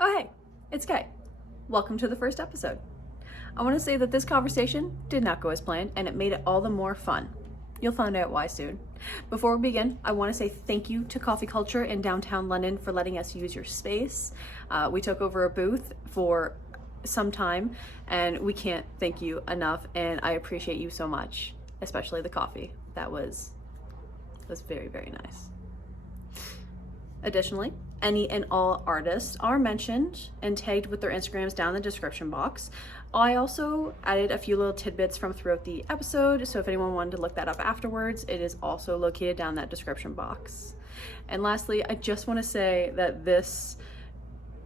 Oh hey, it's Kay. Welcome to the first episode. I want to say that this conversation did not go as planned, and it made it all the more fun. You'll find out why soon. Before we begin, I want to say thank you to Coffee Culture in downtown London for letting us use your space. We took over a booth for some time, and we can't thank you enough, and I appreciate you so much, especially the coffee. That was very, very nice. Additionally, any and all artists are mentioned and tagged with their Instagrams down in the description box. I also added a few little tidbits from throughout the episode, so if anyone wanted to look that up afterwards, it is also located down that description box. And lastly, I just want to say that this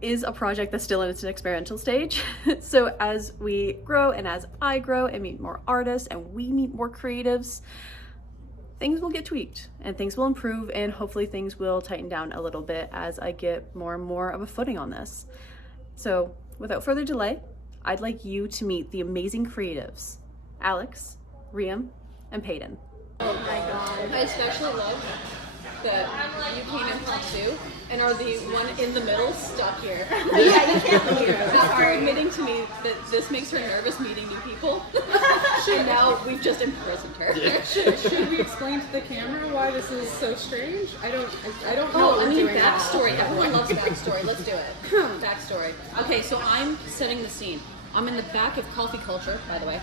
is a project that's still in its experimental stage. So as we grow and as I grow and meet more artists and we meet more creatives, things will get tweaked and things will improve, and hopefully things will tighten down a little bit as I get more and more of a footing on this. So without further delay, I'd like you to meet the amazing creatives, Alex, Riyam, and Payden. Oh my god. I especially love that you came in hot too and are the one in the middle stuck here. Yeah, you can't leave. After admitting to me that this makes her nervous meeting new people, and now we've just imprisoned her. Yeah. Should we explain to the camera why this is so strange? I don't know. Oh, what I we're mean doing backstory. now. Everyone loves backstory. Let's do it. Backstory. Okay, so I'm setting the scene. I'm in the back of Coffee Culture, by the way.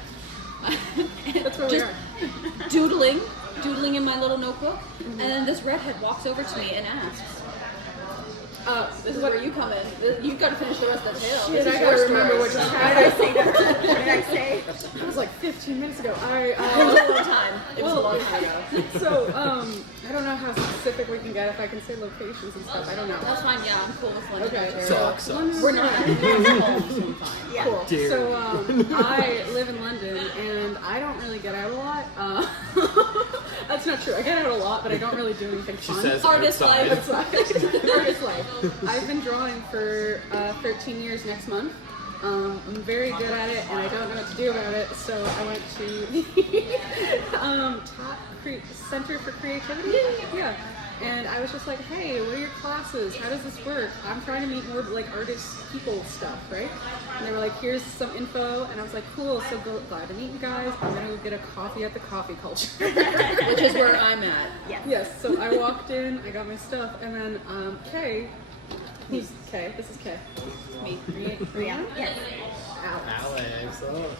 That's where we Just are. doodling in my little notebook, and then this redhead walks over to me and asks, this is where you come in. You've got to finish the rest of the tale. Shit, This I is gotta your remember story. what just What did I say to her? What did I say? That was like 15 minutes ago. It was a long time. It was a long time ago. So, I don't know how specific we can get, if I can say locations and stuff. I don't know. That's fine. Yeah, I'm cool with London. Okay. Ontario. Sucks. We're not. Fine. Yeah. Cool. Dear. So, I live in London, and I don't really get out a lot. That's not true. I get out a lot, but I don't really do anything She fun. says Artist outside. life. Artist life. I've been drawing for 13 years next month. I'm very good at it, and I don't know what to do about it, so I went to the Center for Creativity. Yeah. And I was just like, hey, what are your classes? How does this work? I'm trying to meet more like artist people stuff, right? And they were like, here's some info, and I was like, cool, so glad to meet you guys. I'm gonna go get a coffee at the Coffee Culture. Which is where I'm at. Yes, so I walked in, I got my stuff, and then Kay, who's Kay? This is Kay. Me. Yeah. Yes. Alex. Alex, oh.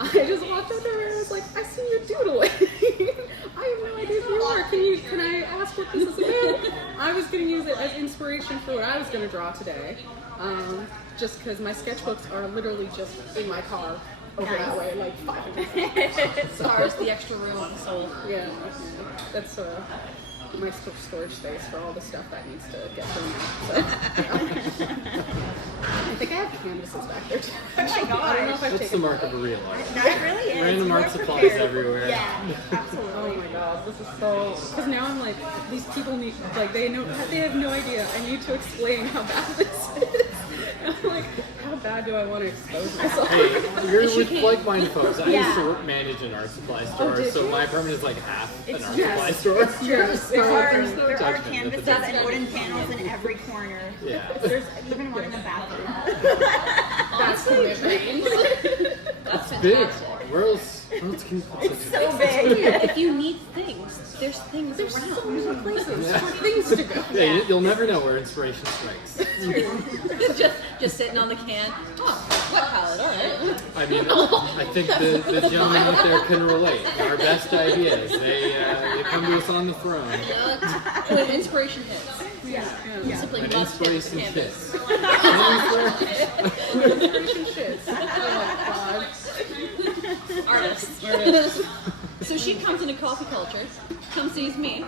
I just walked up to her and I was like, I see you doodling. I have no idea who you are. Can I ask what this is about? I was going to use it as inspiration for what I was going to draw today. Just because my sketchbooks are literally just in my car over that way, like 5 minutes. Stars, the extra room on the soul. Yeah, that's my storage space for all the stuff that needs to get thrown out. So, I think I have canvases back there too. Oh my I don't know gosh. if I've That's the taken mark of a real artist. That really is. Random You art are supplies prepared. everywhere. Yeah, Oh absolutely. my god, this is so. Because now I'm like, these people need, like, they have no idea. I need to explain how bad this is. And I'm like, how bad do I want to expose myself? Hey, you're with like-minded folks. I used Yeah. to manage an art supply store, did so you? my apartment is like half an It's art true. supply store. Yes, There are exactly. judgment. canvases That's and wooden panels in every corner. Yeah. There's even one in the bathroom. That's commitment. That's Big. fantastic. Where else can you put It's such so big. If you need things, there's things There's around. so many places for things to go. Yeah, you'll never know where inspiration strikes. just sitting on the can. Oh, wet palette, alright. I mean, I think the gentlemen out there can relate. Our best ideas, they come to us on the throne. When inspiration hits. Yeah. Simply When must hit the inspiration canvas. hits. Inspiration shits. Oh my god. Artists. So she comes into Coffee Culture, comes sees me,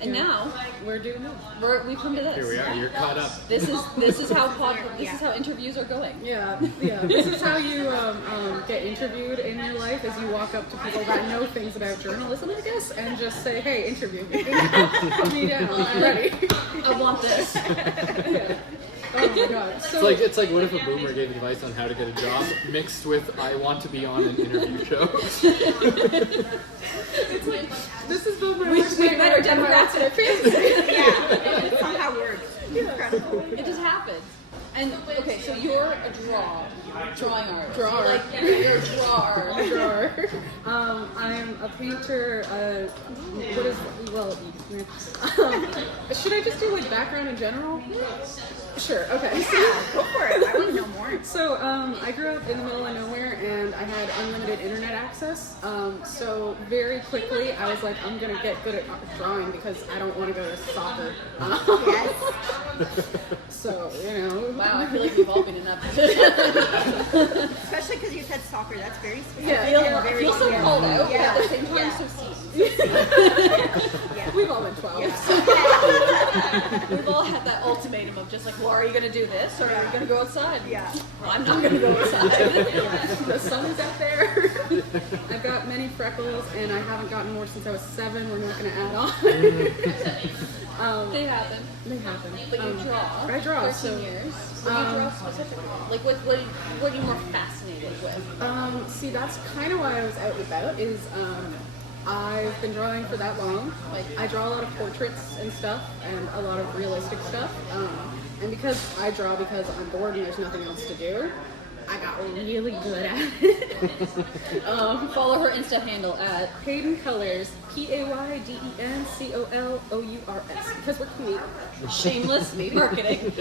and now We're doing this. we've come to this. Here we are. You're caught up. This is how interviews are going. Yeah. This is how you get interviewed in your life, is you walk up to people that know things about journalism, I guess, and just say, hey, interview me. Put me down. I'm ready. I want this. Oh my god. So, It's like what if a boomer gave advice on how to get a job mixed with I want to be on an interview show. it's like, this is the We met our demographics and our faces. Yeah, it somehow works. Incredible. It just happens. And okay, so you're a drawing artist. Drawer. You're a drawer. A drawer. I'm a painter. Should I just do like background in general? Sure. Okay. Yeah, go for it. I want to know more. So I grew up in the middle of nowhere, and I had unlimited internet access. So very quickly, I was like, I'm gonna get good at drawing because I don't want to go to soccer. Yes. So Wow, I feel like we've all been in that position. Especially because you said soccer. That's very sweet. Yeah, I feel so called out, but Yeah. at the same time, Yeah. so seen. We've all been 12. We've all had that ultimatum of just like, well, are you going to do this or are you going to go outside? Yeah. Well, I'm not going to go outside. The sun's out there. I've got many freckles, and I haven't gotten more since I was 7. We're not going to add on. They happen. They happen. But you draw. I draw. 13 So, years. What do you draw specifically? Like, what are you more fascinated with? see, that's kind of why I was out and about. Is I've been drawing for that long. Like, I draw a lot of portraits and stuff, and a lot of realistic stuff. And because I draw because I'm bored and there's nothing else to do, I got really good at it. Follow her Insta handle at Payden Colors, PAYDENCOLOURS, because we're Canadian. Shameless Marketing.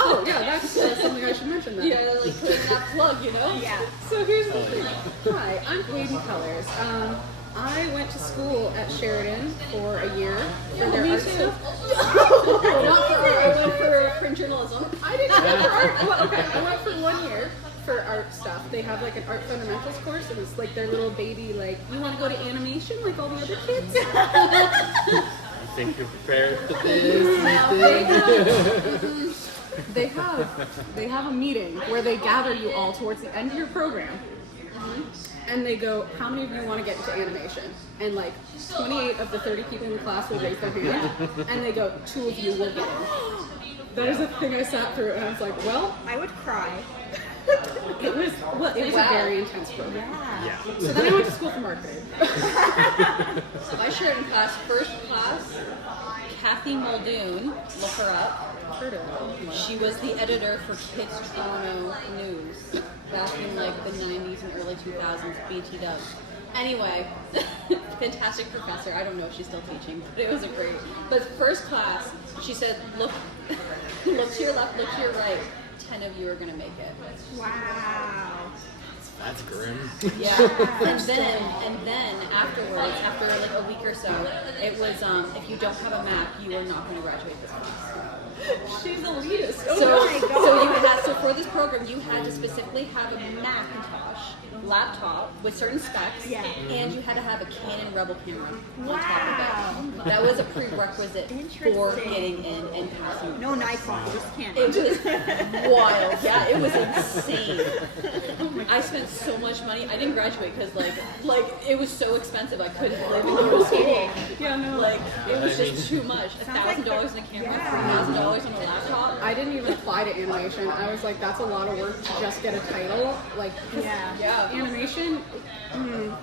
Oh yeah, that's something I should mention. Then. Yeah, like put in that plug, Yeah. So here's the thing. Hi, I'm Payden Colors. I went to school at Sheridan for a year for their art stuff. Not for art, I went for print journalism. I didn't go for art. Well, okay, I went for 1 year for art stuff. They have like an art fundamentals course, and it's like their little baby, like, you want to go to animation like all the other kids? I think you're prepared for this. They have a meeting where they gather you all towards the end of your program. And they go, how many of you want to get into animation? And like 28 of the 30 people in the class will raise their hand. And they go, 2 of you will get in. That is a thing I sat through, and I was like, well, I would cry. it was a very intense program. Yeah. So then I went to school for marketing. My Sheridan class, first class, Kathy Muldoon, look her up. Heard it. She was the editor for Kids Toronto News back in like the 90s and early 2000s, BT Dubs. Anyway, fantastic professor. I don't know if she's still teaching, but it was a great. But first class, she said, look to your left, look to your right. 10 of you are gonna make it. Wow. That's grim. Yeah. And then afterwards, after like a week or so, it was if you don't have a map, you are not going to graduate this class. She's elitist. So for this program, you had to specifically have a Macintosh laptop with certain specs, Yeah. and you had to have a Canon Rebel camera on Wow. top of it. That was a prerequisite for Interesting. getting in and passing. No Nikon, just can't. It was wild. Yeah, it was insane. I spent so much money. I didn't graduate because like it was so expensive. I couldn't live in New City. Yeah, no. Like it was just too much. $1,000 in a camera, $3,000 on a laptop. I didn't even apply to animation. I was like, that's a lot of work to just get a title. Like, 'cause Yeah. animation,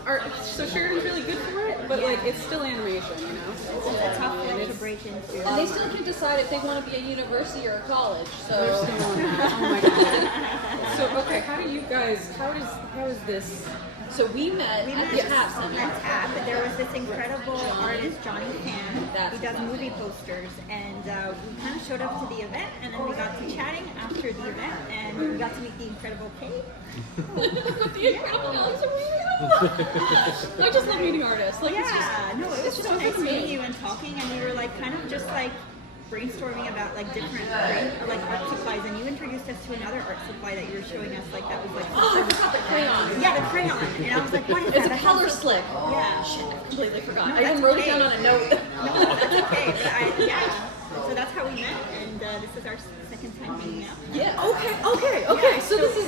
art. So Sheridan's really good for it, but like, it's still animation, you know? It's a tough field to break into. And they still can't decide if they want to be a university or a college. They're So still on that. Oh my god. So okay, how is this? so we met We at met the TAP Center. at TAP, but there was this incredible artist, Johnny Pan. That's He does movie posters, and we kind of showed up to the event, and then we got to chatting after the event, and we got to meet the incredible Kate. I just love meeting artists. Like, it's just, Yeah, no, it was so nice meeting you and talking, and we were like kind of just like brainstorming about like different like art supplies, and you introduced us to another art supply that you were showing us, like that was like oh, I forgot the crayon. yeah, the crayon, and I was like, what is It's that? a That color sounds so- slick. Yeah. Shit, I completely forgot. No, I even that's wrote it okay. down on a note. No, that's okay. But yeah. So that's how we met, and this is our second time hanging out. Yeah. Okay. So this is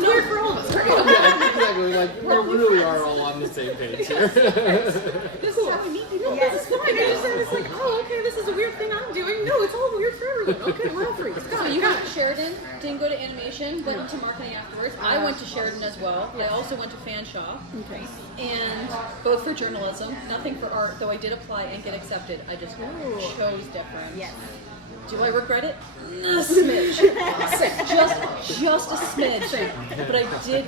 weird for all of us. Right? Yeah, exactly. Like we really are all on the same page here. This is how we meet people. This is fine. I just said it's like, oh, okay, this is a weird thing I'm doing. No, it's all weird for everyone. Okay, we're all free. So you went to Sheridan, didn't go to animation, went into marketing afterwards. I went to Sheridan as well. I also went to Fanshawe. Okay. And both for journalism, nothing for art, though I did apply and get accepted. I just chose different. Yes. Do I regret it? A smidge. Sick. just a smidge. But I did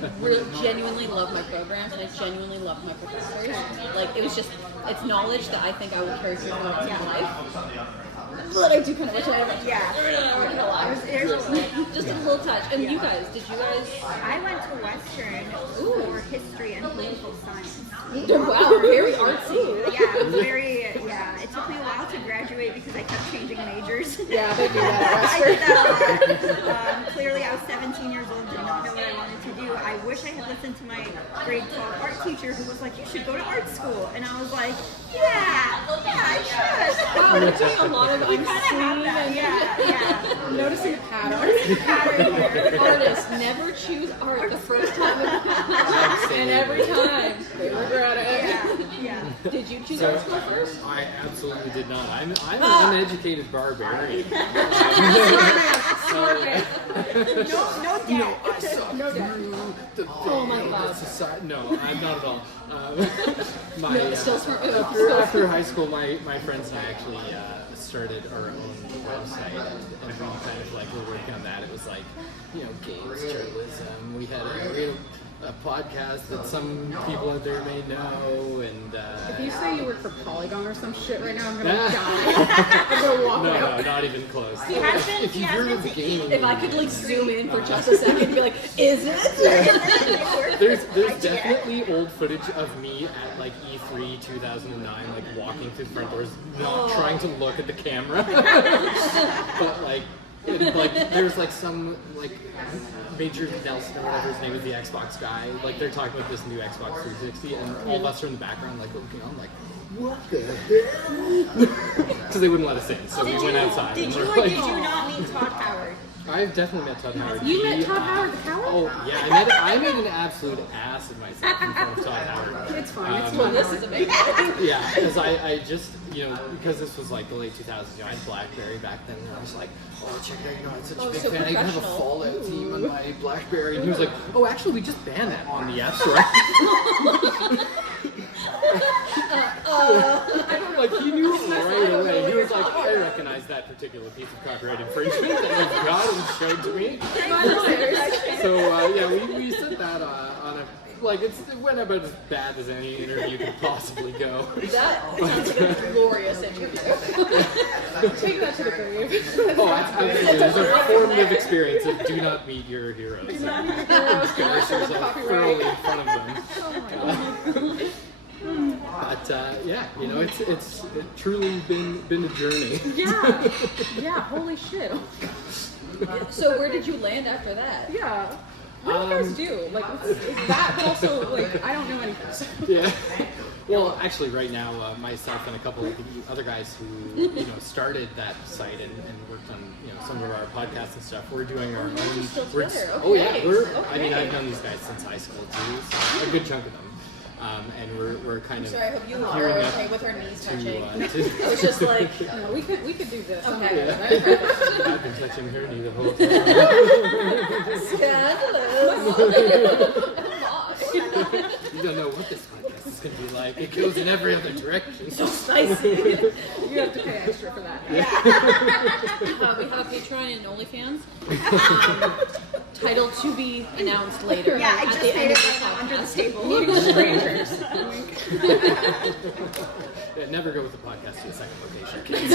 genuinely love my programs, and I genuinely loved my professors. Like, it was just, it's knowledge that I think I would carry through my life. But I do kind of wish I had it. Yeah. I'm not gonna lie. Just a little touch. And you guys, did you guys? I went to Western for history and political science. Wow, very artsy. Yeah, it was very, it took me a while to graduate because I kept changing majors. Yeah, they do that at I Western. did that a lot. Clearly, I was 17 years old, did not know what I wanted to do. I wish I had listened to my grade 12 art teacher who was like, you should go to art school. And I was like, yeah, I should. Wow, we're doing a lot of We kind of have that, yeah. I'm noticing a pattern. Pattern here. Artists never choose art the first time. And every time they regret it. Yeah. Did you choose art school first? I absolutely did not. I'm an uneducated barbarian. No doubt. No doubt. Oh my God. No, I'm not at all. Still smart. After high school, my friends and I actually started our own website, and we kind of like were working on that. It was like, games journalism. We had a podcast that some people out there may know, and If you say you work for Polygon or some shit right now, I'm gonna die. I'm gonna walk out. no, not even close. If you heard of the gaming, If I could like zoom in for just a second and be like, is it? There's definitely old footage of me at like E3 2009, like walking through the front doors, not trying to look at the camera, but like there's like some like Major Nelson or whatever his name is, the Xbox guy. Like they're talking about this new Xbox 360, and all of us are in the background like looking on like, what the hell? Because they wouldn't let us in, so we went outside. Did and you we're or like, did you not meet Todd Howard? I've definitely met Todd Howard. You met Todd Howard the coward? Oh yeah, I made an absolute ass of myself in front of Todd Howard. It's fine. It's Well, fine. this is amazing. Yeah, because I just, because this was like the late 2000s, I had BlackBerry back then, and I was like, oh, check it out, I'm such a big so fan. I even have a professional. Fallout team on my BlackBerry. And he was like, oh, actually, we just banned that on the App Store. Like, he knew right away. He was like, oh, I recognize that particular piece of copyright infringement that you've got and showed to me. So, we sent that on a, like, it went about as bad as any interview could possibly go. That sounds like a glorious interview. Take that to the grave. Oh, absolutely. It was a formative experience of do not meet your heroes. Do not need to go. Do not show the Thoroughly copyright. in front of them. Oh my god. But it's truly been a journey. Yeah, holy shit. So where did you land after that? Yeah. What do you guys do? Like, it's that, but also, like, I don't know anything. So. Yeah. Well, actually, right now, myself and a couple of the other guys who started that site and worked on some of our podcasts and stuff, we're doing our own. Still We're, together. oh yeah, Okay. I mean, I've known these guys since high school too, so a good chunk of them. And we're kind of Sorry, I hope you are gearing up okay with her knees touching. to. I was just like, No, we could do this. Okay. I've been touching her knee the whole time. scandalous. You don't know what this podcast is going to be like. It goes in every other direction. So spicy. You have to pay extra for that. We have a Patreon and OnlyFans. Title to be announced later. Yeah, I at just the made end it of right the now under the podcast. table. Meeting strangers. Yeah, never go with the podcast to a second location, kids.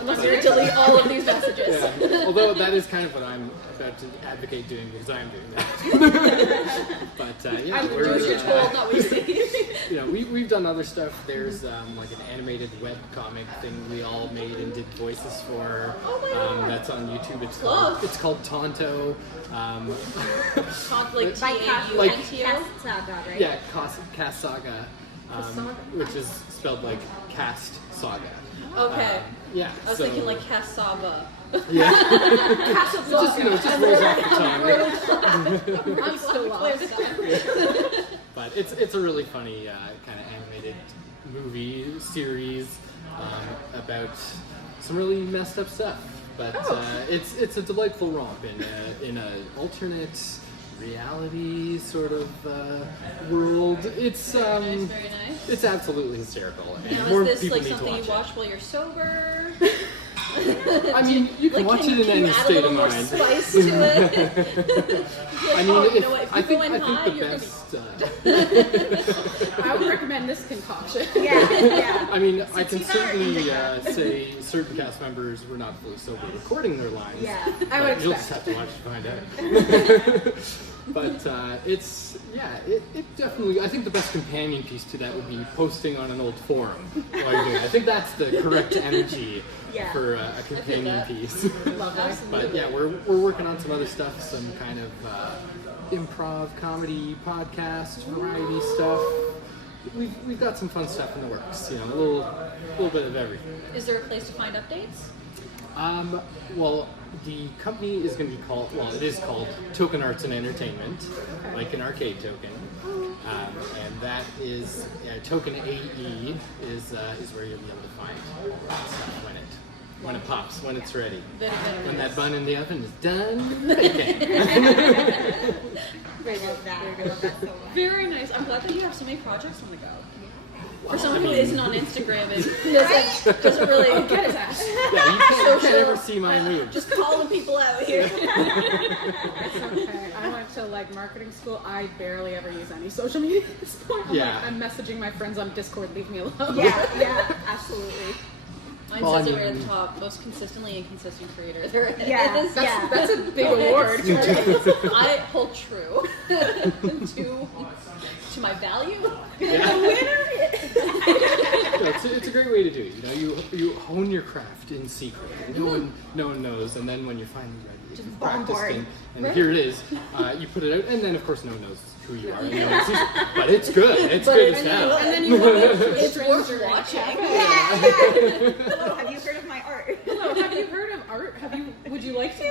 Unless you're to delete all of these messages. Yeah. Although that is kind of what I'm about to advocate doing because I'm doing that. But yeah, Do as you're told, not what you see. we've done other stuff. There's like an animated web comic thing we all made and did voices for. That's on YouTube. It's called Tonto. Like Cast Saga, right? Yeah, Cast Saga, which is spelled like Cast Saga. Okay. Yeah. I was thinking like cassava. Yeah. It just rolls off the tongue. I'm still lost. But it's a really funny kind of animated movie series about some really messed up stuff. But it's a delightful romp in a alternate reality sort of world. It's Very nice. it's absolutely hysterical. And Now, more is this people like need to something watch you watch while you're sober? I mean, you can watch it in any add state a of little mind. more spice to it? I mean, oh, you if, know what? If I you're think going high, the you're best. I would recommend this concoction. Yeah. I mean, I can 16 hour certainly indica. say certain cast members were not fully sober recording their lines. Yeah. I would But you'll just expect. have to watch to find out. But it's, yeah, it definitely, I think the best companion piece to that would be posting on an old forum while you're doing it. I think that's the correct energy Yeah. for a companion that. piece. Lovely. But yeah, we're working on some other stuff, some kind of improv, comedy, podcast, variety stuff. We've got some fun stuff in the works, you know, a little bit of everything. Is there a place to find updates? Well, the company is going to be called, well, it is called Token Arts and Entertainment, like an arcade token. And that is, Token AE is where you'll be able to find stuff when it pops, when it's ready. When that bun in the oven is done. Okay. I love that. I love that so much. Very nice. I'm glad that you have so many projects on the go. For someone I who mean- isn't on Instagram and doesn't really get his ass. Yeah, you can't ever see my moves. Just calling people out here. It's okay. I went to like marketing school. I barely ever use any social media at this point. I'm messaging my friends on Discord. Leave me alone. Yeah, absolutely. Mine Well, says I it right at mean- the top. Most consistently inconsistent creator there is. Yeah. That's a big award. I hold true to my value. Yeah. Winner. No, it's a great way to do it. You know, you hone your craft in secret. No one knows, and then when you're finally ready, you Just can practice bombard. and here it is. You put it out, and then of course no one knows who you are. And no one sees it. But it's good. It's good as hell. And then you want to It's worth watching. Hello, have you heard of my art? Hello, have you heard of art? Would you like to?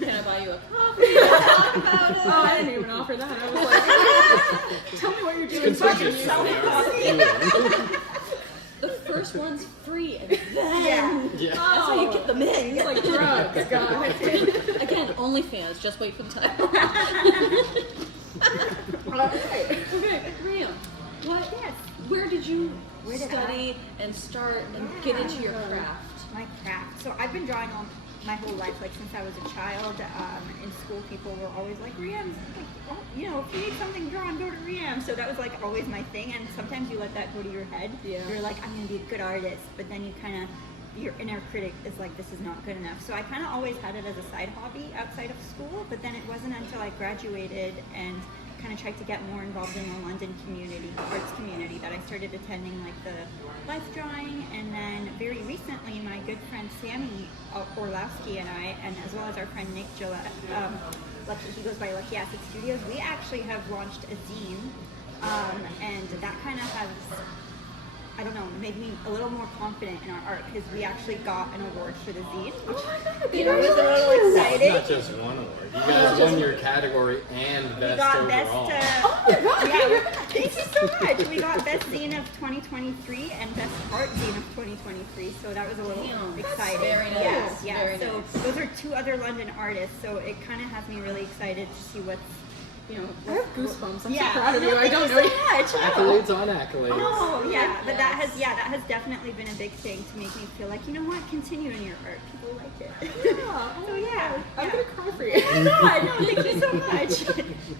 Can I buy you a coffee? Talk about it. Oh, I didn't even offer that. I was like, tell me what you're doing. so I can use it. The first one's free, and then Yeah. that's how you get them in. It's like drugs, guys. Again, OnlyFans. Just wait for the title. Okay, Riyam, where did you Where did study and start and get into your craft? My craft. So I've been drawing all my whole life, like since I was a child. In school, people were always like, Riyam's, like, oh, you know, if you need something drawn, go to Riyam. So that was like always my thing. And sometimes you let that go to your head. Yeah. You're like, I'm gonna be a good artist, but then you kind of, your inner critic is like, this is not good enough. So I kind of always had it as a side hobby outside of school. But then it wasn't until I graduated and kind of tried to get more involved in the London community, the arts community, that I started attending like the life drawing, and then very recently my good friend Sammy Orlowski and I, and as well as our friend Nick Gillette, he goes by Lucky Acid Studios, we actually have launched a zine, and that kind of has, I don't know, made me a little more confident in our art, because we actually got an award for the zine, which you know, was a little It's exciting. not just one award. You guys won your category and We best got overall. thank you so much. We got Best Zine of 2023 and Best Art Zine of 2023, so that was a little Damn, exciting. very nice. Yeah. Very So nice. those are two other London artists, so it kind of has me really excited to see what's, you know. I have goosebumps. I'm Yeah. so proud of you. I Thank don't you know. so much. Accolades on accolades. Oh yeah, but that Yes. has definitely been a big thing to make me feel like, you know what, continue in your art. People like it. So yeah. I'm gonna cry for you. Oh my God, no, thank you so much.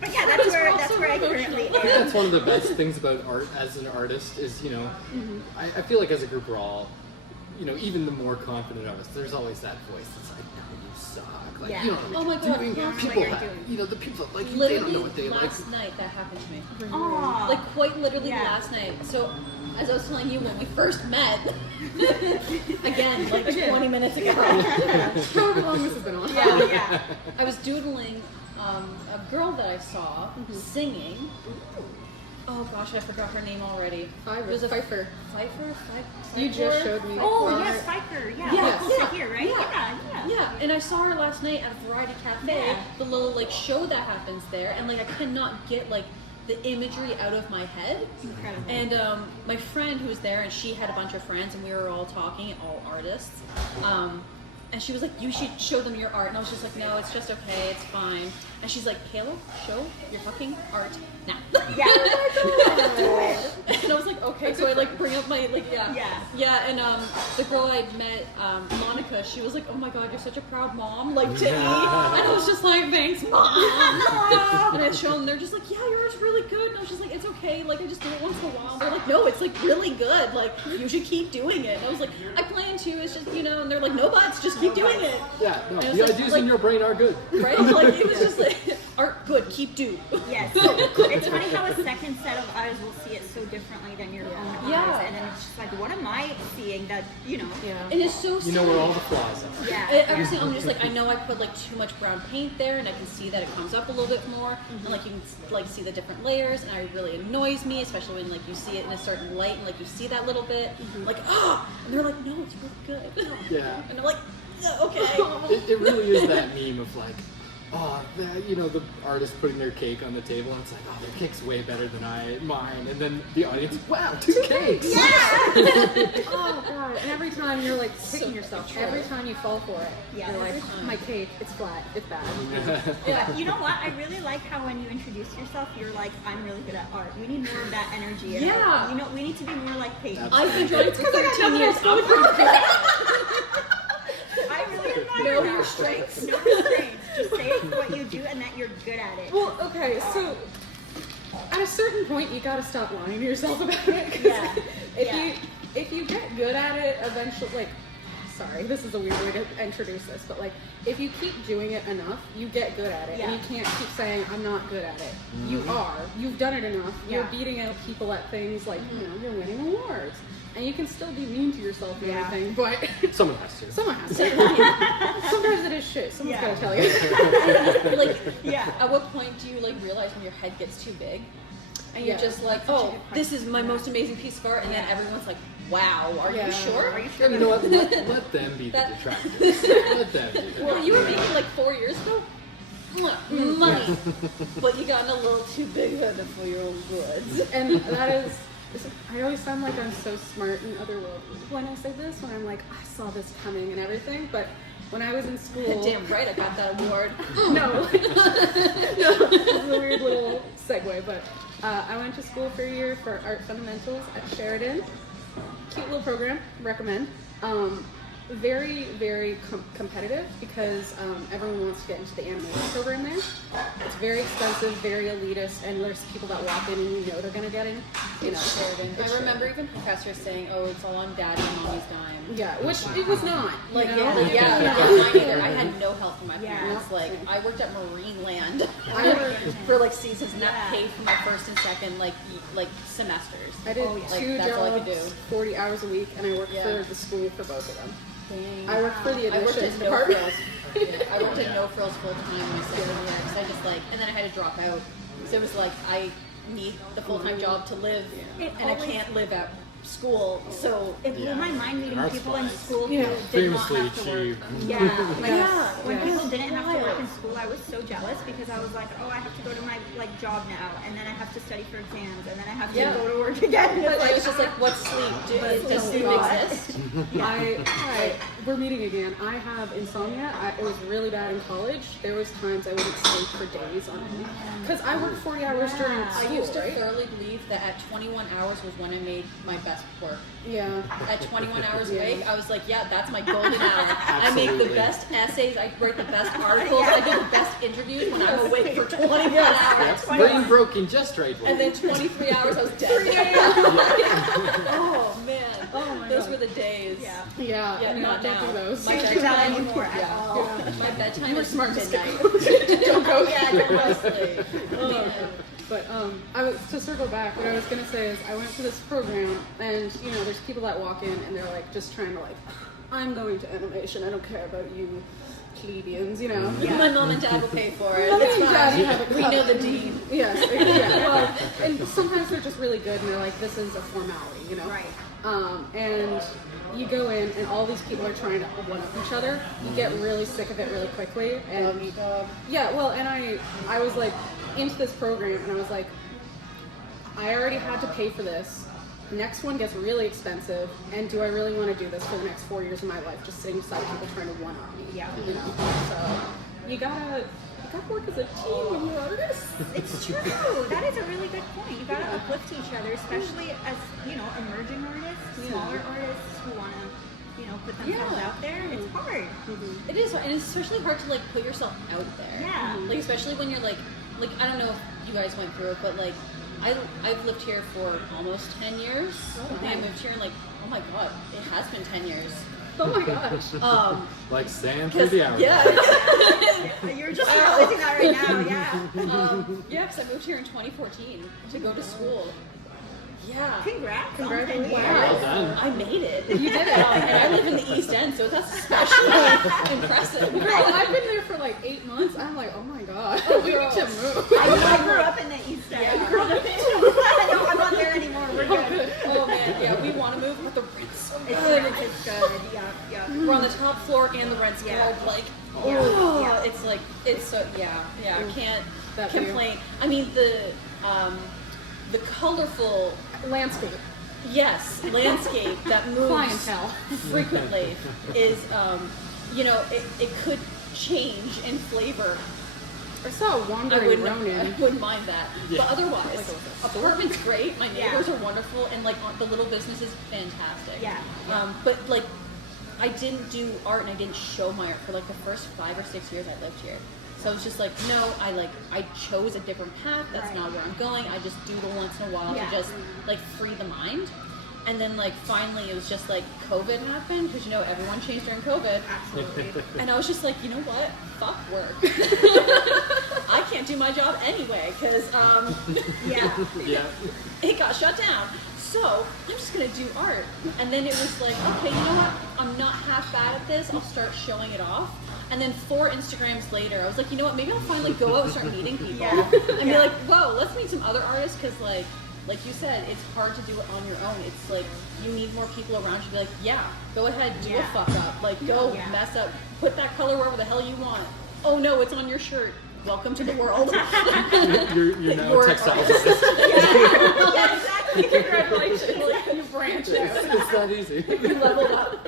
But yeah, that's where I currently I think am. that's one of the best things about art as an artist is, you know, I feel like as a group we're all, you know, even the more confident of us, there's always that voice that's like, no, you suck. Like, Yeah. you don't know Oh what my you're God, doing. yeah. What People you're have, doing. you know, the people like they Literally don't know what they like. last night that happened to me. Aw. Like quite literally Yeah. last night. So as I was telling you when we first met, again like 20 minutes ago, However long this has been on. Yeah. I was doodling a girl that I saw singing. Oh gosh, I forgot her name already. Pfeiffer. It was a Pfeiffer. Pfeiffer? You just showed me. Oh, Pfeiffer. yes, Pfeiffer. Yeah, Yeah, close yeah, to here, right? yeah. Yeah, and I saw her last night at a variety cafe, Yeah. the little like show that happens there, and like I cannot get like the imagery out of my head. Incredible. And my friend who was there, and she had a bunch of friends, and we were all talking, all artists. And she was like, you should show them your art. And I was just like, no, it's just okay, it's fine. And she's like, Kayla, show your fucking art now. Yeah. Do it. And I was like, okay. So I like bring up my like yeah. And the girl I met, Monica, she was like, oh my god, you're such a proud mom, like to me. And I was just like, thanks, mom. And I'd show them, they're just like, yeah, your art's really good. And I was just like, it's okay, like I just do it once in a while. They're like, no, it's like really good. Like you should keep doing it. And I was like, I plan to. It's just and they're like, no buts, just keep doing it. Yeah, no, And the ideas in your brain are good. Right? Like it was just like art good, keep do. Yes. It's funny how a second set of eyes will see it so differently than your own eyes, and then it's just like, what am I seeing that And it's so You know where all the flaws are. Yeah. Every single, I'm just like, I know I put like too much brown paint there, and I can see that it comes up a little bit more, and like you can like see the different layers, and it really annoys me, especially when like you see it in a certain light, and like you see that little bit, like and they're like, no, it's really good. Yeah. And I'm like, yeah, okay. It really is that meme of like, the artist putting their cake on the table, and it's like, oh, their cake's way better than mine, and then the audience, wow, two cakes! Yeah. Oh god! And every time you're like kicking yourself. Every time you fall for it, you're like, my cake, it's flat, it's bad. But you know what? I really like how when you introduce yourself, you're like, I'm really good at art. We need more of that energy. In art. We need to be more like Payden. I've been drawing for 13 years. I'm pretty good at it. I really admire Know your strengths. Know your strengths. Just say what you do and that you're good at it. Well, okay, so at a certain point, you gotta stop lying to yourself about it. 'Cause if you get good at it, eventually, like, sorry, this is a weird way to introduce this, but like, if you keep doing it enough, you get good at it, and you can't keep saying, I'm not good at it. You are. You've done it enough. You're beating out people at things like, you're winning awards. And you can still be mean to yourself and everything, but Someone has to. someone has to. Sometimes it is shit. Someone's gotta tell you. At what point do you like realize when your head gets too big? And you're just like, oh, this is my most amazing piece of art, and then everyone's like, wow, are you sure? Are you sure? You know what? Let them be the detractors. Let them do that. Well, you were making like 4 years ago. Money, but you got a little too big headed for your own goods. And that is, I always sound like I'm so smart in other world when I say this, when I'm like, I saw this coming and everything, but when I was in school... Damn right, I got that award. No. This is a weird little segue, but I went to school for a year for art fundamentals at Sheridan. Cute little program, recommend. Very, very competitive because everyone wants to get into the animation program there. It's very expensive, very elitist, and there's people that walk in and you know they're going to get in. Sheridan. I remember even professors saying, oh, it's all on daddy and mommy's dime. Yeah, which it was not. Like, you know? mine either. I had no help from my parents. Like, I worked at Marine Land for like seasons, and that paid for my first and second like semesters. I did two that's all I could jobs, do. 40 hours a week, and I worked for the school for both of them. Dang. I worked for the I worked admissions at No department. Frills. I worked at No Frills full time my second year because I just and then I had to drop out. So it was like I need the full time job to live, and I can't live at school. So it blew my mind meeting Art's people fine. in school who did Famously not have to work. cheap. When people didn't have to work in school, I was so jealous because I was like, oh, I have to go to my job now, and then I have to study for exams, and then I have to go to work again. But it was just like, what's sleep? Does sleep exist? We're meeting again. I have insomnia. It was really bad in college. There was times I wouldn't sleep for days on end because I worked 40 hours during school. I used to thoroughly believe that at 21 hours was when I made my best work. Yeah. At 21 hours awake, I was like, yeah, that's my golden hour. I make the best essays, I write the best articles, I do the best interviews when I'm awake for 21 hours. Brain broken just right. And then 23 hours I was dead. Oh man. Those were the days. Yeah. Not don't now. do those. My Can't do that anymore at all. My bedtime You were is smart. midnight. Don't go. Don't go to sleep. But to circle back, what I was gonna say is I went to this program, and there's people that walk in and they're like just trying to I'm going to animation. I don't care about you plebeians, My mom and dad will pay for it. Mom It's and dad fine. have a We cup. know the dean. Yes, yeah. Well, and sometimes they're just really good, and they're like, this is a formality, Right. And you go in, and all these people are trying to one-up each other. You get really sick of it really quickly, and and I was like into this program, and I was like, I already had to pay for this. next one gets really expensive, and do I really want to do this for the next 4 years of my life, just sitting beside people trying to one-up me? Yeah. You know? So you gotta work as a team when you're artists. It's true. That is a really good point. You gotta uplift each other, especially as, you know, emerging artists, smaller artists who wanna, you know, put themselves out there. It's hard. It is, and it's especially hard to like put yourself out there. Yeah. Like especially when you're like I don't know if you guys went through it, but like I've lived here for almost 10 years. And I moved here and like, oh my god, it has been 10 years. Oh my gosh. Like sand through the hours. Yeah. You're just realizing that right now, Yeah, because I moved here in 2014 to go to school. Yeah. Congrats. Congratulations. Well done. I made it. You did it. And I live in the East End, so that's especially impressive. Girl, I've been there for like 8 months. I'm like, oh my god, we need to move. I grew up in the East End. No, I'm not there anymore. We're good. Oh man, yeah, we want to move, but the rent's so good. It's good. Yeah. We're on the top floor and the rent's good. Like, it's like, it's so, I can't complain. I mean, the colorful Landscape. landscape that moves Clientele. frequently is, you know, it could change in flavor. I saw a I wandering Ronin. wouldn't mind that. But otherwise, apartment's great. My neighbors are wonderful, and like the little business is fantastic. Yeah. But like, I didn't do art and I didn't show my art for like the first 5 or 6 years I lived here. So I was just like, no, I chose a different path. That's not where I'm going. I just doodle once in a while to just like free the mind. And then like finally it was just like COVID happened, because you know everyone changed during COVID. Absolutely. And I was just like, you know what? Fuck work. I can't do my job anyway because it got shut down. So I'm just gonna do art. And then it was like, okay, you know what? I'm not half bad at this. I'll start showing it off. And then 4 Instagrams later, I was like, you know what? Maybe I'll finally go out and start meeting people and be like, whoa, let's meet some other artists, because like you said, it's hard to do it on your own. It's like you need more people around you to be like, yeah, go ahead, do a fuck up, like go mess up, put that color wherever the hell you want. Oh no, it's on your shirt. Welcome to the world. You're now a textiles artist. Exactly. Congratulations. You branched out. It's that easy. You leveled up.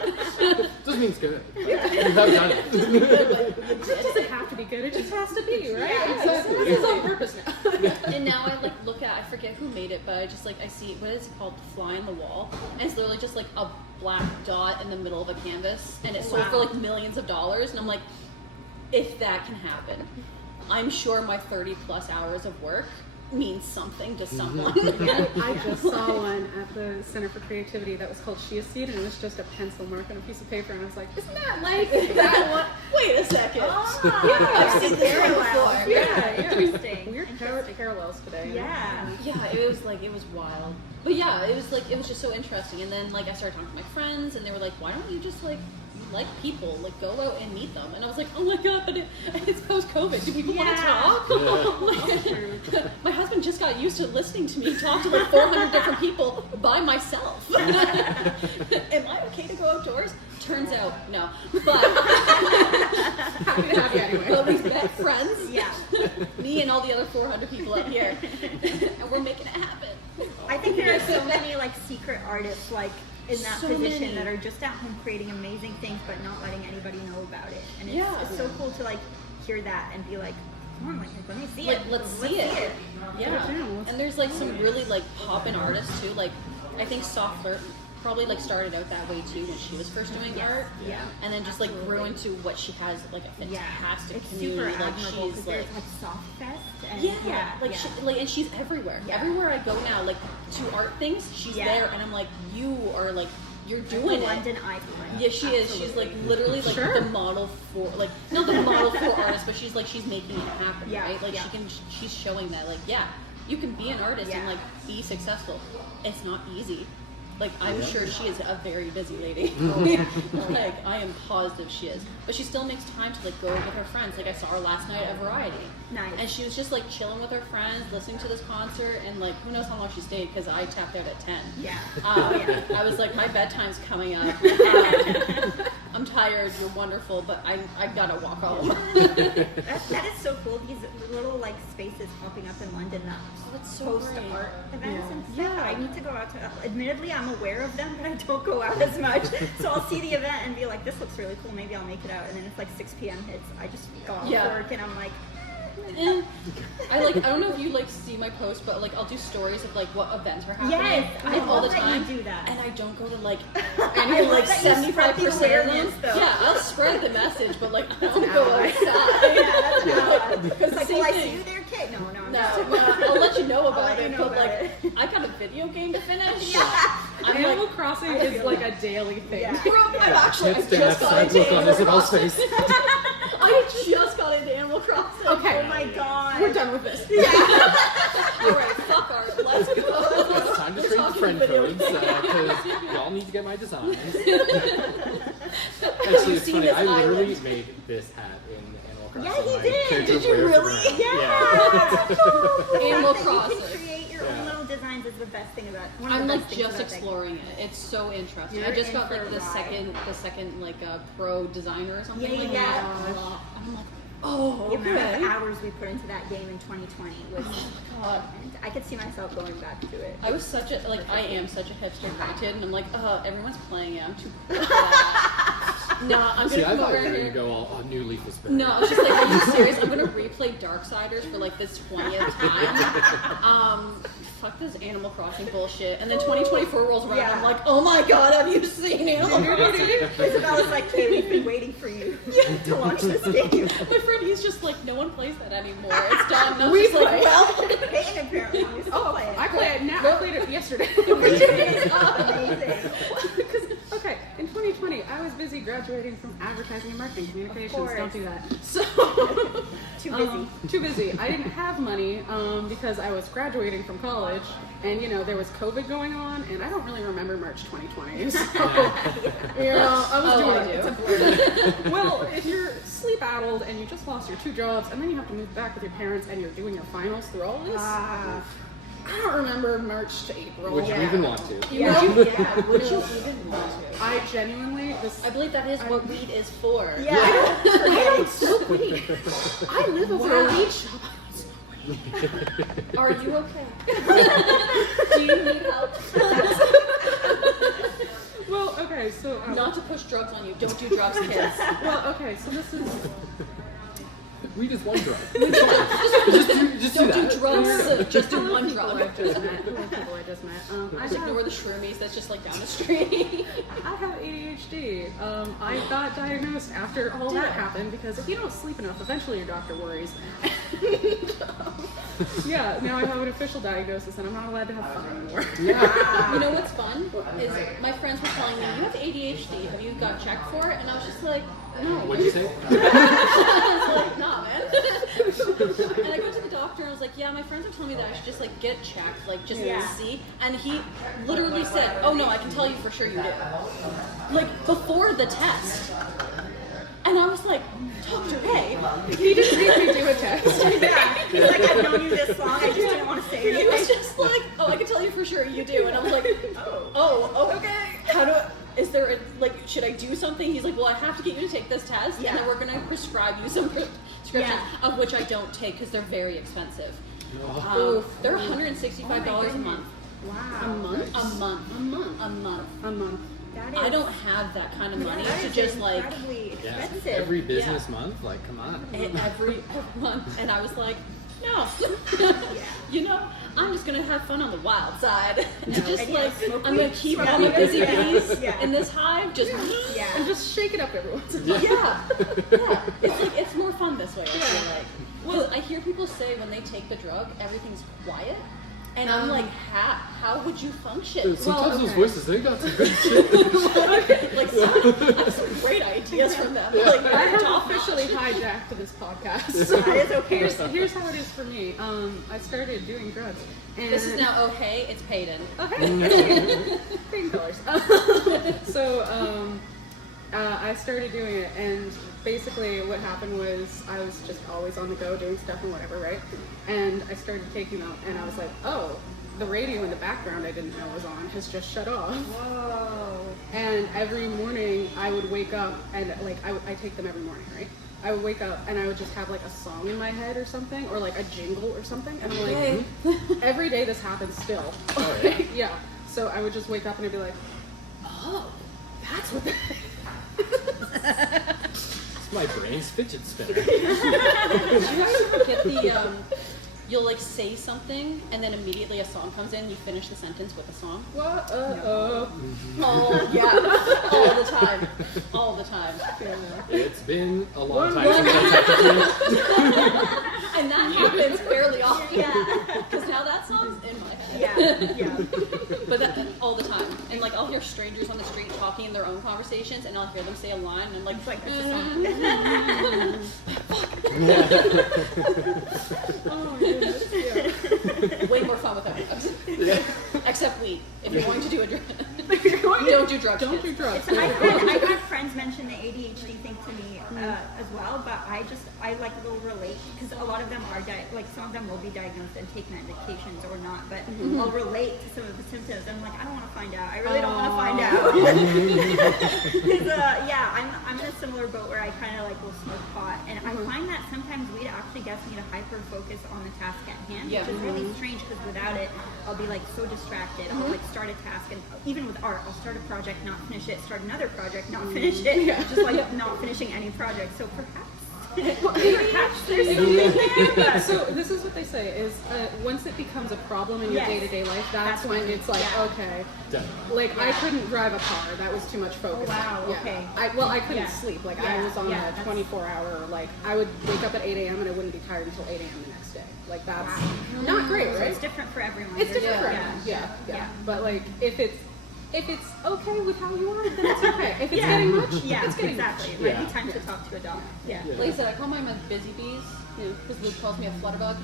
Just means good. You have done it. It doesn't have to be good. It just has to be, right? Exactly. It's on purpose now. And now I like look at, I forget who made it, but I just like, I see, what is it called? The Fly on the Wall. And it's literally just like a black dot in the middle of a canvas. And it's sold for like millions of dollars. And I'm like, if that can happen, I'm sure my 30 plus hours of work means something to someone. I just saw one at the Center for Creativity that was called Chia Seed, and it was just a pencil mark on a piece of paper, and I was like, isn't that like that one? Wait a second. I've seen this before. Yeah, Interesting. Weird parallels today. Yeah. Yeah, it was like, it was wild. But yeah, it was just so interesting. And then like I started talking to my friends, and they were like, why don't you just like people, like go out and meet them? And I was like, oh my god, but it's post-COVID. Do people want to talk? Yeah. My husband just got used to listening to me talk to like 400 different people by myself. Am I okay to go outdoors? Turns out, no. But Happy to have you anyway. but we've met friends. Yeah. Me and all the other 400 people up here, and we're making it happen. I think there are so many like secret artists like in that So position many. that are just at home creating amazing things but not letting anybody know about it. And it's, Yeah. it's so cool to like hear that and be like, come on, like let me see Like, it. let's see it. Yeah. Yeah. And there's like some really like poppin' artists too. Like I think Soft Flirt probably like started out that way too when she was first doing art. Yeah. And then just like grew into what she has, like a fantastic It's community. super Like admirable because she's there's like like Soft Fest and She, like, and she's everywhere. Yeah. Everywhere I go now, like to art things, she's there, and I'm like, you are like, you're doing it. London icon. Yeah, she is. She's like literally like the model for like not the model for artists, but she's like she's making it happen, Yeah, right? Like yeah. she's showing that like you can be an artist and like be successful. It's not easy. Like I'm sure she is a very busy lady. Like I am positive she is, but she still makes time to like go with her friends. Like I saw her last night at Variety, Nice. and she was just like chilling with her friends, listening to this concert, and like who knows how long she stayed because I tapped out at 10. Yeah. I was like, my bedtime's coming up. I'm tired. hired. You're wonderful, but I gotta walk home. That is so cool. These little like spaces popping up in London that That's so host great. art events and stuff. Yeah. I need to go out to. Admittedly, I'm aware of them, but I don't go out as much. So I'll see the event and be like, "This looks really cool. Maybe I'll make it out." And then it's like 6 p.m. hits. I just go off work and I'm like. I don't know if you like see my posts, but like I'll do stories of like what events are happening. Yes, I all the love that time. you do that. And I don't go to like I any love like that you spread 75% the of awareness, them. though. Yeah, I'll spread the message, but like I don't an go ally. outside. Yeah, that's an ally. Because like, Same will I thing. see you there, Kate? No, I'm No, not. I'll let you know I'll about let you it, know but about like it. I got a video game to finish. I'm Animal like, Crossing I is feel like it. a daily thing. Yeah. bro, I It's just got into look on Animal Isabel's Crossing. face. I just got into Animal Crossing. Okay. Oh my god. We're done with this. Alright, fuck art. Let's go. It's time to We're trade talking friend video codes because y'all need to get my designs. Have Actually, you it's seen funny. this I literally island? made this hat in Animal Crossing. Yeah, he My did. character Did you wears it really? around. Yeah. The Animal fact that you Crossing. can create your Yeah. own little designs is the best thing about. One of I'm the like best things just about that exploring it. It's so interesting. You're I just in got for like a the ride. second like pro designer or something. Yeah, like yeah. that. And I'm like, oh, The amount okay. of hours we put into that game in 2020 was. God. I could see myself going back to it. I was such a I am such a hipster kid, and I'm like, everyone's playing it. I'm too. No, I'm See, gonna I come thought over you were here. gonna go all New Leaf was better. No, I was just like, are you serious? I'm gonna replay Darksiders for like this 20th time. Fuck this Animal Crossing bullshit. And then 2024 rolls around, and I'm Yeah. like, oh my god, have you seen Animal Crossing? Isabella's like, "Kay, we've been waiting for you to launch this game." My friend, he's just like, no one plays that anymore. It's done. And I was We just like, play. well, Payton apparently used to play it. I play it now. I played it yesterday. Amazing. Because, okay, in 2020, I was busy graduating from advertising and marketing communications. course. Don't do that. So, Too busy. too busy. I didn't have money because I was graduating from college, and there was COVID going on, and I don't really remember March 2020. So, I was doing I it. do. It's a blur. Well, if you're sleep addled and you just lost your 2 jobs, and then you have to move back with your parents, and you're doing your finals through all this. Ah. I don't remember March to April. Would you Yeah. even want to? Yeah. would you even want to? I genuinely, I believe that is what weed is for. Yeah. I don't smoke weed. I live over a weed shop. Are you okay? Do you need help? Well, okay, so Not to push drugs on you. Don't do drugs, kids. well, okay, so this is Weed is one drug. Just do Don't that. do drugs. Just do one people drug. I've just met. People I just met. I Just ignore have, the shroomies that's just like down the street. I have ADHD. I got diagnosed after all that happened because if you don't sleep enough, eventually your doctor worries. Yeah, now I have an official diagnosis and I'm not allowed to have fun anymore. You know what's fun? Is my friends were telling me, you have ADHD. Have you got checked for it? And I was just like, no. What'd you say? I was like, nah, man. And I go to the doctor and I was like, yeah, my friends are telling me that I should just like get checked, like just see. And he literally said, oh no, I can tell you for sure you do. Like before the test. And I was like, Dr. Hey. He just made me do a test. Yeah. He's like, "I've known you this long. I just didn't want to say He was anything." just like, oh, I can tell you for sure you do. And I was like, oh, okay. How do I, is there a, like, should I do something? He's like, well, I have to get you to take this test, and then we're going to prescribe you some prescriptions, of which I don't take because they're very expensive. They're $165 a month. Wow. A month? A month. A month. A month. A month. That is, I don't have that kind of money that to is just like incredibly Yeah. expensive. Every business month? Like, come on. every month, and I was like, no, you know, I'm just gonna have fun on the wild side. Just And, like smoke I'm gonna weed, keep smoke all my weed. busy Yeah. bees Yeah. in this hive. Just Yeah. And just shake it up every once in a while. yeah. It's like it's more fun this way. I feel like. Well, I hear people say when they take the drug, everything's quiet. And I'm like, how would you function? Sometimes those okay. voices, they got some good shit. Like, I have some great ideas from them. Like, I have top officially hijacked this podcast. That is okay. Here's how it is for me. I started doing drugs. And This is now Oh Hey, it's Payden. Okay. Painkillers. So I started doing it, and basically what happened was I was just always on the go doing stuff and whatever, right? And I started taking them, and I was like, oh, the radio in the background I didn't know was on has just shut off. Whoa. And every morning I would wake up and like I take them every morning, right? I would wake up and I would just have like a song in my head or something, or like a jingle or something, and I'm like, every day this happens still. Oh, yeah. Yeah. So I would just wake up and I'd be like, oh, that's what that It's my brain's fidget spinner. Do you ever get the you'll like say something and then immediately a song comes in and you finish the sentence with a song? What? Oh yeah, all the time, all the time. It's been a long time One since I typed it. And that happens fairly often. Yeah. Because now that song's in my head. Yeah. But that all the time. And like I'll hear strangers on the street talking in their own conversations and I'll hear them say a line and I'm like, It's like that's a song. Oh goodness. Yeah. way more fun without drugs. Except weed. If you're going to do a drug, Don't don't do drugs. Don't kids. do drugs. I've had friends mention the ADHD thing to me as well, but I like will relate because a lot of them are like some of them will be diagnosed and take medications or not, but I'll relate to some of the symptoms. I'm like, I don't want to find out. I really don't want to find out. Because yeah, I'm in a similar boat where I kind of like will smoke pot, and I find that sometimes weed actually gets me to hyper focus on the task at hand, Yeah. which is really strange because without it, I'll be like so distracted. I'll like start a task, and even with art, I'll start a project, not finish it, start another project, not finish it, just like not finishing any project. So perhaps there's something there. So this is what they say is once it becomes a problem in your Yes. day-to-day life, that's when it's like, yeah. okay. Definitely. Like I couldn't drive a car. That was too much focus. Oh, wow, Yeah. okay. I couldn't Yeah. sleep. Like Yeah, I was on yeah, a 24-hour. Like I would wake up at 8 a.m. and I wouldn't be tired until 8 a.m. the next day. Like that's not great, So right? it's different for everyone. It's There's- different for yeah. everyone. Yeah. Yeah. But like if it's okay with how you are, then it's okay. If it's getting much, Yeah, it's getting exactly. It much. might be time to talk to a doc. Yeah. Yeah. Like I said, I call mine busy bees. Because Luke calls me a flutterbug.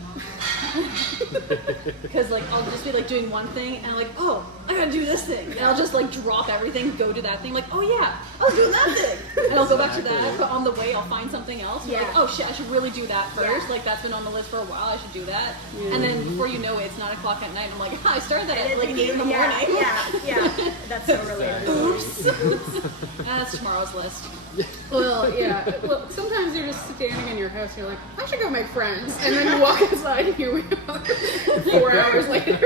Because like I'll just be like doing one thing and I'm like, oh, I gotta do this thing, and I'll just like drop everything, go do that thing. Like, oh yeah, I'll do that thing, and I'll go back to that. But on the way, I'll find something else. Yeah. Like, oh shit, I should really do that first. Yeah. Like that's been on the list for a while. I should do that. And then before you know it, it's 9 o'clock at night. And I'm like, I started that at like 8 in the morning. Yeah. That's so relatable. Oops. That's tomorrow's list. Well, yeah. Well, sometimes you're just standing in your house and you're like, I should go make friends. And then you walk outside and here we are 4 hours later.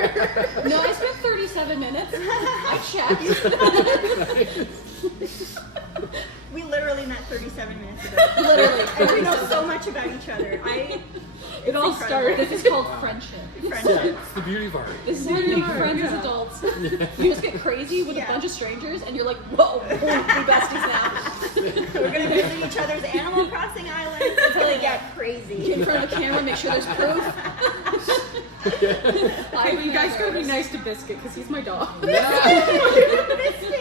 No, I spent 37 minutes. I checked. We literally met 37 minutes ago. Literally. And we know so much about each other. It all started. This is called friendship. Friendship. It's the beauty of art. This is when you make friends as adults. You just get crazy with a bunch of strangers, and you're like, whoa, we're besties now. We're gonna visit each other's Animal Crossing islands until they get crazy. Get in front of the camera, make sure there's proof. Hey, you guys gotta be nice to Biscuit because he's my dog.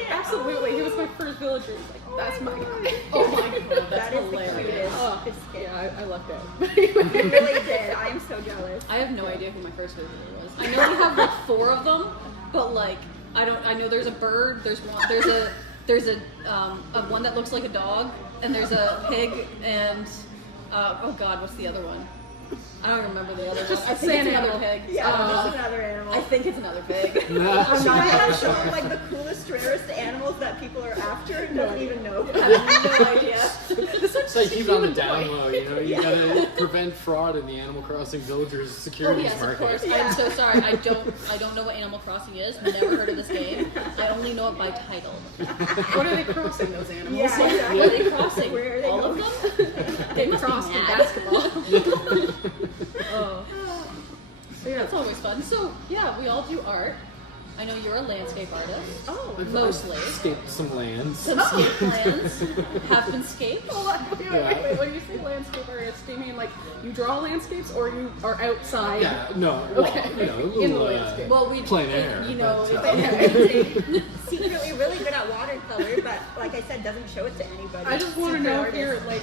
Absolutely. He was my first villager. He's like, that's my guy. Oh my god, that's That is the hilarious. cutest. Oh, Biscuit. yeah, I loved it. You really did. I am so jealous. I have no idea who my first visitor was. I know we have like 4 of them, but like I know there's a bird, there's a one that looks like a dog, and there's a pig, and oh god, what's the other one? I don't remember the other one. I think it's another pig. Yeah, that's another animal. I think it's another pig. I'm not sure. Like the coolest, rarest animals that people are after and doesn't even know. I have no idea. So you keep it on the down low, you know, you gotta prevent fraud in the Animal Crossing villagers Oh securities yes, of market. course. I'm so sorry. I don't know what Animal Crossing is. Never heard of this game. I only know it by title. What are they crossing, those animals? Yeah, exactly. What are they crossing? Where are they All going? of them? They must be crossed in mad. basketball. Oh. So yeah, that's always fun. So yeah, we all do art. I know you're a landscape artist. Oh, Mostly. Escaped some lands. Some scape plans have been scaped. wait. When you say landscape artist, do you mean like you draw landscapes or you are outside? Yeah, no, well, Okay. you know, a In the little, landscape. Well, we plein air. You know, but, Secretly really good at watercolor, but like I said, doesn't show it to anybody. I just want to Secret know if artist. you're like.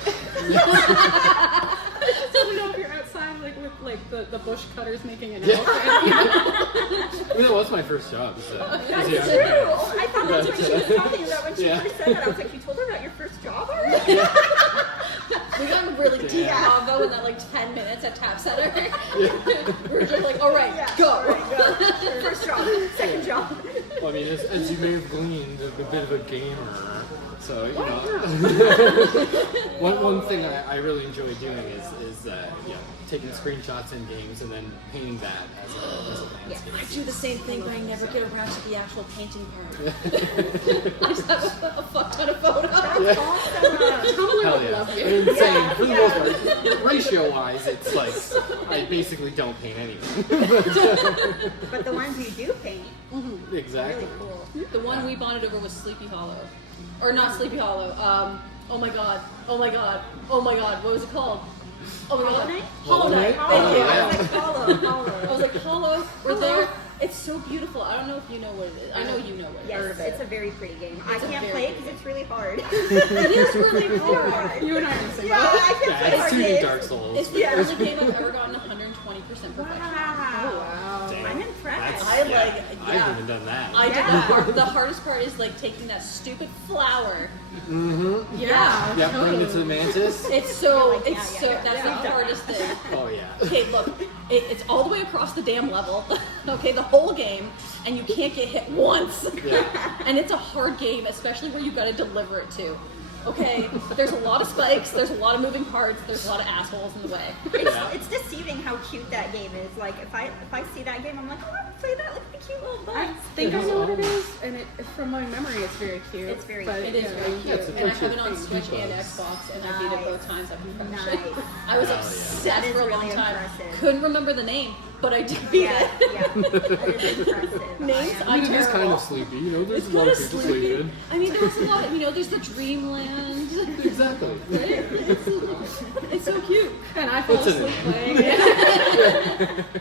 I just want to know if you're outside like with like the bush cutters making an elephant. I mean, that was my first job. So, That's yeah. true. I thought that's what she was talking about when she first said that. I was like, you told her about your first job already? we got really deep combo in that like 10 minutes at Tap Center. We were just like, all right, go. All right, go. First job, second job. Well, I mean, as you may have gleaned, a bit of a gamer. So, you know, one thing I really enjoy doing is taking screenshots in games and then painting that as a landscape. I do the same thing, but I never get around to the actual painting part. I just have a fuck ton of photos. That's awesome. Tumblr Hell would yeah. love you. I mean, same, for the most part. Ratio-wise, it's like, I basically don't paint anything. But the ones you do paint, Exactly. really cool. The one we bonded over was Sleepy Hollow. Or not Sleepy Hollow. Oh my god. What was it called? Oh my god. Hollow Knight? Hollow Knight. Thank you. I was like, Hollow. I was like, Hollow. We're there. It's so beautiful. I don't know if you know what it is. I know you know what it is. Yes, it's a very pretty game. I It's a can't very play it because it's really hard. It is really hard. You and I can say Yeah, that. I can't play Yeah, it's hard 2D games. Dark Souls. It's the only game I've ever gotten 120% perfection. Wow. Wow. Damn. I'm impressed. I like, I haven't even done that. I did Yeah. the hardest part is like taking that stupid flower. Yeah. Yeah, bring it to the mantis. It's so, Like, it's yeah, so, yeah, that's yeah. the hardest thing. Oh yeah. Okay, look, it's all the way across the damn level, okay, the whole game, and you can't get hit once. Yeah. And it's a hard game, especially where you gotta deliver it to. Okay, there's a lot of spikes, there's a lot of moving parts, there's a lot of assholes in the way. It's deceiving how cute that game is. Like if I see that game, I'm like, oh, I want to play that. Look at the cute little I bugs. think I know what it is, and from my memory, it's very cute. It's very but, cute. It is very Yeah, cute, it's a and I have it picture on of Switch two and bugs. Xbox, and I beat it both times. I've been crushed. Nice. I was Hell yeah. obsessed That is for a long really time. impressive. Couldn't remember the name, but I did beat Yeah, it. yeah. That is impressive. Names, I I mean, it is kind terrible. of sleepy. You know, there's It's a lot kind of of people sleepy. sleeping. I mean, there was a lot of, there's the Dreamland. Exactly. Right? It's so cute. And I fall What's in asleep it? playing it.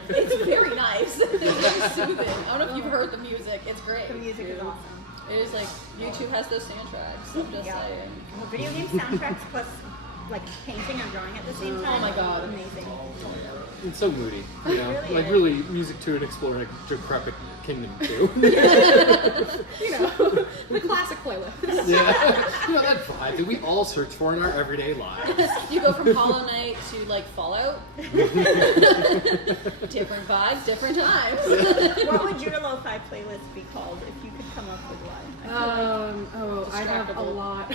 It's very nice. It's very soothing. I don't know if you've heard the music. It's great. The music is awesome. It is like, YouTube has those soundtracks. I'm just Yeah. saying. Well, video game soundtracks plus like painting or drawing at the same time. Oh my god. Amazing. It's so moody. You know, really like is. really music to an exploring decrepit kingdom too. You know, the classic playlist. Yeah. You know, that vibe that we all search for in our everyday lives. You go from Hollow Knight to like Fallout. Different vibes, different times. What would your lo-fi playlist be called if you could come up with one? I have a Distractible. lot.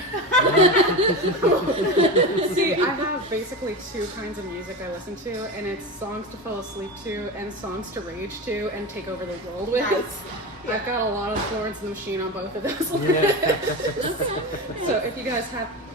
See, I have basically two kinds of music I listen to, and it's songs to fall asleep to and songs to rage to and take over the world with. Nice. I've got a lot of Florence and the Machine on both of those lists. Yeah. So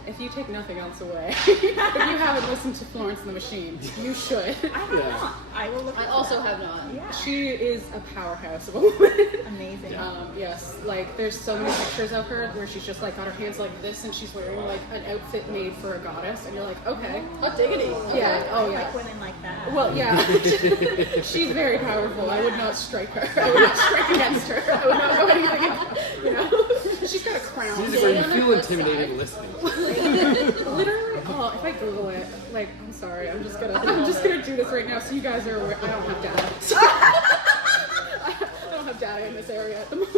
if you take nothing else away, if you haven't listened to Florence and the Machine, you should. I have Yeah. not. I will look. I into also that. have not. Yeah. She is a powerhouse of a woman. Amazing. Yes, like there's so many pictures of her where she's just like got her hands like this and she's wearing like an outfit made for a goddess, and you're like, okay, Hot diggity. yeah, I oh yeah. like women like that. Well, yeah, she's very powerful. I would not strike her. I would not strike against her. I would not go anything against, you know. She's got a crown. Music where you feel intimidated listening. Literally, oh, if I Google it, like, I'm sorry, I'm just gonna do this right now so you guys are aware. I don't have data. I don't have data in this area at the moment.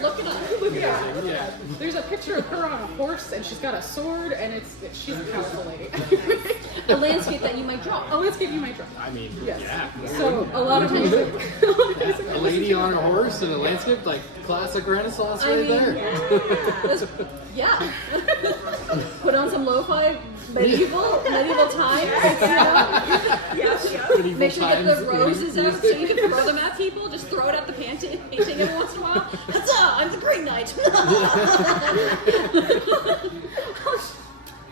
Look it up. Yeah. Yeah. There's a picture of her on a horse and she's got a sword and she's a powerful lady. A landscape that you might draw. A landscape you might draw. I mean, Yes. yeah. So a lot of music. A lady on a horse and a landscape, like classic Renaissance I right mean, there. Yeah. Put on some lo-fi medieval times. Medieval Make sure you get the times, roses out music. so you can throw them at people. Just throw it at the painting every once in a while. Huzzah! I'm the Green Knight.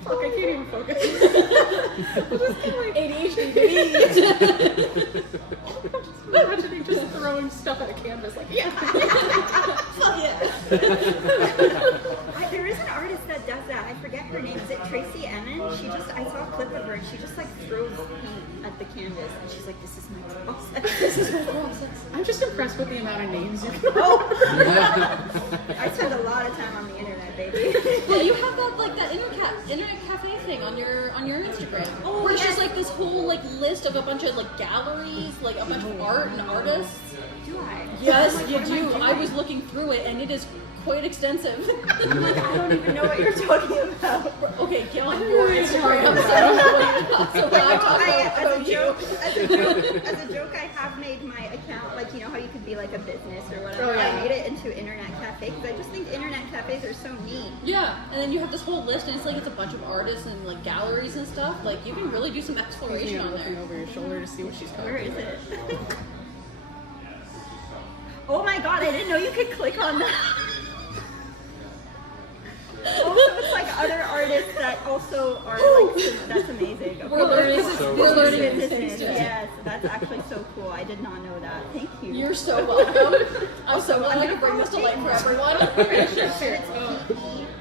Fuck, I can't even focus. ADHD. Imagining just throwing stuff at a canvas, like, yeah. Fuck yeah. There is an artist that does that. I forget her name. Is it Tracy Emin? I saw a clip of her and she just like throws paint at the canvas and she's like, this is my process. This is my process. I'm just impressed with the amount of names you can I spend a lot of time on the internet, baby. Well, you have that internet cafe thing on your Instagram. Oh, where it's yes. just like this whole like list of a bunch of like galleries, like a bunch of art and artists. Do I? Yes, I'm like, you what am I do. doing? I was looking through it and it is quite extensive. I'm like, I don't even know what you're talking about. Okay, get on your Instagram. So I don't know what you're talking about. I'm talking about As a joke, I have made my account, like, you know how you could be like a business or whatever. Oh, yeah. I made it into internet cafe because I just think internet cafes are so neat. Yeah, and then you have this whole list, and it's a bunch of artists and like galleries and stuff. Like you can really do some exploration on looking there. over your shoulder to see what she's Where talking is about. it? Oh my god, I didn't know you could click on that. Also, it's like other artists that also are like, that's amazing. Okay. We're learning. We're learning This these is things. business. Yes, that's actually so cool. I did not know that. Thank you. You're so welcome. I'm so glad I can bring this to light for everyone.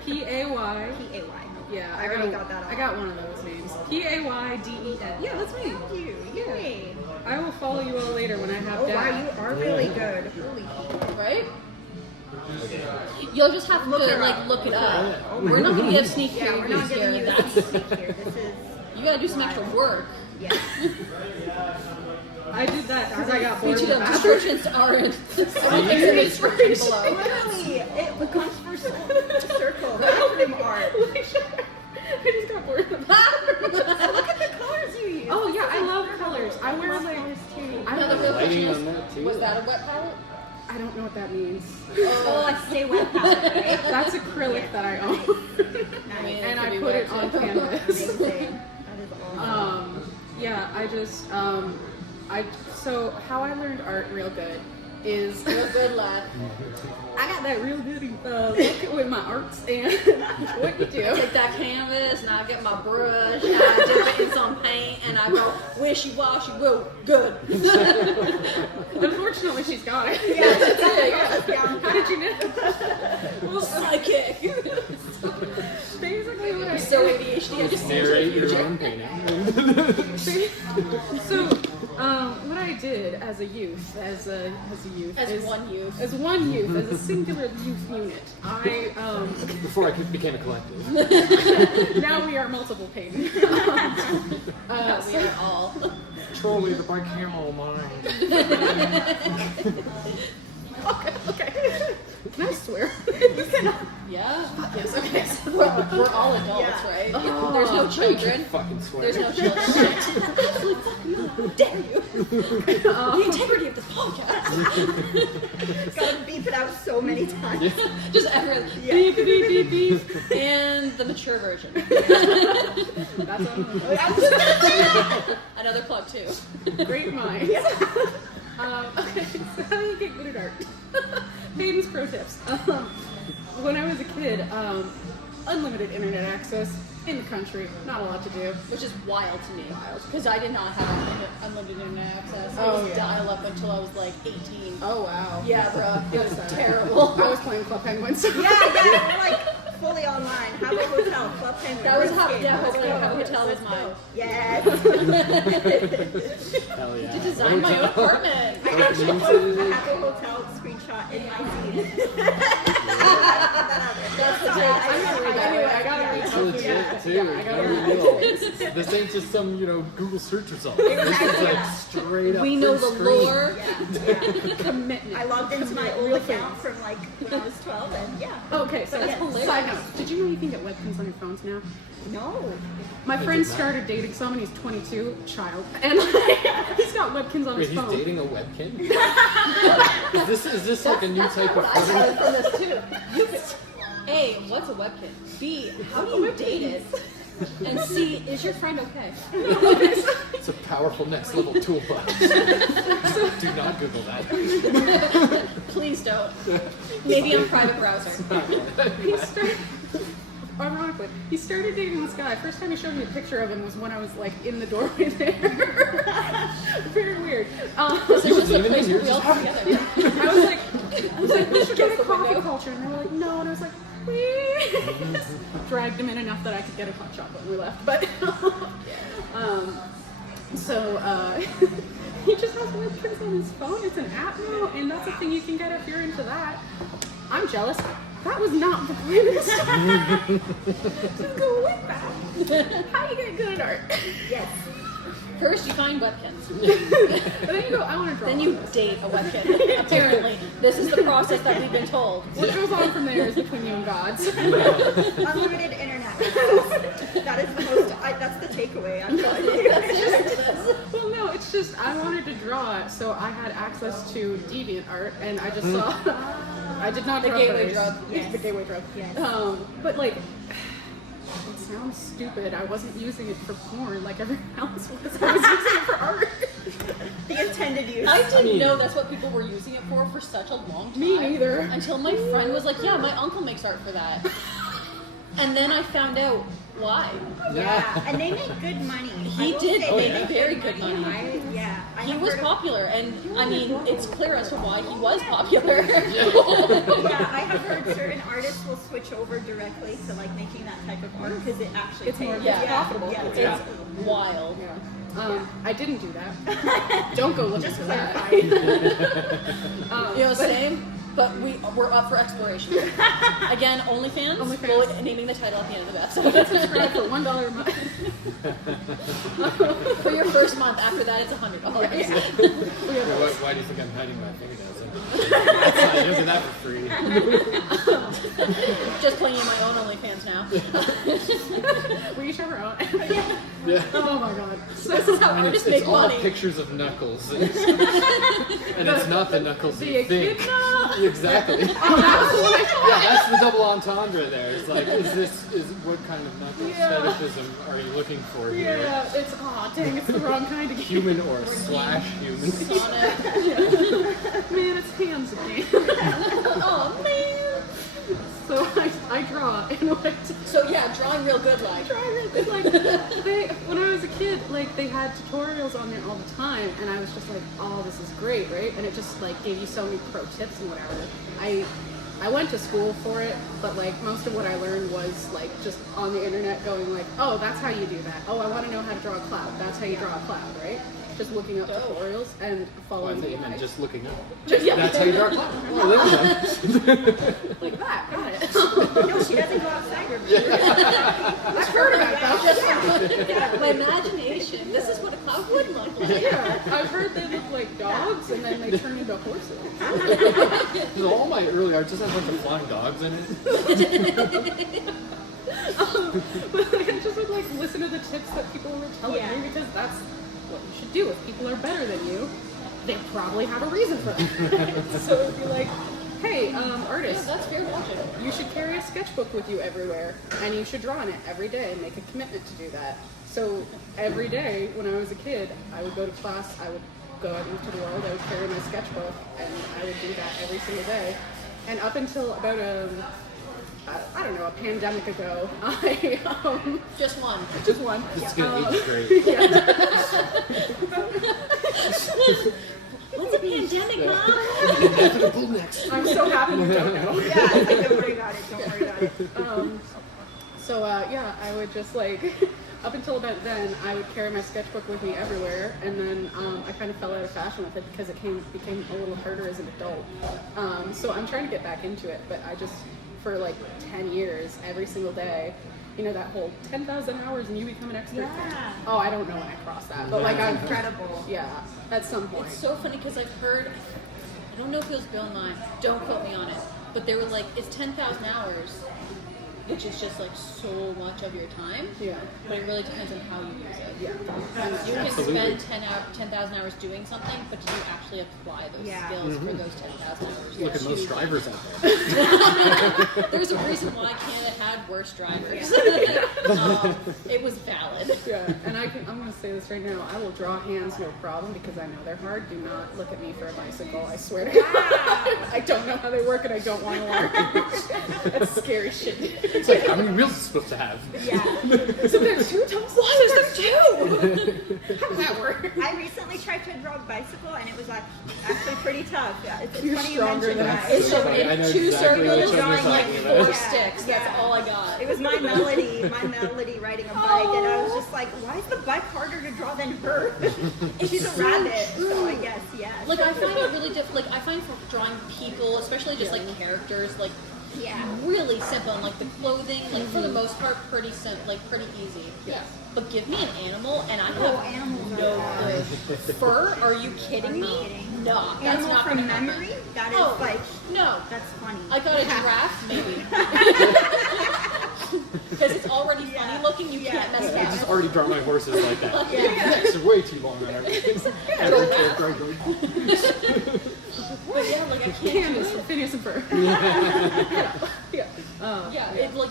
P-A-Y. P-A-Y. Yeah, I already got that on. I got one of those names. P-A-Y-D-E-N. Yeah, that's me. Thank you. Yay. I will follow you all later when I have Oh wow, data. you are really good. Holy shit. Right? You'll just have to look it up. We're not gonna give sneak Yeah, we're previews not giving here. you That's a sneak peek here. This is you gotta do some extra work. yeah. I did that because I got bored BT with the Dub bathroom. descriptions aren't. Someone thinks it is description below. Literally, it comes for circle bathroom art. I just got bored with the bathroom. Look at the colors you use. Oh yeah, I love colors. I wear like I No, the don't real know. question Lighting on that, is, too. was that a wet palette? I don't know what that means. Oh, like stay wet palette, right? That's acrylic that I own. Nice. And I could be put weird, it on too. canvas. Amazing. That is awesome. Yeah, I just so how I learned art real good is Real good lad. I got that real good look with my arts and what you do. Take that canvas and I get my brush and I dip it in some paint and I go wishy-washy, whoa, good. Unfortunately, she's got it. Yeah. How did you know? Well, Psychic. basically what I So ADHD, I just Narrate your own painting. So, what I did as a youth, as a youth, As is, one youth. as one youth, as a singular youth unit, I Before I became a collective. now we are multiple Payden. We are all. Trolley the bike camel mine. Okay. Can I swear? Yeah. Yes. Okay. We're all adults, Yeah. right? There's no children. Fucking swear. There's no children. How dare you? The integrity of this podcast. Gotta beep it out so many times. Just everything. Yeah. Beep, beep, beep, beep. And the mature version. That's Another plug, too. a great mind. Okay, so how do you get good at art? Payden's pro tips. When I was a kid, unlimited internet access in the country, not a lot to do. Which is wild to me. Because I did not have unlimited internet access. It Oh, was yeah. dial-up until I was like 18. Oh wow. Yeah, bro. It was That's terrible. I was playing Club Penguin. So Yeah, we're like fully online. Habbo Hotel, Club Penguin. That was how, RuneScape. yeah, Let's hopefully go. how hotel was Let's mine. go. Yes. Hell yeah. To design my own apartment. I actually put a Habbo Hotel screenshot in my feed. That's the Sorry, take. I'm gonna read that. anyway, I gotta yeah. read It's something. legit too. Yeah, I gotta Very read real. This ain't just some, Google search result. This is like straight up. We know full the screen. lore. Yeah. Commitment. I logged into my old Real account from like when I was 12 and yeah. Okay, so That's hilarious. side note. Did you know you can get webcams on your phones now? No. My friend started dating someone, he's 22, child, and he's got webcams on Wait, his he's phone. dating a webcam? is this like a new type of I started photo? from this too. A, what's a webkam? B, how do you date it? And C, is your friend okay? It's a powerful next level toolbox. Do not Google that. Please don't. Maybe on private browser. He started, ironically, he started dating this guy. First time he showed me a picture of him was when I was like in the doorway there. Very weird. This is just a Even place in where we yours? all come together. I was like, we should go to Kiss the coffee window. culture, and they were like, no, and I was like, please. Dragged him in enough that I could get a hot chocolate when we left, but he just has webcams on his phone. It's an app now, and that's a thing you can get if you're into that. I'm jealous. That was not the point of the story. Just go with that. How you get good at art? Yes. First, you find webcams. But then you go, I want to draw. Then you date a webcam. Apparently, this is the process that we've been told. What goes on from there is between you and gods. Unlimited internet access. That is the most, that's the takeaway I'm telling you. Well, no, it's just I wanted to draw, so I had access to DeviantArt, and I just saw I did not The draw gateway furries. drug. Yes. The gateway drug. Yes. But like, it sounds stupid. I wasn't using it for porn like everyone else was. I was using it for art. The intended use. I didn't know that's what people were using it for such a long time. Me neither. Until my friend was like, yeah, my uncle makes art for that. And then I found out why. Yeah, and they make good money. He I will did. say They make made very good money. I He have was heard of- popular, and I mean, it's clear as to why he was popular. Yeah, I have heard certain artists will switch over directly to like making that type of art because it actually It's pays. more profitable. Yeah, It's wild. Yeah. I didn't do that. Don't go looking Just for that. clarifying. You know, same. But we're up for exploration. Again, OnlyFans. OnlyFans. We'll naming the title at the end of the Subscribe episode. for $1 a month. For your first month. After that, it's $100. Why do you think I'm hiding my fingernails? I'm using that for free. Just playing in my own OnlyFans now. We each have our own. Yeah. Oh my god. This is how And artists it's make all money. pictures of knuckles. And it's not the knuckles The you think. echidna. Exactly. Yeah, that's the double entendre there. It's like, what kind of knuckles fetishism are you looking for here? Yeah, it's dang, it's the wrong kind of Human or slash human? Sonic. Man, it's hands again. Oh man. So I draw in a way to So yeah, drawing real good like. like when I was a kid, like they had tutorials on there all the time, and I was just like, oh, this is great, right? And it just like gave you so many pro tips and whatever. I went to school for it, but like most of what I learned was like just on the internet, going like, oh, that's how you do that. Oh, I want to know how to draw a cloud. That's how you draw a cloud, right? Just looking up tutorials and Oh, I following thought you the meant guide. just looking up. Yeah. That's how you draw a cloud. Oh, there we go. Like that, got it. No, she doesn't go outside her. I've heard about that. Just from looking at my imagination. This is what a cloud would look like. Yeah, I've heard they look like dogs and then they turn into horses. So all my early art just has a bunch of flying dogs in it. But like, I just would like listen to the tips that people were telling me, because that's what you should do. If people are better than you, they probably have a reason for that. So it'd be like, hey, Yeah, artist, that's fair logic. you should carry a sketchbook with you everywhere, and you should draw in it every day and make a commitment to do that. So every day when I was a kid, I would go to class, I would go out into the world, I would carry my sketchbook, and I would do that every single day. And up until about I don't know, a pandemic ago, I Just one. just one. It's gonna age great. What's a pandemic, Mom? Inevitable next. I'm so happy you don't know. Yeah, it's like, don't worry about it. Don't worry about it. So yeah, I would just like, up until about then, I would carry my sketchbook with me everywhere, and then I kind of fell out of fashion with it because it became a little harder as an adult. So I'm trying to get back into it, but I just, for like 10 years, every single day, you know, that whole 10,000 hours and you become an expert. Yeah. Oh, I don't know when I cross that, but like I'm Incredible. Yeah, at some point. It's so funny because I've heard, I don't know if it was Bill Nye, don't quote me on it, but they were like, it's 10,000 hours, which is just like so much of your time. Yeah. But it really depends on how you use it. Yeah. You can Absolutely. spend 10,000 hours doing something, but do you actually apply those Yeah. skills for those 10,000 hours? Look at to- most drivers out there. There's a reason why Canada had worse drivers. It was valid. Yeah, and I'm going to say this right now. I will draw hands no problem because I know they're hard. Do not look at me for a bicycle. I swear to God. I don't know how they work and I don't want to learn. That's scary shit. It's like, how many wheels is it supposed to have? Yeah. So there's 2 times. Why is there 2? How does that work? I recently tried to draw a bicycle and it was actually pretty tough. Yeah, it's You're funny you stronger mentioned than that. us. It's so funny. I know in 2 exactly circles, which one drawing you're like talking 4 about. sticks. That's all I got. It was my melody riding a bike, and I was just like, why is the bike harder to draw than her? She's a rabbit, so I guess, yeah. Like I find it really difficult. Like I find for drawing people, especially just like characters, like really simple. And like the clothing, like for the most part, pretty simple, like pretty easy. Yeah. But give me an animal, and I have animals are no hard. clue. Fur? Are you kidding me? kidding? No, that's Animal not from gonna happen. memory? That is Oh, like, no. that's funny. I got a giraffe, maybe. Because it's already funny looking, you can't mess it I up. just already draw my horses like that. Yeah. Necks are way too long on everything. Wait, yeah, like I can't do Candace it. from Phineas and Ferb. Yeah.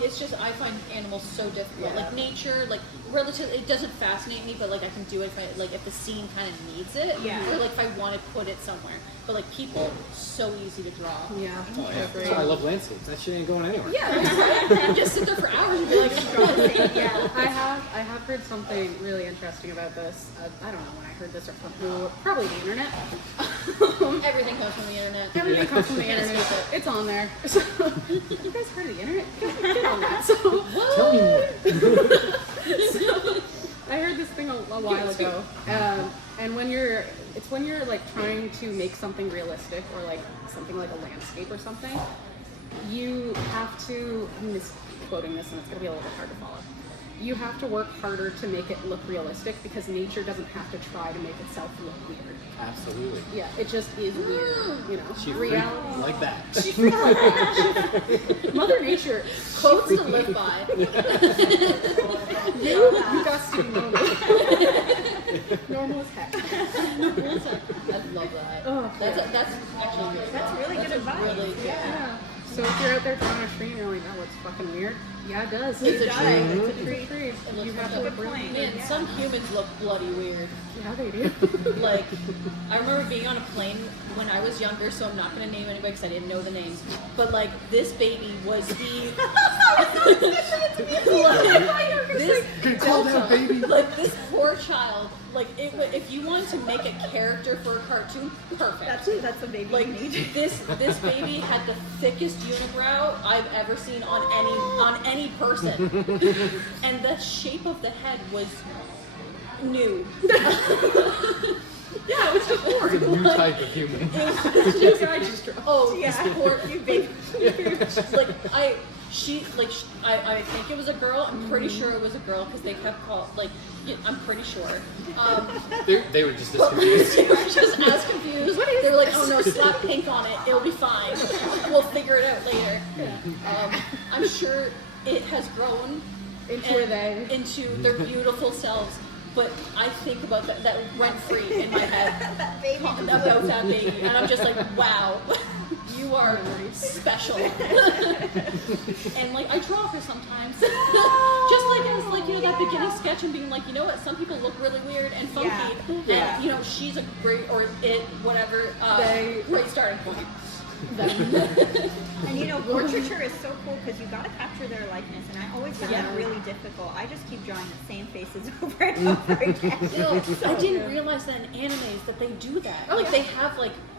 It's just I find animals so difficult. Yeah. Like nature, like relatively, it doesn't fascinate me, but like I can do it if the scene kind of needs it, Yeah. or like if I want to put it somewhere. But like people, so easy to draw. Yeah. That's why I love landscapes. That shit ain't going anywhere. Yeah, you just sit there for hours and be like, Yeah. I have heard something really interesting about this. I don't know when I heard this or from who. Probably the internet. everything comes from the internet. Everything comes from the Can't internet. escape it. It's on there. So, you guys heard of the internet? Get on that. So, Tell me more. I heard this thing a while ago, and when you're like trying to make something realistic or like something like a landscape or something, you have to. I'm misquoting this, and it's gonna be a little bit hard to follow. You have to work harder to make it look realistic because nature doesn't have to try to make itself look weird. Absolutely. Yeah, it just is weird, you know. She Reality. like that. Mother Nature. Quotes to live by. You got to be normal. Normal as heck. I love that. Oh, That's actually really That's really good advice. Really good. Yeah. So if you're out there drawing a tree and you're like, that looks fucking weird. Yeah, it does. It's a tree. It's a tree. It looks You have like to a look good really point. weird. Man, some humans look bloody weird. Yeah, they do. Like, I remember being on a plane when I was younger, so I'm not going to name anybody because I didn't know the names. But, like, this baby was the... Like, this poor child, like, if you wanted to make a character for a cartoon, perfect. That's a baby Like you need. this baby had the thickest unibrow I've ever seen on any person, and the shape of the head was new. Yeah, it was just It's a boring. new type of human. This guy just drew. Oh, Yeah. this poor You baby. like I think it was a girl. I'm pretty sure it was a girl because they kept I'm pretty sure. They were just as confused. They were just as confused. They were like, oh no, slap pink on it. It'll be fine. We'll figure it out later. I'm sure it has grown into their beautiful selves. But I think about that rent free in my head That baby. about that baby, and I'm just like, wow, you are special. And like I draw her sometimes, just like as like that beginning sketch and being like, you know what, some people look really weird and funky, Yeah. and she's a great whatever great starting point. And portraiture is so cool because you got to capture their likeness, and I always find that really difficult. I just keep drawing the same faces over and over again. I didn't realize that in animes that they do that. They have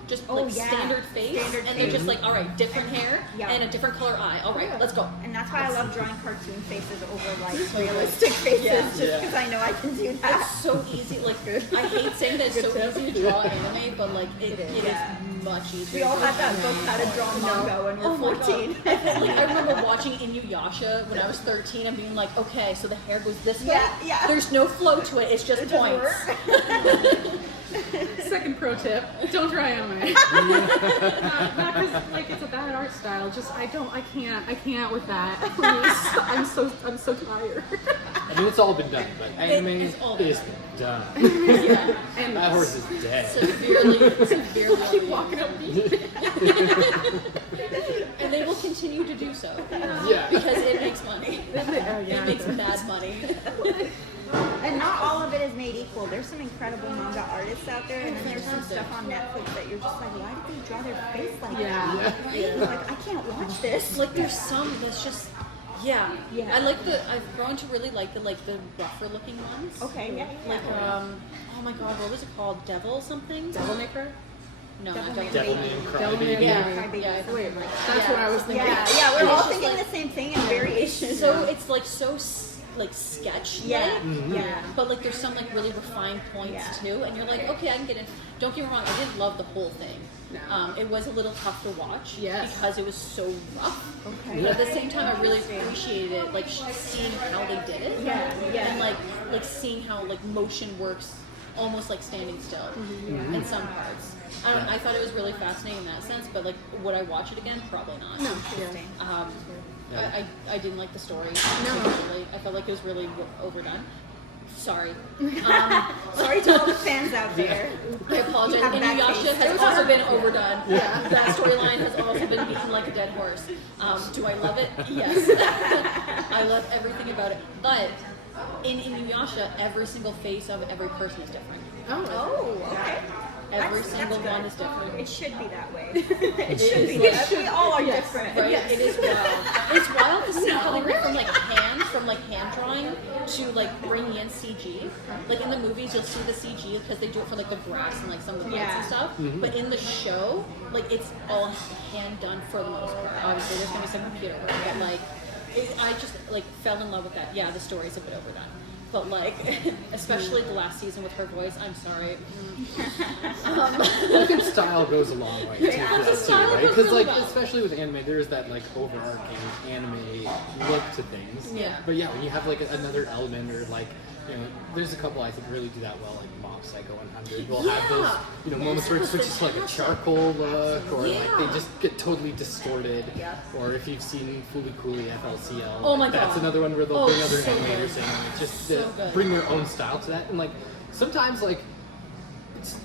just standard face, and they're just like, all right, different hair and a different color eye. All right, let's go. And that's why I love drawing cartoon faces over realistic faces, just because I know I can do that. It's so easy. Like I hate saying that it's so easy to draw anime, but like it is much easier. We all had that book, How to Draw Manga, when we were 14. I remember watching Inuyasha when I was 13 and being like, okay, so the hair goes this way. Yeah. There's no flow to it. It's just It doesn't points. work. Second pro tip: don't draw anime. Not because it's a bad art style. Just I can't with that. Please. I'm so tired. I mean, it's all been done, but anime is all been done. And That horse is dead. Severely. keep walking up. And they will continue to do so. Yeah. Because it makes money. It makes it mad money. And not all of it is made equal. There's some incredible manga artists out there, and then there's some stuff on Netflix that you're just like, why did they draw their face like that? Right? Like, I can't watch this. Like there's some that's just I've grown to really like the rougher looking ones. Okay, yeah. Like oh my god, what was it called? Devil something? Devil May Cry? No, Devil not May Devil. Devil May Cry Devil May Baby. Yeah, Crybaby. yeah. Wait, that's what I was thinking. Yeah, we're all It's just thinking like- the same thing in variations. So it's so sketch. yeah. But there's some really refined points too, and you're like, okay, I can get in. Don't get me wrong, I didn't love the whole thing. No. It was a little tough to watch because it was so rough. Okay. But at the same time, I really appreciated it, seeing how they did it. Yeah. And like seeing how motion works, almost like standing still in some parts. I thought it was really fascinating in that sense, but would I watch it again? Probably not. No. Interesting. I didn't like the story. No. I felt like it was really overdone. Sorry. Sorry to all the fans out there. I apologize. have bad Inuyasha taste. has also been overdone. Yeah. That storyline has also been beaten like a dead horse. Do I love it? Yes. I love everything about it. But in Inuyasha, every single face of every person is different. Oh, okay. Every That's single good. one is different. It should be that way. It should be. Yes. We all are different. Right? Yes. It is wild. It's wild to see how they went from hand drawing to like bringing in CG. Like in the movies, you'll see the CG because they do it for like the grass and like some of the plants and stuff. But in the show, like it's all hand done for the most part. Obviously, there's gonna be some computer work, but like I just like fell in love with that. Yeah, the story's a bit overdone. But like, especially the last season with her voice, I'm sorry. I think style goes a long way too, for that too, style right? goes Because really like, well. especially with anime, there's that like overarching anime look to things. Yeah. But yeah, when you have like another element or like, you know, there's a couple I think really do that well, like Mob Psycho 100 will have those, you know, moments where it switches to like a charcoal look, or like they just get totally distorted. Or if you've seen Fooly Cooly FLCL, Oh my that's God. another one where they'll Oh, bring other so animators good. in and just So good. bring their own style to that. And like sometimes like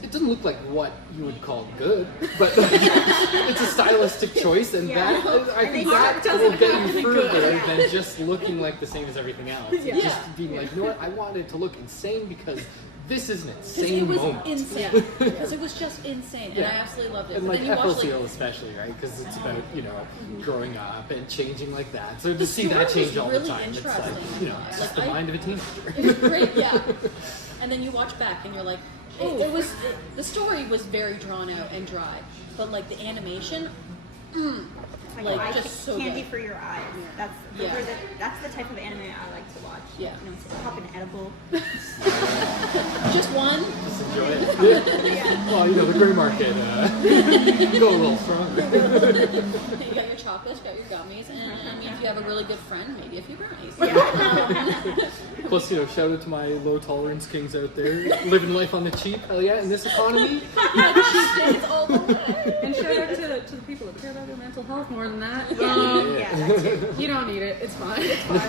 it doesn't look like what you would call good, but it's a stylistic choice, and that I think that will get you further than just looking like the same as everything else. Just being like, you know what, I want it to look insane because this is an insane It was moment. insane. Because it was just insane, and I absolutely loved it. And But like then you watch FLCL especially, right? Because it's about, you know, growing up and changing like that. So to see that story change was all really the time, it's like, interesting. you know, it's just the Like, mind of a teenager. It was great, yeah. And then you watch back and you're like, the story was very drawn out and dry, but like the animation, like just so candy good. for your eyes. That's the type of anime I like to watch. Yeah. You know, it's pop an edible. Just one. Just enjoy it. Well, you know, the gray market, go a little stronger. You got your chocolates, got your gummies, and I mean, if you have a really good friend, maybe a few brownies. Plus, you know, shout out to my low tolerance kings out there, living life on the cheap. Hell yeah, in this economy. Cheese all the way. And shout out to the people that care about their mental health more than that. That too. You don't need it. It's fine.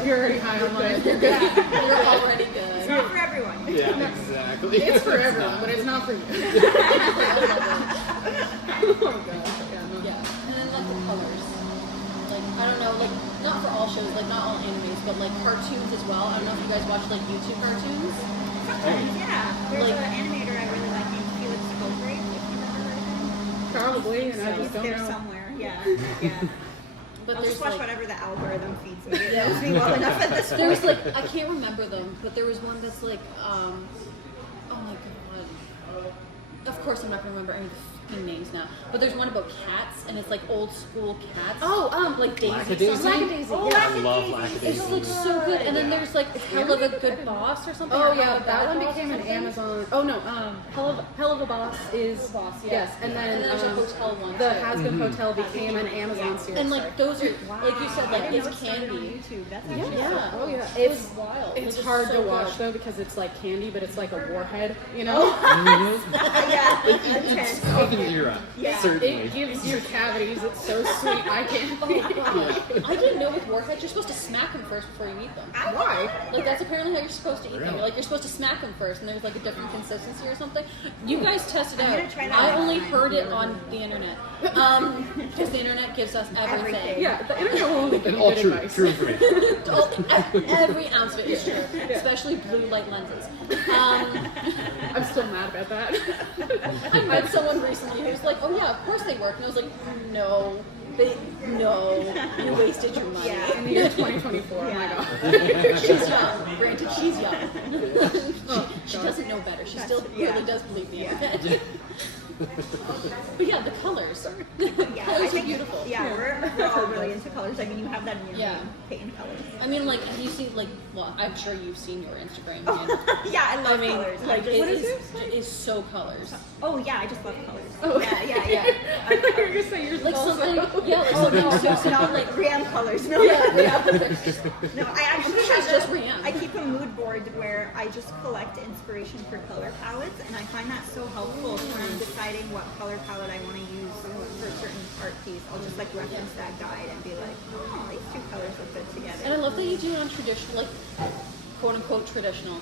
You're already high on life. You're good. You're already It's good. not for everyone. Yeah, exactly. It's for everyone, but it's not for you. Oh god. Yeah, no. Yeah, and then like the colors. Like, I don't know, like, not for all shows, like, not all animes, but like cartoons as well. I don't know if you guys watch like YouTube cartoons. Sometimes, yeah. There's Like- an animator I really like named Felix Goldberg, if you remember him. Probably, and I He's just don't there know. somewhere. Yeah. Yeah. But I'll there's just watch like, whatever the algorithm feeds me. It knows me well enough at this point. there's like, I can't remember them, but there was one that's like, oh my god. Of course I'm not gonna remember any of the fucking names now. But there's one about cats, and it's like old school cats. Like Daisy. Lackadaisy? something. I love Lackadaisy. It just looks so good. And then there's like Hell of a Good Boss or something. Oh or Hell yeah, of a that Bad one Boss or became an something. Amazon. Oh no, Hell of a Boss is Boss, yeah. yes, and then there's a hotel one. the too. Has-Been Hotel became an Amazon series. And like those are, like you said, like I didn't know it's it started on candy. YouTube. That's actually Yeah. Oh yeah, It was wild. It's just hard so to watch good. though because it's like candy, but it's like a warhead, you know. yeah. Intense. Of an era, certainly. It gives you cavities. It's so sweet. I can't. I didn't know with warheads you're supposed to smack them first before you eat them. Why? Like that's apparently how you're supposed to eat them. Really? Like you're supposed to smack them first, and there's like a different consistency or something. You guys test it I'm out. gonna try that I next only time. heard it on the internet because the internet gives us everything. Everything. Yeah, the internet will only give And you all good true, advice. true information. Every ounce of it is true, especially blue light lenses. I'm still mad about that. I met someone recently who was like, "Oh yeah, of course they work," and I was like, "No, you wasted your money." Yeah. In the year 2024, oh my god. She's young. Granted, she's young. She doesn't know better. She still really does believe the internet. But yeah, the colors. Yeah, Colors are beautiful. Yeah, we're all really into colors. I mean, you have that in your name, Payden colors. I mean, like, have you seen, like, well, I'm sure you've seen your Instagram. And, Yeah, I love I mean, colors. like, I'm just- it is so colors. Oh yeah, I just love colors. Oh. Yeah. I thought you were gonna say yours Like also. something, yeah, like something No, so simple, no, like, Riyam colors. No, yeah. no. I actually sure it's have just Riyam. I keep a mood board where I just collect inspiration for color palettes, and I find that so helpful when I'm deciding what color palette I want to use for a certain art piece. I'll just like reference that guide and be like, oh, these two colors look good together. And I love that you do it on traditional, like, quote unquote traditional.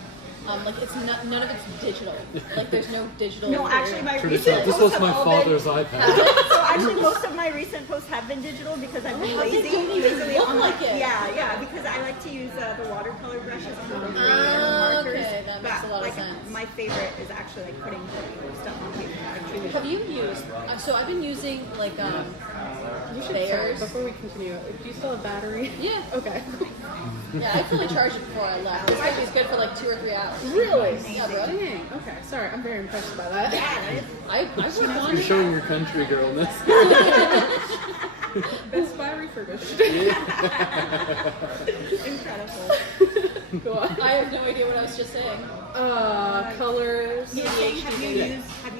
Like it's not, none of it's digital. Like there's no digital. No, actually, my Turn it recent out. This posts was my have all been. father's iPad. So actually, most of my recent posts have been digital because I've been Oh, they lazy. don't even Basically, look on like it. Yeah, because I like to use the watercolor brushes on the paper and the markers. Okay, that makes but, a lot like, of sense. My favorite is actually like putting stuff on paper. Actually, Have you used? So I've been using like You should Bears. sorry, before we continue. Do you still have battery? Yeah. Okay. Yeah, I fully charged it before I left. This baby's good for like 2 or 3 hours. Really? Yeah, bro. Dang. Okay. Sorry, I'm very impressed by that. I would You're want. showing your country girlness. Best Buy refurbished. incredible. Go on. I have no idea what I was just saying. Colors. You're saying, have you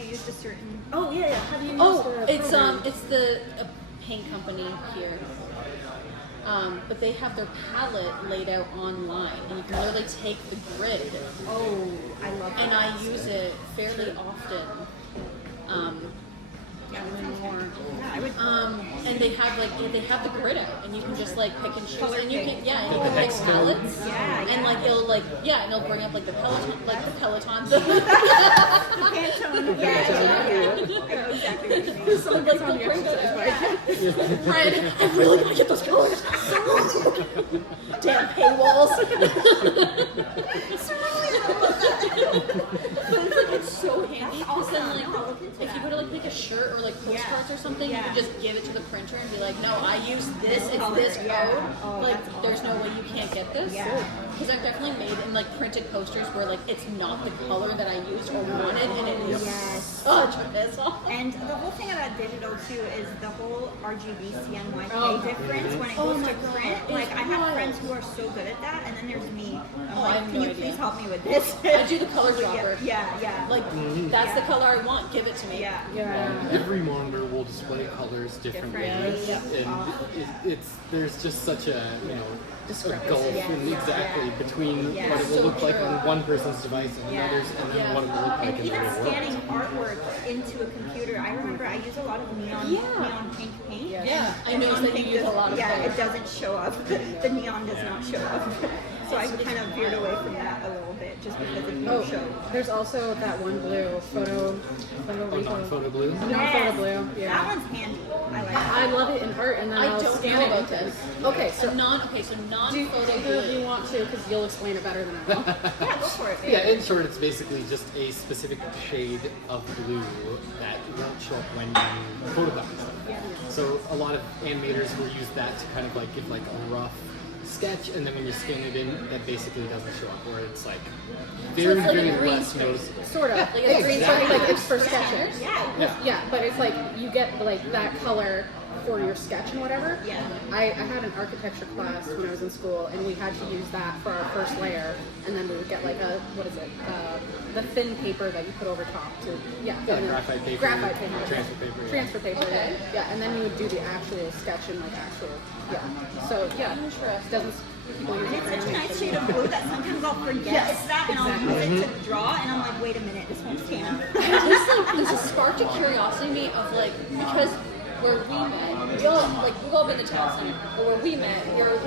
used a certain? Oh yeah. Have you used Oh, the it's program? it's the paint company here. But they have their palette laid out online, and you can literally take the grid. Oh, I love that. And I use it fairly often. Yeah, I would. And they have the grid out, and you can just like pick and choose, Color and you pick. can and you can pick palettes, Yeah, and yeah. like and it'll bring up like the Pelotons. Pantone. Yeah. I know exactly what you mean. Someone gets on the exercise bike. Red. I really want to get those colors. Damn paywalls. But it's like it's so handy because then like if you go to like make a shirt or like postcards or something, you can just give it to the printer and be like, no, I use this. It's this code. Oh, Like that's there's no way you can't get this. Yeah. Because I've definitely made and like printed coasters where like it's not the color that I used or wanted, and it is Yes. such a piss off. And the whole thing about digital too is the whole RGB CNYK Oh. difference when it Oh goes my to God. print. Like I have wild. friends who are so good at that, and then there's me. I'm I like, have can no you idea. please help me with this? I do the color dropper. Yeah. Like that's the color I want. Give it to me. Yeah. Yeah. Every monitor will display colors differently, Differently. and it's there's just such a a Discrepancy. gulf Yeah. exactly between Yeah. what it will So look like true. on one person's device and Yeah. another's, and then Yeah. what it will look like And in the even real world. scanning artwork into a computer, I remember I use a lot of neon pink paint. Yeah, I And noticed neon that you pink use a does- lot of Yeah, colors. it doesn't show up. The neon does not show up. So I kind of veered away from that a little bit just because it Oh, won't show. there's also that one blue photo Non-photo blue. Non-photo blue. Yeah. That one's handy. I like that. I love it in art, and then I I'll don't scan know it. about into- this. Okay, so So non-photo do you blue. want to? Because you'll explain it better than I will. Yeah, go for it. Yeah, in short, it's basically just a specific shade of blue that won't show up when you photograph stuff. So a lot of animators will use that to kind of like give like a rough sketch, and then when you scan it in, that basically doesn't show up, where it's like very, it's like a very green less screen. noticeable. Sort of. Like a green Sort of screen. like it's for sketches. Yeah. Yeah, but it's like you get like that color for your sketch and whatever. Yeah. I had an architecture class when I was in school, and we had to use that for our first layer, and then we would get like a the thin paper that you put over top to Graphite paper. Graphite paper. Transfer paper. Yeah. Transfer paper. Okay. Yeah, and then you would do the actual sketch and like actual So yeah, it doesn't. People use And it it's for such a nice animation. shade of blue that sometimes I'll forget Yes, it's that, and exactly. I'll use it to draw, and I'm like, wait a minute, this won't scan. This has sparked a curiosity in me of like because where we met, we've all been to town center, but where we met, we were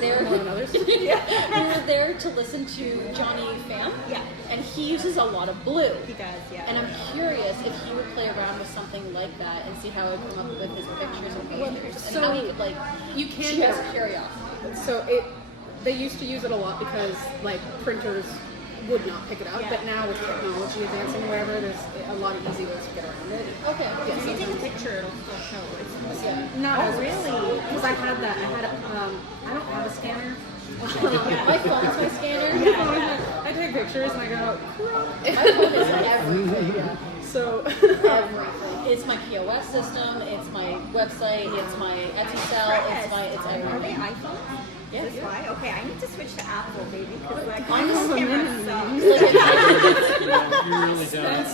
there. More than others. We were there to listen to Johnny Pham. Yeah. And he uses a lot of blue. He does, yeah. And I'm curious if he would play around with something like that and see how it would come up with his pictures and posters and how he could like You can just get curiosity. So they used to use it a lot because like printers would not pick it up, Yeah. but now with technology advancing or whatever, there's a lot of easy ways to get around it. Okay. If you take a picture, it'll still show. It's Not as really? because I had that. I don't have a scanner. My phone's my scanner. I take pictures and I go. My phone is everything. So Everything. It's my POS system. It's my website. It's my Etsy sell. It's Are they everything. iPhones? Yeah. Is this why? Okay, I need to switch to Apple, baby, because like I my know. camera sucks. You really don't. Okay,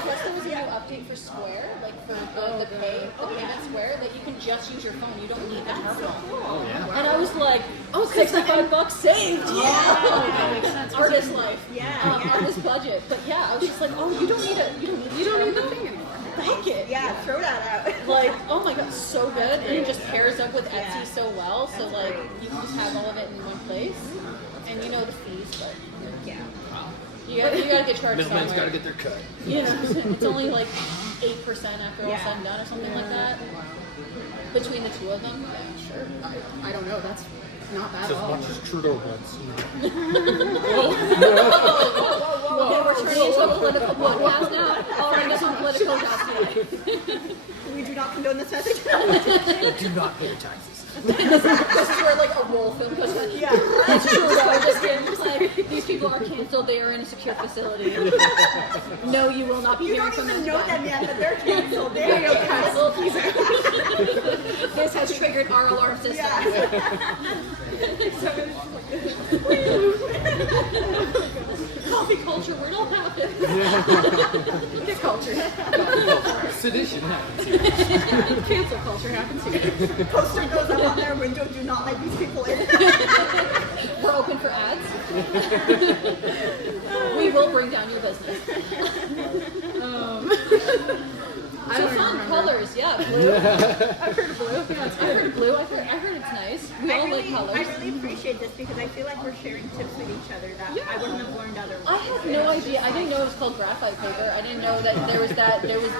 plus there was a new update for Square, like for the payment Square, that you can just use your phone. You don't need the terminal. Oh yeah. And I was like, oh, $65 saved. yeah. Artist life. Yeah, yeah. Artist budget. But yeah, I was just like, oh, you don't need the thing anymore. Thank it. Yeah, throw that out. Like, oh my god, so good. And it just pairs up with Yeah. Etsy so well. So That's like great. you can just have all of it in one place. And you know the fees, but You gotta get charged Middleman's somewhere. gotta get their cut. Yeah, it's only like 8% after all said and done or something like that. Between the two of them. Sure. I don't know. That's not bad It's at as all. much as Trudeau wants. Okay, we're turning into a political podcast now. All right, this on political podcast. We do not condone this message. Do not pay your taxes. This is where like a role film goes on. Yeah. It's true. Just like these people are canceled. They are in a secure facility. No, you will not be You hearing don't from even them know again. them yet, but they're canceled. They're Canceled. This has triggered our alarm system. Coffee culture, where it all happens. Get culture. Sedition happens here. Cancel culture happens here. Poster goes up on their window, do not let these people in. We're open for ads. We will bring down your business. I So don't fun remember. colors, yeah. Blue. I've heard of blue. Yeah, it's I good. heard blue. I heard it's nice. We all like colors. I really appreciate this because I feel like we're sharing tips with each other that I wouldn't have learned otherwise. I had no idea. I didn't know it was called graphite paper. I didn't know that there was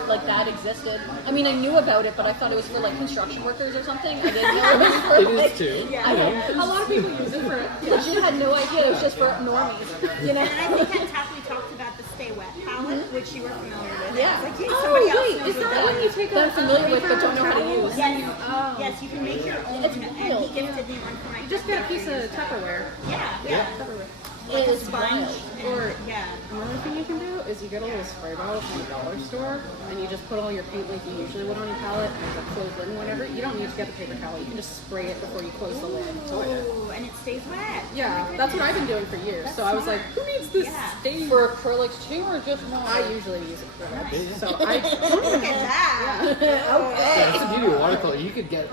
like that existed. I mean, I knew about it, but I thought it was for like construction workers or something. I didn't know it was for It like. is too. A lot of people use it for it. Legit had no idea it was just for normies. You know. And I think at TAP we talked about the Stay Wet palette, which you were familiar with. Yeah. I was like, hey, Oh, somebody else wait, knows is what that when you take That I'm familiar with, but don't know how to towel? use. Yes, Oh. yes, you can make your own. It's And real. he gifted me one for my You just get a piece of Tupperware. Yeah. Tupperware. Like a It's sponge. wild. Or Yeah. another thing you can do is you get a little spray bottle from the dollar store and you just put all your paint like you usually would on your palette and the closed lid and whatever. You don't need to get the paper towel. You can just spray it before you close the lid. Oh, and it stays wet. Yeah, that's what I've been doing for years. So I was like, who needs this stain? For acrylics too, or just I water? usually use acrylic. Yeah. So I Look at that. Yeah, that's the beauty of watercolor. You could get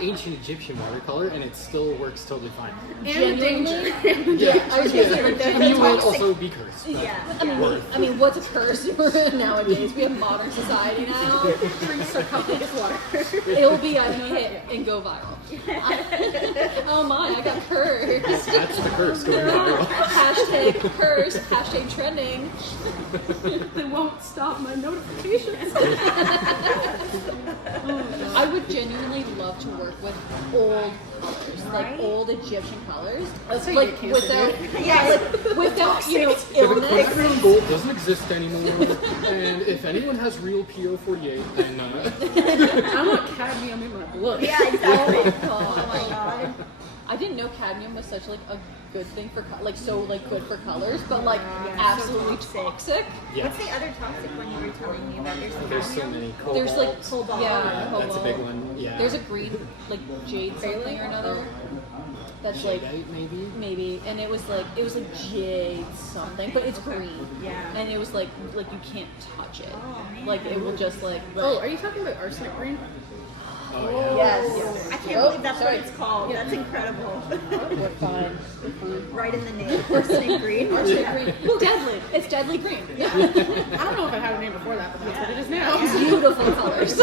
ancient Egyptian watercolor and it still works totally fine. and danger. Yeah, I was gonna say, like, and you will also be cursed. but- Yeah. I mean, what's a curse nowadays? We have modern society now. Drinks a cup of water. It'll be a hit and go viral. Oh my, I got cursed. That's the curse going viral. Hashtag curse, hashtag trending. They won't stop my notifications. I would genuinely love to work with old colors, like Right? old Egyptian colors. Let's say Like you cancer, without, dude. yeah, like without, you know, Yeah, but illness. Quinacridone gold doesn't exist anymore. And if anyone has real PO48, then I want cadmium in my blood. Yeah, exactly. Oh Oh my god. I didn't know cadmium was such like a good thing for like so like good for colors, but like Yeah, absolutely so toxic. yeah. What's the other toxic one you were telling me about? There's so cadmium? many. Cobalt. There's like Cobalt. yeah, That's a cobalt. big one. Yeah. There's a green like jade something or another. That's like Jadeite, maybe. maybe, and it was like jade something, but it's green. Yeah. And it was like you can't touch it. Oh, man. Like it will just like. Oh, are you talking about arsenic green? Oh yeah. Yes. I can't Oh, believe that's sorry. what it's called. That's incredible. We're fine. Right in the name. Arsenic green. Arsenic green. Deadly. It's deadly green. Yeah. I don't know if it had a name before that, but that's what it is now. Beautiful colors.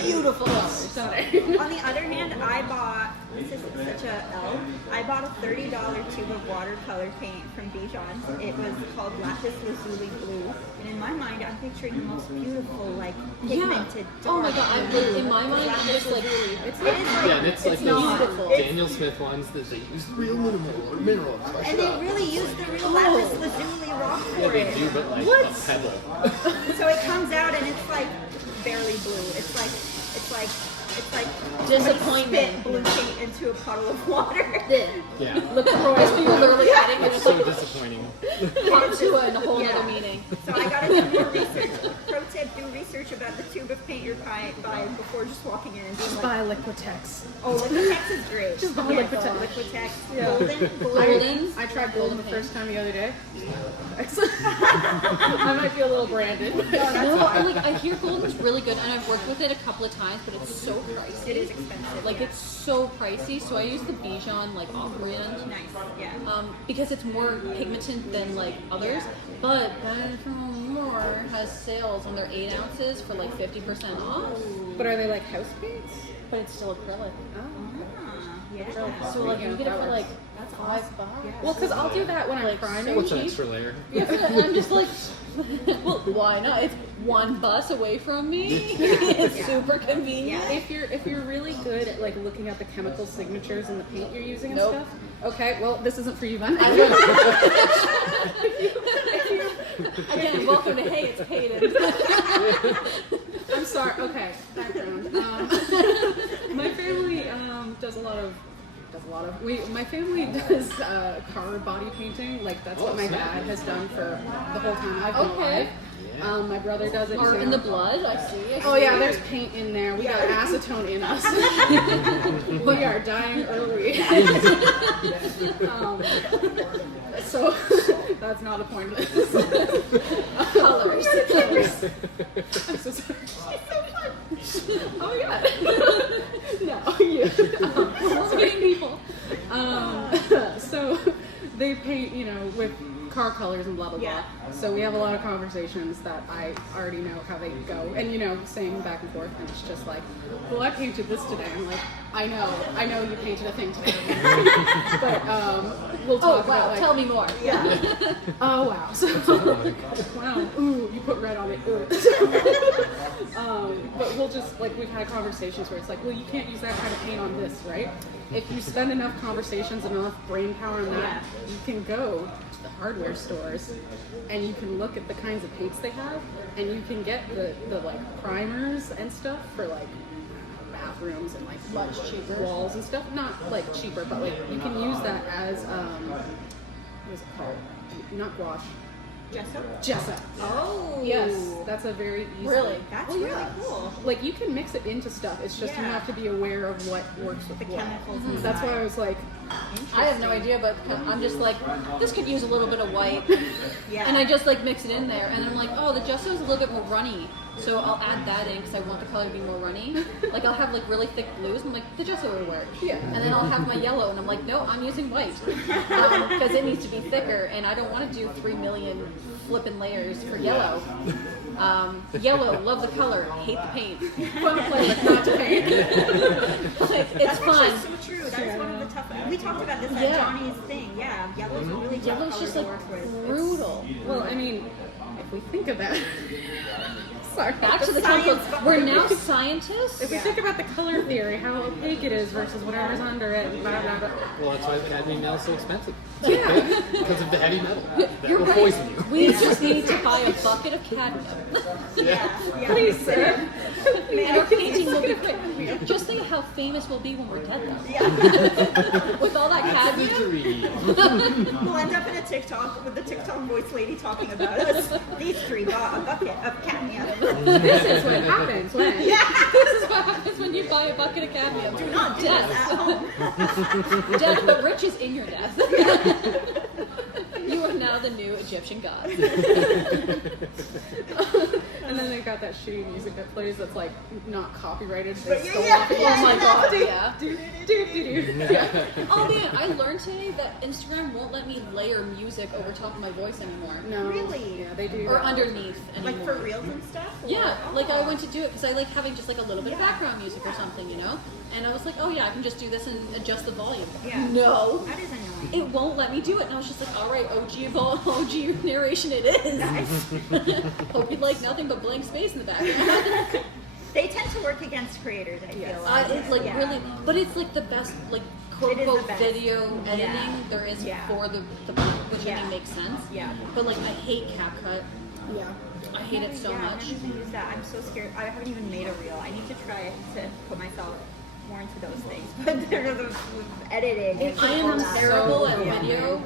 Beautiful colors. Stunning. On the other hand, I bought, this is such a L, I bought a $30 tube of watercolor paint from Bijan. It was called Lapis Lazuli Blue. And in my mind, I'm picturing the most beautiful, like, pigmented, Oh my dark god, blue. in my mind, I'm just like, It is Yeah, and it's like It's those not. Beautiful. Daniel Smith ones that they use real minimal or mineral. Crush and it they up. really use the real lapis lazuli rock Yeah, for they it. do, but like What? a pebble. So it comes out and it's like barely blue. It's like Disappointment. spit blue paint into a puddle of water. Yeah. look at Roy, you're literally adding It's so disappointing. part to it in a whole Yeah. other meaning. So I gotta do more research. Pro tip: do research about the tube of paint you're buying before just walking in and being like, Buy Liquitex. "Oh, Liquitex is great." Just buy Yes, Liquitex. Liquitex, Yeah. golden. I tried golden the first time the other day. Excellent. I might be a little branded. No, like I hear golden's really good, and I've worked with it a couple of times, but it's so pricey. It is expensive. Like it's so pricey, so I use the Bijan like off-brand. nice. Yeah. Because it's more pigmented than like others, but More has sales on their 8 ounces for like 50% off, But are they like house paints? but it's still acrylic. Oh. Yeah. So like you get it that for works. like $5. Well, because I'll do that when I'm Like, priming. What's an cheap. extra layer? And I'm just like, well, why not? It's one bus away from me. It's super convenient. If you're really good at like looking at the chemical signatures in the paint you're using and Nope. stuff. Okay, well this isn't for you then. Again, welcome to Hey, it's Payden. I'm sorry. Okay, background. My family does a lot of. My family does car body painting. Like that's what my dad has done for the whole time I've been alive. My brother does it. Or too. in the blood, I see. Oh yeah, there's paint in there. We got acetone in us. We are dying early. So that's not the point of this. Colors. I'm so sorry. Oh yeah. No, you. Sorry, people. So they paint, with car colors and blah blah blah. So we have a lot of conversations that I already know how they go, and saying back and forth, and it's just like, well, I painted this today. I'm like, I know you painted a thing today, but we'll talk about like, Tell me more. yeah. Oh wow. So wow. Ooh, you put red on it. Ooh. But we'll just we've had conversations where it's like, well, you can't use that kind of paint on this, right? If you spend enough conversations and enough brain power on that, you can go to the hardware stores and you can look at the kinds of paints they have, and you can get the primers and stuff for bathrooms and Much cheaper. walls and stuff. Not cheaper, but you can use that as what is it called? Not gouache. Gesso. Oh. Yes, that's a very easy. Really? That's really cool. You can mix it into stuff. It's just you have to be aware of what works with The what. chemicals That's inside. why I was like, I have no idea, but I'm just like, this could use a little bit of white. Yeah. And I just mix it in there, and I'm like, oh, the gesso is a little bit more runny, so I'll add that in because I want the color to be more runny. I'll have really thick blues, and I'm like, the gesso would work. Yeah. And then I'll have my yellow, and I'm like, no, I'm using white because it needs to be thicker, and I don't want to do 3 million flipping layers for yellow. Yellow, love the color, hate the paint. fun to play with, not to paint. It's That's fun. actually so true. That's one of the tough. We talked about this at Yeah. Johnny's thing. Yeah, yellow's a really tough Yellow's color just to work with. brutal. Well, I mean, if we think of that, sorry. Back to the Science chemicals. behind We're it. now scientists. If we think about the color theory, how opaque it is versus whatever's under it, and blah blah blah. Well, that's why the cadmium nail is so expensive. Yeah. Because of the heavy metal that You're will right. poison you. We just need to buy a bucket of cadmium. Yeah. Please, sir. And our painting will be great. Just think how famous we'll be when we're dead though. Yeah. With all that cadmium. Victory. We'll end up in a TikTok with the TikTok voice lady talking about us. These three bought a bucket of cadmium. This is what happens when. This is what happens when you buy a bucket of cadmium. Do not do this at Death. Death, but rich is in your death. You are now the new Egyptian god. And then they've got that shitty music that plays that's not copyrighted. They But stole yeah, off it. yeah, Oh my god, yeah. Do, do, do, do. Oh man, I learned today that Instagram won't let me layer music over top of my voice anymore. No. Really? Yeah, they do. Or that. underneath anymore. Like for reels and stuff? Or- Yeah, I Oh. went to do it because I like having just a little bit of background music or something, And I was like, oh yeah, I can just do this and adjust the volume. Yeah. No, That is annoying. it won't let me do it. And I was just like, all right, OG narration it is. Hope you like nothing but blank space in the background. They tend to work against creators, I feel like. It's Yeah. really, but it's the best quote It is the unquote best. video editing Yeah. there is Yeah. for the which I Yeah. think makes sense. Yeah. But I hate CapCut. Yeah. I hate it so Yeah, much. I haven't even used that. I'm so scared. I haven't even made a reel. I need to try to put myself more into those things. But they're the editing. and I all am that. terrible at yeah. video,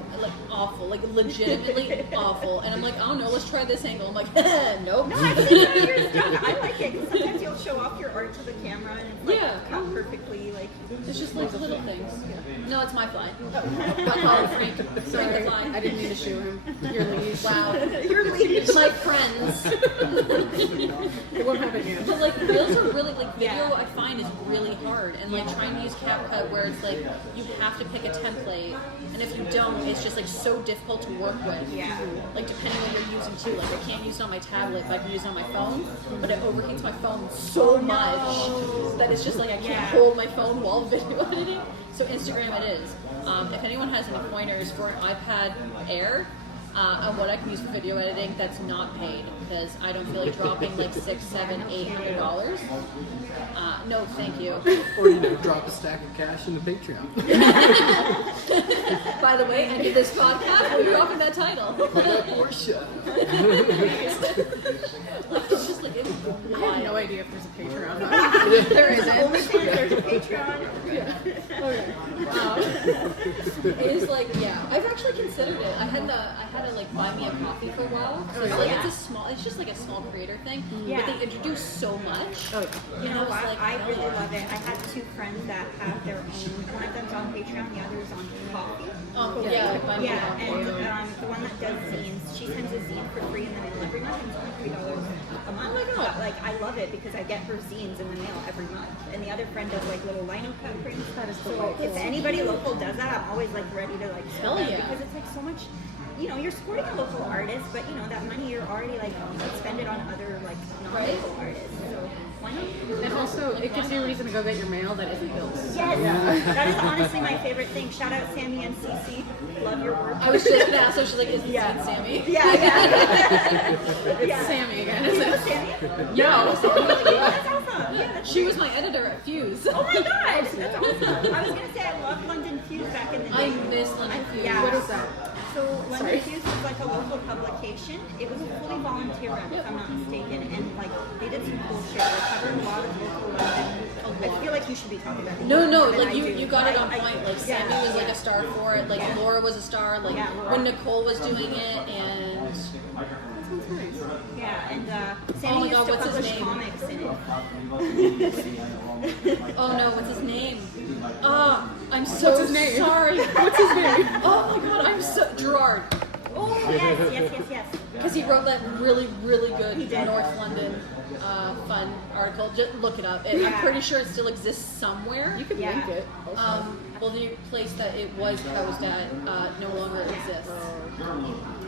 awful, legitimately awful. And I'm like, I don't know, let's try this angle. I'm like, nope. No, I've seen some of your stuff. I like it. 'Cause sometimes you'll show off your art to the camera and it's Yeah. cut perfectly. It's just little things. No, it's my fly. I call it Frank. Frank the Sorry, fly. I didn't mean to shoot him. Your leash. Wow. Your leash. My friends. It won't happen again. But reels are really video Yeah. I find is really hard, and trying to use CapCut where it's you have to pick a template, and if you don't, it's just so difficult to work with. Yeah. Depending what you're using too. I can't use it on my tablet, but I can use it on my phone, but it overheats my phone so much that it's just I can't hold my phone while video editing. So Instagram it is. If anyone has any pointers for an iPad Air, on what I can use for video editing that's not paid, because I don't feel like dropping like $600, $700, $800. No, thank you. Or drop a stack of cash in the Patreon. By the way, end of this podcast, we're dropping that title. Or shut. It's just like I have no idea if there's a Patreon. there isn't. There's a Patreon. It is like, yeah. I've actually considered it. I had to like buy me a coffee for a while. So it's like it's just like a small creator thing. Yeah. But they introduce so much. You know what? Like, I really love it. I have 2 friends that have their own. One of them's on Patreon, the other is on Coffee. Yeah, like buy me Yeah, a and the one that does zines, she sends a zine for free in the mail every month, and it's only $3 a month. Oh my God. But, like, I love it because I get her zines in the mail every month. And the other friend does like little lino cut prints. That is So delightful. if anybody local does that, I'm always like ready to like Hell support them yeah. because it's like so much. You know, you're supporting a local artist, but you know that money you're already like spend it on other like non-local artists. So why not? And also, it gives you a reason to go get your mail that isn't bills. Yes, that is honestly my favorite thing. Shout out Sammy and Cece. Love your work. I was just gonna ask, so she's like, is it Sammy? Yeah. It's Sammy again, You isn't know it? Sammy? No. That's awesome. Yeah, that's She was my editor at Fuse. Oh my gosh, that's awesome. I was gonna say I loved London Fuse back in the day. I miss London Fuse. Yeah. What is that? So London Fuse was like a local publication. It was a fully volunteer run, if I'm not mistaken, and like they did some cool shit. They covered a lot of local London. I feel like you should be talking about it. No, more than like I you do. got it on I- point. Like yeah, Sammy was like a star for it. Like Yeah. Laura was a star. Like Yeah, Laura. when Nicole was doing it, and Yeah, and Oh Sammy my used God, to what's his publish name? comics in it. oh no, what's his name? I'm so What's his name? sorry. What's his name? Oh my God, I'm so Gerard. Oh yes. Because he wrote that really, really good He did. North London fun article. Just look it up. I'm Yeah. pretty sure it still exists somewhere. You could Yeah. link it. Well, the place that it was housed at no longer exists.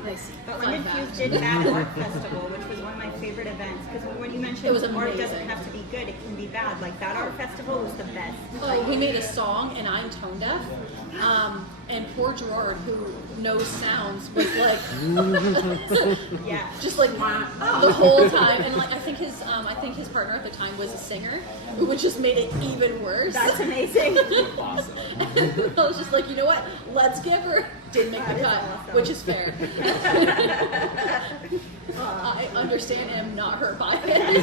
But Fun London fact. Fuse did Bad Art Festival, which was one of my favorite events. Because when you mentioned It was art amazing. doesn't have to be good, it can be bad. Like Bad Art Festival was the best. Oh, we made a song, and I'm tone deaf. And poor Gerard, who knows sounds, was like, Yeah. just like the whole time. And like, I think his partner at the time was a singer, which just made it even worse. That's amazing. Awesome. I was just like, you know what? Let's give her. Didn't make That the is cut, awesome. which is fair. I understand and am not hurt by it.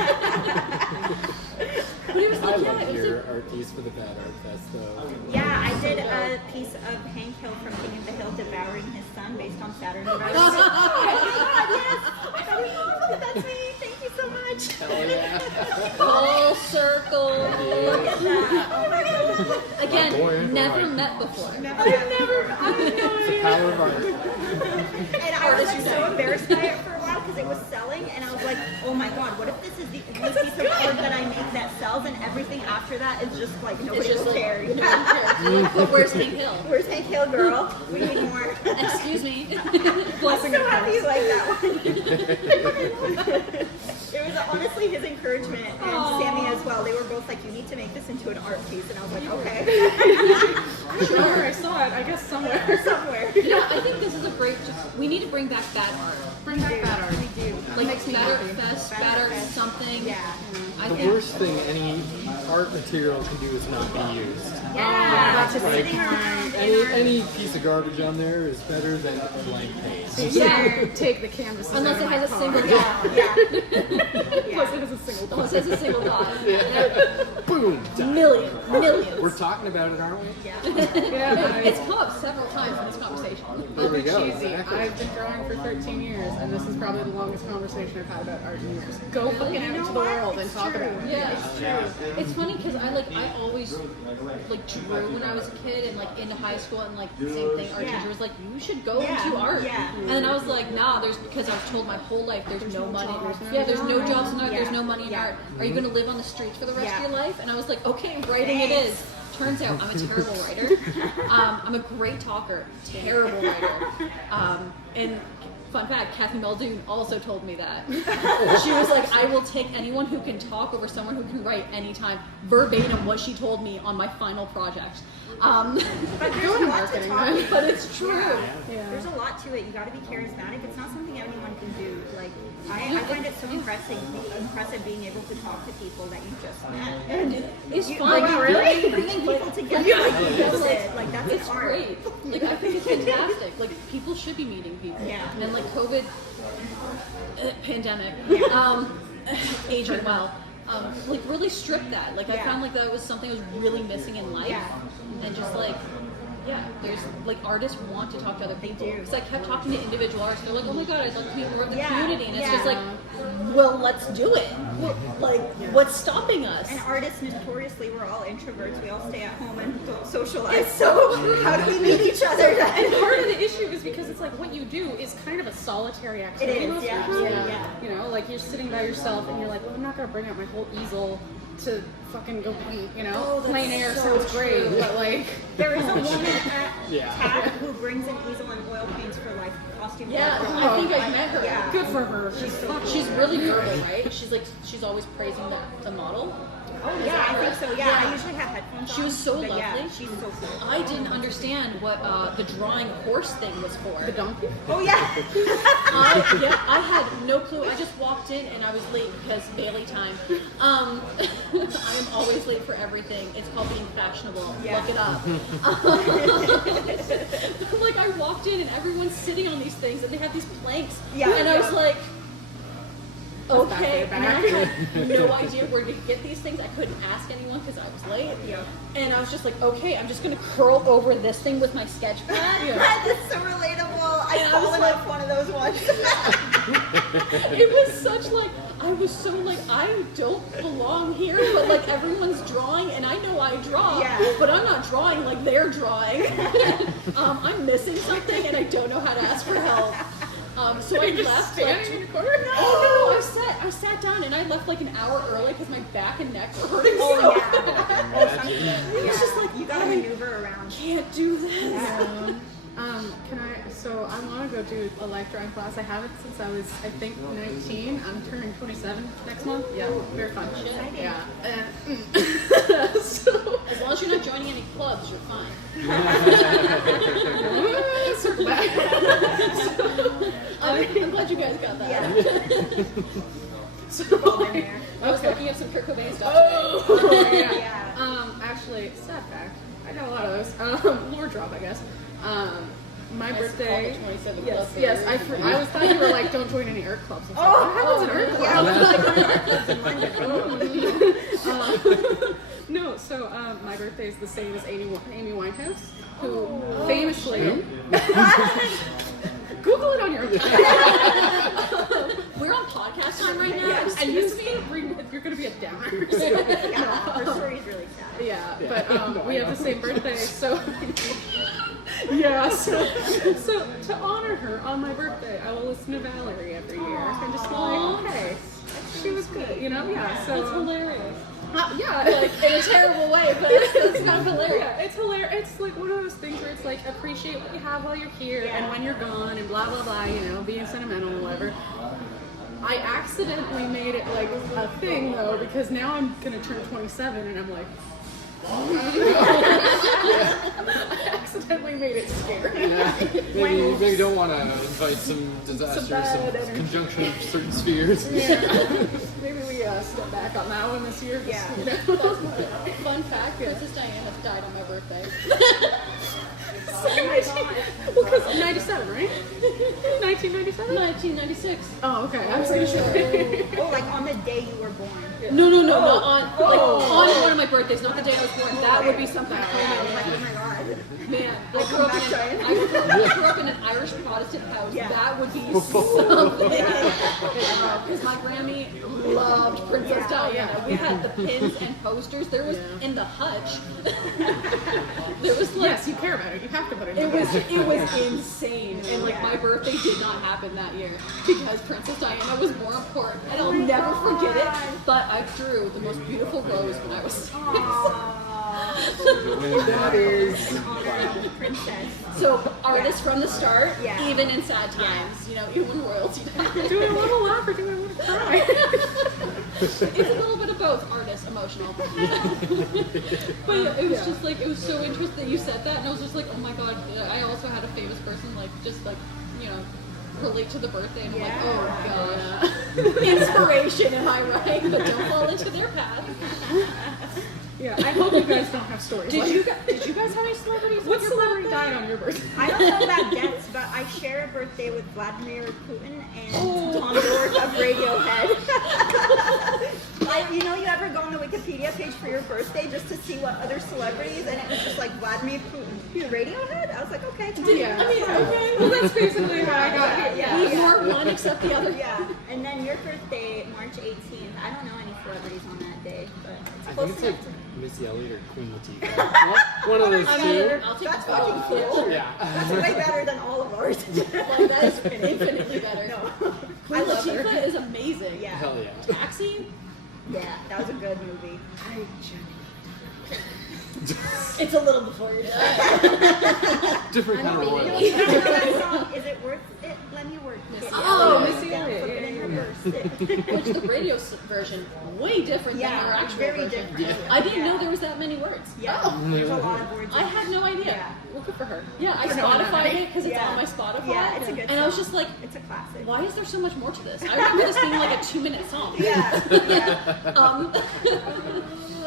But he was I like, yeah, love it was your art piece for the Bad Art Fest, though. Yeah, I did a piece of Hank Hill from King of the Hill devouring his son based on Saturn devouring. Oh my god, yes! I love it. That's me. Thank you so much. Hell yeah. full circle. Look at that. Oh my god. Again, Boy, never boy. met before. I've never. It's the power of art. And I was like so embarrassed by it for a while because it was selling, and I was like, oh my god, what if this is the only piece of art that I make that sells, and everything after that is just like nobody It's just will like, care. no one cares. Like, but where's Hank Hill? Where's Hank Hill, girl? We need more. Excuse me. I'm so happy you like that one. It was honestly his encouragement and Sammy as well. They were both like, you need to make this into an art piece, and I was like, okay. Sure, I saw it. I guess somewhere. Somewhere. Yeah, I think this is a great. We need to bring back bad art. Bring back bad art. We do. Like makes me bad art happy. fest, Bad bad art art fest. something. Yeah. I The think. worst thing any art material can do is not be used. Yeah. that's Just a sitting great around. Any piece of garbage on there is better than a blank page. Yeah. Take the canvases Unless out it of has a my single car. dot. Yeah. Plus it has a single dot. Plus, it has a single dot. Boom! Done. Millions. We're talking about it, aren't we? Yeah, It's come up several times in this conversation. There we go. cheesy. Exactly. I've been drawing for 13 years, and this is probably the longest conversation I've had about art in years. Go fucking out into the world and talk about it. Yeah, it's true. It's funny because I always like drew when I was a kid and like into high school, and like same thing. Our Yeah. teacher was like, you should go Yeah, into art. yeah. And then I was like, nah, because I was told my whole life there's no money. jobs. There's no jobs in art. There's Yeah. no money in Yeah. art. Are you going to live on the streets for the rest Yeah. of your life? And I was like, okay, writing it Thanks. is. Turns out I'm a terrible writer. I'm a great talker, terrible writer. And fun fact, Kathy Muldoon also told me that. She was like, I will take anyone who can talk over someone who can write anytime. Verbatim what she told me on my final project. But there's a lot to talk about. but it's true. Yeah. There's a lot to it. You got to be charismatic. It's not something anyone can do. Like I find it so impressive being able to talk to people that you just met. And It's you, fun. like, Really? bringing people together. Like you just did. Like that's It's hard. great. Like I think it's fantastic. Like people should be meeting people. Yeah. And like COVID, pandemic, aging well, like really stripped that. Like I Yeah. found like that was something I was really missing in life. Yeah. And just like, yeah, there's like artists want to talk to other people. do. Because I kept talking to individual artists. They're like, oh my god, I'd love to meet more of the Yeah. community. And it's Yeah. just like, well, let's do it. Well, like, what's stopping us? And artists notoriously, we're all introverts. We all stay at home and don't socialize. So how do we meet each other And then? part of the issue is because it's like what you do is kind of a solitary activity. It is, most yeah, of the time. yeah. You know, like you're sitting by yourself and you're like, well, I'm not gonna bring out my whole easel to fucking go paint. You know, Oh, that's plein air so sounds great, true. but like, There is a woman at Yeah. TAP who brings an easel and oil paints for like costume. Yeah, design. I think I've met her. Yeah. good for her. She's really verbal, right? She's always praising the model. Oh yeah, I think so. Yeah, I usually have headphones She on, was so but yeah, lovely. she's so cool. I didn't understand what the drawing horse thing was for. The donkey. Oh yeah. I had no clue. I just walked in and I was late because Bailey time. I am always late for everything. It's called being fashionable. Yeah. Look it up. Like I walked in and everyone's sitting on these things and they have these planks. Yeah, And I was yeah. like, okay. back. And I had no idea where to get these things. I couldn't ask anyone because I was late. Yeah. And I was just like, okay, I'm just gonna curl over this thing with my sketch pad. That's so relatable. I've fallen off one of those ones. It was such like, I was so like, I don't belong here, but like everyone's drawing and I know I draw, Yeah. but I'm not drawing like they're drawing. I'm missing something and I don't know how to ask for help. So I left. Standing in the corner. No, I sat down and I left like an hour early because my back and neck were hurting so Oh bad. yeah. It was just like, You gotta maneuver around. can't do this. Can I? So I want to go do a life drawing class. I haven't since I was, I think, 19. I'm turning 27 next month. Yeah, very fun. Yeah. So As long as you're not joining any clubs, you're fine. circle back. I'm glad you guys got that. Yeah. I was looking at some Kurt Cobain stuff Oh, yeah. Yeah. Actually, sad fact. I got a lot of those. Lore drop, I guess. My birthday. All the 27 Yes, clubs. yes. I was thought you were like, don't join any art clubs. I was like, what happens in art clubs? No, so my birthday is the same as Amy Winehouse, who famously. Google it on your own. We're on podcast time right now. And you're going to be a downer. Yeah. Her story is really sad. Yeah, but we have the same birthday, so yeah. So to honor her on my birthday, I will listen to Valerie every year and just be like, okay, she was good, you know? Yeah. So That's hilarious. yeah, Like in a terrible way, but it's kind of hilarious. yeah, it's hilarious. It's like one of those things where it's like appreciate what you have while you're here, and when you're gone, and blah blah blah. You know, being sentimental and whatever. I accidentally made it like a thing though, because now I'm gonna turn 27, and I'm like. I accidentally made it scary. Maybe you don't want to invite some disasters, bad some energy. conjunction of certain spheres. Yeah. Maybe we step back on that one this year. Yeah. You know? Fun fact: Princess Diana died on my birthday. Well, because 97, right? 1997? 1996. Oh, okay. I was gonna say. Oh, like on the day you were born. No, not on on one of my birthdays, not the day I was born. That would be something. Like, oh my god. Man, I grew up in an Irish Protestant house. Yeah. That would be something. Because my Grammy loved Princess Diana. We had the pins and posters. There was in the hutch. There was like Yes, you care about it. You have to put it in. it was insane. And like my birthday did not happen that year because Princess Diana was more important. And I'll never forget it. But I drew the most beautiful rose when I was 6. Aww. That is in honor of the princess. So artists from the start, Yeah. even in sad times, you know, even when royalty dies. do I want to laugh or do I want to cry? It's a little bit of both, artist, emotional. But yeah, it was just like, it was so interesting that you said that, and I was just like, oh my god, I also had a famous person, like, just like, you know, relate to the birthday, and I'm like, oh gosh. Inspiration, am I right? But don't fall into their path. Yeah, I hope you guys don't have stories. Did you guys have any celebrities? What on your celebrity birthday? died on your birthday? I don't know about deaths, but I share a birthday with Vladimir Putin and Tom York of Radiohead. You know, you ever go on the Wikipedia page for your birthday just to see what other celebrities, and it was just like Vladimir Putin, Radiohead? I was like, okay, Tom Yeah. York. I mean, okay. Well, that's basically how I got here. Yeah. Ignore one except the other. Yeah, and then your birthday, March 18th. I don't know any celebrities on that day, but it's I close think it's like enough to... Missy Elliott or Queen Latifah. One of those two. I'll take That's the fucking cool. Yeah. That's way better than all of ours. Like, that is infinitely better. No. Queen I love her. Latifah is amazing. Yeah. Hell yeah. Taxi? Yeah, that was a good movie. It's a little before your time. Different kind of You know royalty. that song, Is It Worth It? Let Me Work It. Oh, Missy Yeah, Elliott. flip it in reverse. Which the radio version, way different than our Yeah, actual very version. different. I didn't know there was that many words. Yeah, there's a lot of words. I had no idea. Yeah. Well, good for her. Yeah, I For knowing that Spotify'd many. it because it's Yeah. on my Spotify. Yeah, it's a good And I was song. just like, It's a classic. why is there so much more to this? I remember this being like a 2-minute song. Yeah, yeah.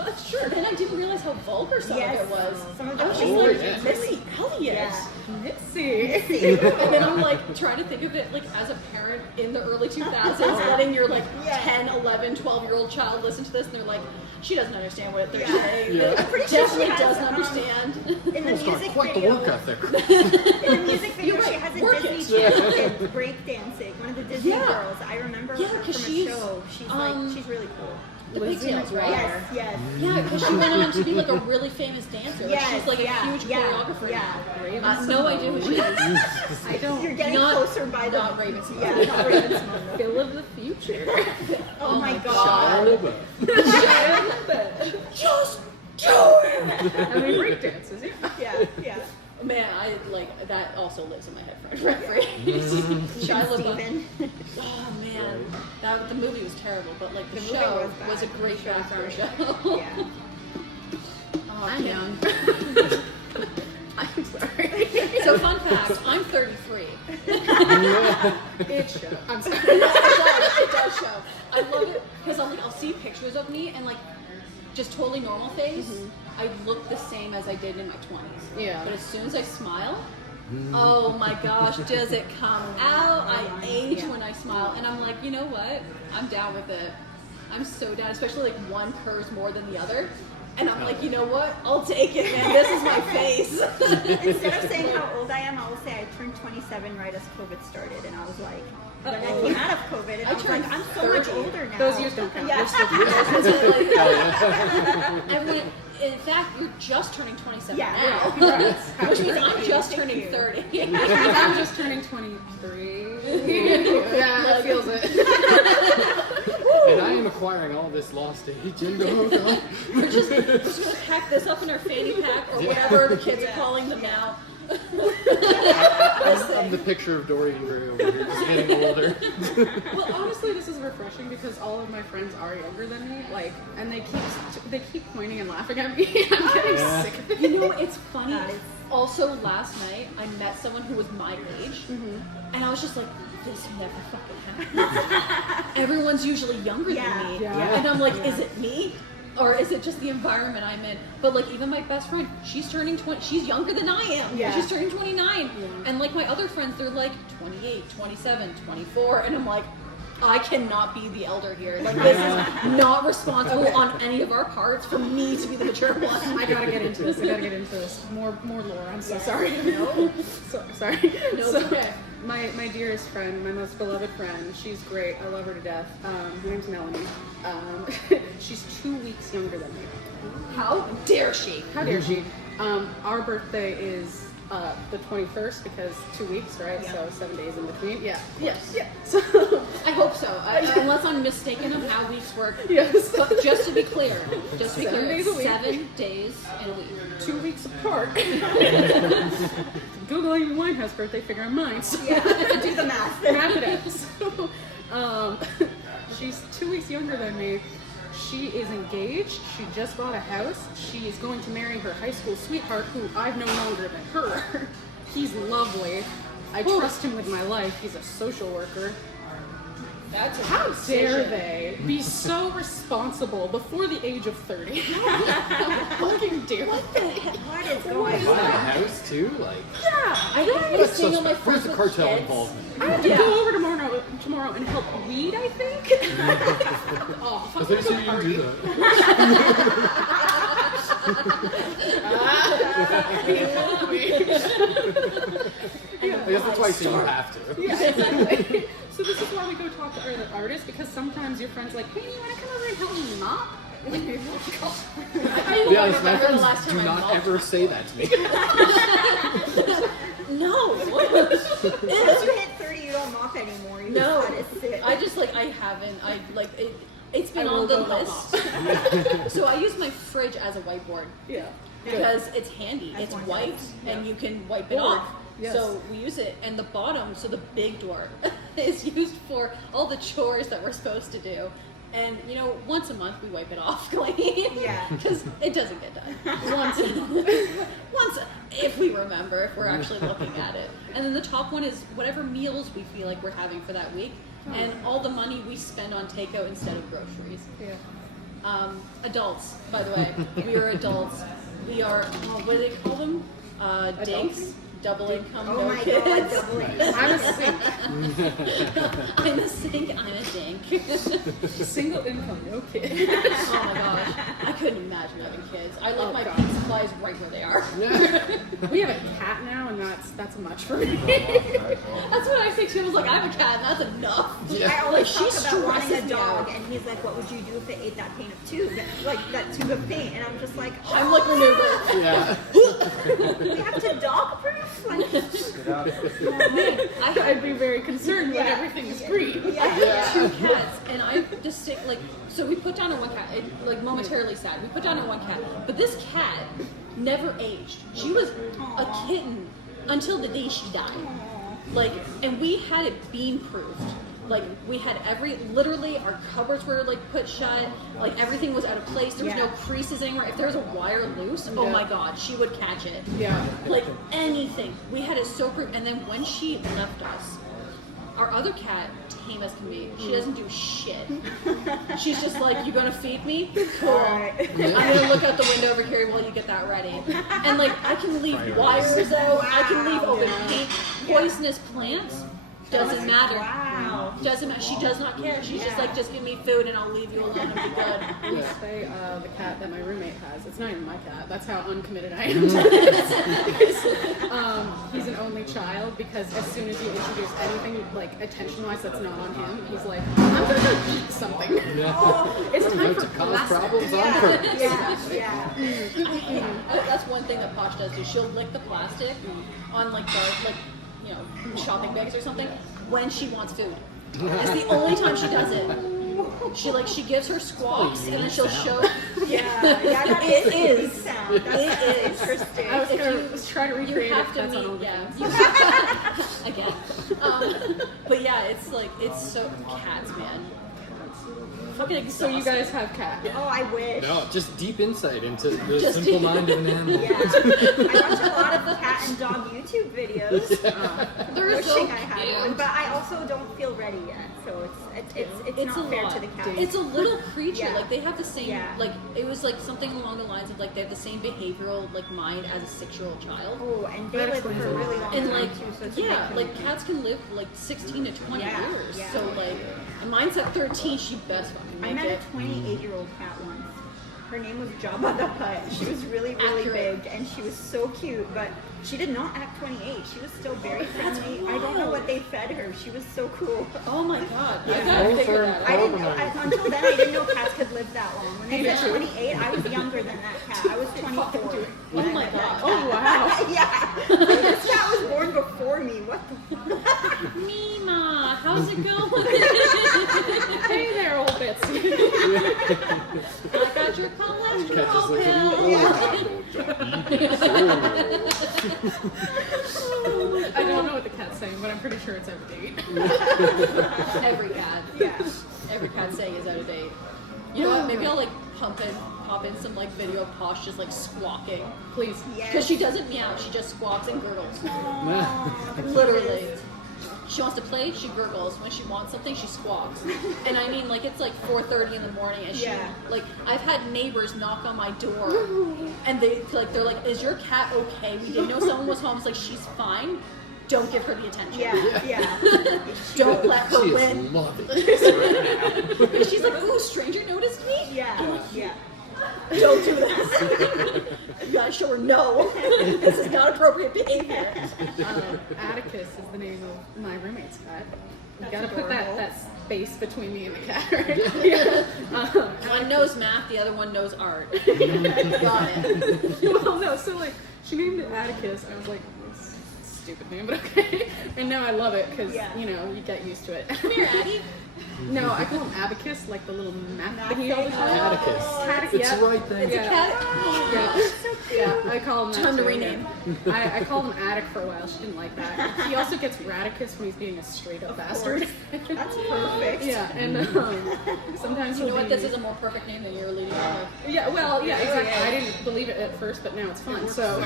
That's true. Then I didn't realize how vulgar some Yes. of it was. Some of I the was just language like, is Missy Elliott. Yeah. Mitzi. And then I'm like trying to think of it like as a parent in the early 2000s, letting your like Yeah. 10, 11, 12-year-old child listen to this, and they're like, she doesn't understand what they're Yeah. saying. Yeah. I'm pretty sure she Definitely has, doesn't understand. In the It's got music quite the video, work ethic. in the music video, You're she right, has a work Disney it. Channel kid breakdancing. One of the Disney Yeah. girls. I remember Yeah, her 'cause from a she's, show. She's she's really cool. The pigtails, right? Yes, yes. Yeah, because she went on to be like a really famous dancer. Yes, She's like a yeah, huge yeah, choreographer. yeah. No idea who she is. I don't. You're getting Not- closer by the not Raven-Symoné. Yeah, not Raven-Symoné. Phil of the future. Oh my Shia god. LaBeouf. Just do it! I mean, breakdances, yeah. Yeah, yeah. Man, I like that also lives in my head rent free. Shia LaBeouf. Steven. Oh man, that the movie was terrible, but like the, The movie show was was a bad. great The show was background great. show. Yeah. Oh, I'm kid. young. I'm sorry. So fun fact, I'm 33. It shows. I'm sorry. It does show. I love it because I'll see pictures of me and like just totally normal face. I look the same as I did in my 20s. Yeah. But as soon as I smile, oh my gosh, does it come out? I age when I smile, and I'm like, you know what? I'm down with it. I'm so down, especially like one curves more than the other. And I'm like, you know what? I'll take it, man. This is my face. Instead of saying how old I am, I will say I turned 27 right as COVID started, and I was like, when I came out of COVID, and I was turned like, I'm so much 30. older now. Those years don't count. Yeah. They're still Everyone, in fact, you're just turning 27 Yeah, now. Congrats. Which means I'm Thank just you. turning Thank 30. I'm just turning 23. Yeah, that feels it. And I am acquiring all this lost age. And We're just gonna pack this up in our fanny pack or whatever the kids are calling them now. I'm the picture of Dorian Gray over here, just getting older. Well, honestly, this is refreshing because all of my friends are younger than me, like, and they keep pointing and laughing at me. I'm getting Yeah. sick of it. You know, it's funny. That is- Also, last night I met someone who was my age, and I was just like, "This never fucking happens." Everyone's usually younger Yeah. than me, Yeah. and I'm like, "Is it me?" Or is it just the environment I'm in? But like even my best friend, she's turning 20. She's younger than I am. Yeah. She's turning 29. And like my other friends, they're like 28, 27, 24. And I'm like, I cannot be the elder here. Like this is not responsible on any of our parts for me to be the mature one. I gotta get into this. More lore. I'm so sorry. No. So sorry. No, it's okay. My dearest friend, my most beloved friend, she's great. I love her to death. Her name's Melanie. She's 2 weeks younger than me. How dare she? How dare she? Our birthday is the 21st because 2 weeks, right? Yeah. So 7 days in between. Yeah. Yes. Yeah. So I hope so. Unless I'm mistaken of how weeks work. yes. But just to be clear, 7 days a week. 7 days in a week. 2 weeks apart. Google Amy Winehouse birthday figure on mine. So Yeah, do the math. wrap it up. So, she's 2 weeks younger than me. She is engaged. She just bought a house. She is going to marry her high school sweetheart, who I've known longer than her. He's lovely. I trust him with my life. He's a social worker. That's How dare they be so responsible before the age of 30? How fucking dare they? What is going Buy a on? house too, like Yeah, I don't that's understand all my suspect. Where's friends the with cartel kids. involvement? I have to Yeah. go over tomorrow and help weed, I think. Oh, I fuck, thought you said you didn't do that. I guess that's why I say you have to. Yeah, exactly. So this is why we go talk to other artists, because sometimes your friend's like, hey, you want to come over and help me mop? I don't Be know honest, my the friends last time do I not mopped. ever say that to me. No. Once you hit 30, you don't mop anymore. You No. just gotta sit. I just like I haven't. I like it. It's been I will on the go help list. So I use my fridge as a whiteboard Yeah. because it's handy. That's It's one white thing. and you can wipe it Board. off. Yes. So we use it, and the bottom, so the big door, is used for all the chores that we're supposed to do. And you know, once a month we wipe it off clean. Yeah. Because it doesn't get done. Once a month. If we remember, if we're actually looking at it. And then the top one is whatever meals we feel like we're having for that week, and all the money we spend on takeout instead of groceries. Yeah. Adults, by the way, we are adults. We are, what do they call them? Dinks. Double income, Oh no my kids. god, doubling. I'm a sink. I'm a sink, I'm a dink. Single income, no kid. Oh my gosh, I couldn't imagine having kids. I left Oh, my God. pizza supplies right where they are. We have a cat now, and that's much for me. That's what I say too. I was like, I have a cat, and that's enough. I always Like, talk she about wanting stresses a me dog, out. and he's like, "What would you do if it ate that paint of tube, that tube of paint?" And I'm just like, I'm like, remove it. Yeah. "We have to dog-proof." Like, I'd be very concerned when Yeah. everything is green. I have 2 cats, and I just like so we put down our one cat. Like momentarily sad. We put down our one cat, but this cat never aged. She was a kitten until the day she died. Like, and we had it bean proofed. Like, we had literally our cupboards were like put shut. Like, everything was out of place. There was no Yeah. creases anywhere. If there was a wire loose, oh Yeah. my god, she would catch it. Yeah. Like anything. We had it so proof. And then when she left us, our other cat, tame as can be, she doesn't do shit. She's just like, you gonna feed me? Cool. Alright. I'm gonna look out the window over here while you get that ready. And like, I can leave wires out, I can leave open paint, poisonous plants, doesn't matter. wow. Doesn't matter. She does not care. She's just like, just give me food and I'll leave you alone and be good. We say the cat that my roommate has. It's not even my cat. That's how uncommitted I am to this. He's an only child because as soon as you introduce anything like attention-wise that's not on him, he's like, I'm gonna go eat something. It's time Like for to cause plastic. problems on Yeah, purpose. yeah. That's one thing that Posh does too. She'll lick the plastic on like shopping bags or something when she wants food. It's the only time she does it. She gives her squawks and then she'll show. Yeah, that It is a is. unique sound. That's It is. interesting. I was If gonna you- try to You recreate it. have to That's on meet, OnlyFans. again. But yeah, it's so cats, man. Fucking So exhausting. you guys have cats. Oh, I wish. No, just deep insight into the Just simple deep- mind of an animal. Yeah. I watch a lot of cat and dog YouTube videos. They're so Wishing I had cute. one, but I also don't feel ready yet, so it's It's not a fair lot. to the cat. It's a little creature. Yeah. Like they have the same. Yeah. Like it was like something along the lines of like they have the same behavioral like mind as a 6-year-old child. Oh, and they That live for explains a a lot. really long And time like too, so it's yeah, ridiculous. like cats can live like 16 to 20 Yeah, years. yeah. So like, and mine's at 13. She best fucking I make met it. a 28-year-old cat once. Her name was Jabba the Hutt. She was really, really Accurate. big, and she was so cute, but she did not act 28. She was still very friendly. I don't know what they fed her. She was so cool. Oh my god. I Yeah. gotta figure that I out. didn't know, until then, I didn't know cats could live that long. When they said 28, I was younger than that cat. I was 24. Oh my god. Oh wow. Yeah. This cat was born before me. What the fuck? Mima, how's it going? Hey there, old bits. I got your cholesterol Catches like I don't know what the cat's saying, but I'm pretty sure it's out of date. Every cat. Yeah. Every cat saying is out of date. You know what? Maybe I'll like pop in some like video of Posh just like squawking. Please. Because she doesn't meow, she just squawks and gurgles. Aw, Literally. She wants to play, she gurgles. When she wants something, she squawks. And I mean, like, it's like 4:30 in the morning, and she, like, I've had neighbors knock on my door, and they're like, is your cat okay? We didn't know someone was home. It's like, she's fine. Don't give her the attention. Yeah. Don't let her She is win. loving this right now. She's like, ooh, stranger noticed me? Yeah. Don't do this. You gotta show her no. This is not appropriate behavior. Atticus is the name of my roommate's cat. You gotta put adorable. that space between me and the cat, right? Yeah. One knows math, the other one knows art. Got it. Well, no, so like, she named it Atticus. I was like, this stupid name, but okay. And now I love it because, you know, you get used to it. Come here, Addie. No, I call him Abacus, like the little math thingy all the time. Atticus. It's right there. It's a cat. Yeah, I call him that. Time to too, rename. yeah. I called him Attic for a while. She didn't like that. He also gets Radicus when he's being a straight up bastard. That's perfect. Yeah, and sometimes You know he'll what? be- This is a more perfect name than you're leading on with. Yeah, well, yeah, exactly. I didn't believe it at first, but now it's fun. So,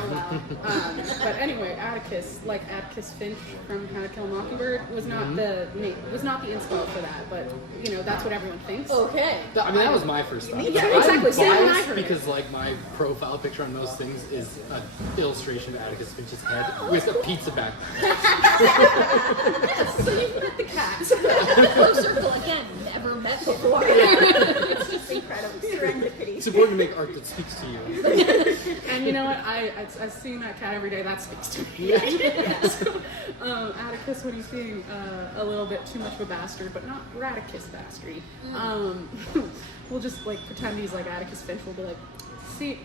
but anyway, Atticus, like Atticus Finch from How to Kill a Mockingbird, was not the name, was not the inspo for that. But you know, that's what everyone thinks. Okay. I mean, that was my first thought. Yeah, exactly. I'm Same when I biased heard it. because, like, my profile picture on those things is an illustration of Atticus Finch's head with a pizza back. So you've met the cat. Close circle again. Never met before. It's just incredible. Serendipity. It's important to make art that speaks to you. And you know what? I see that cat every day. That speaks to me. So, Atticus, when he's being a little bit too much of a bastard, but not Radicus bastardy, we'll just like pretend he's like Atticus Finch. We'll be like, see,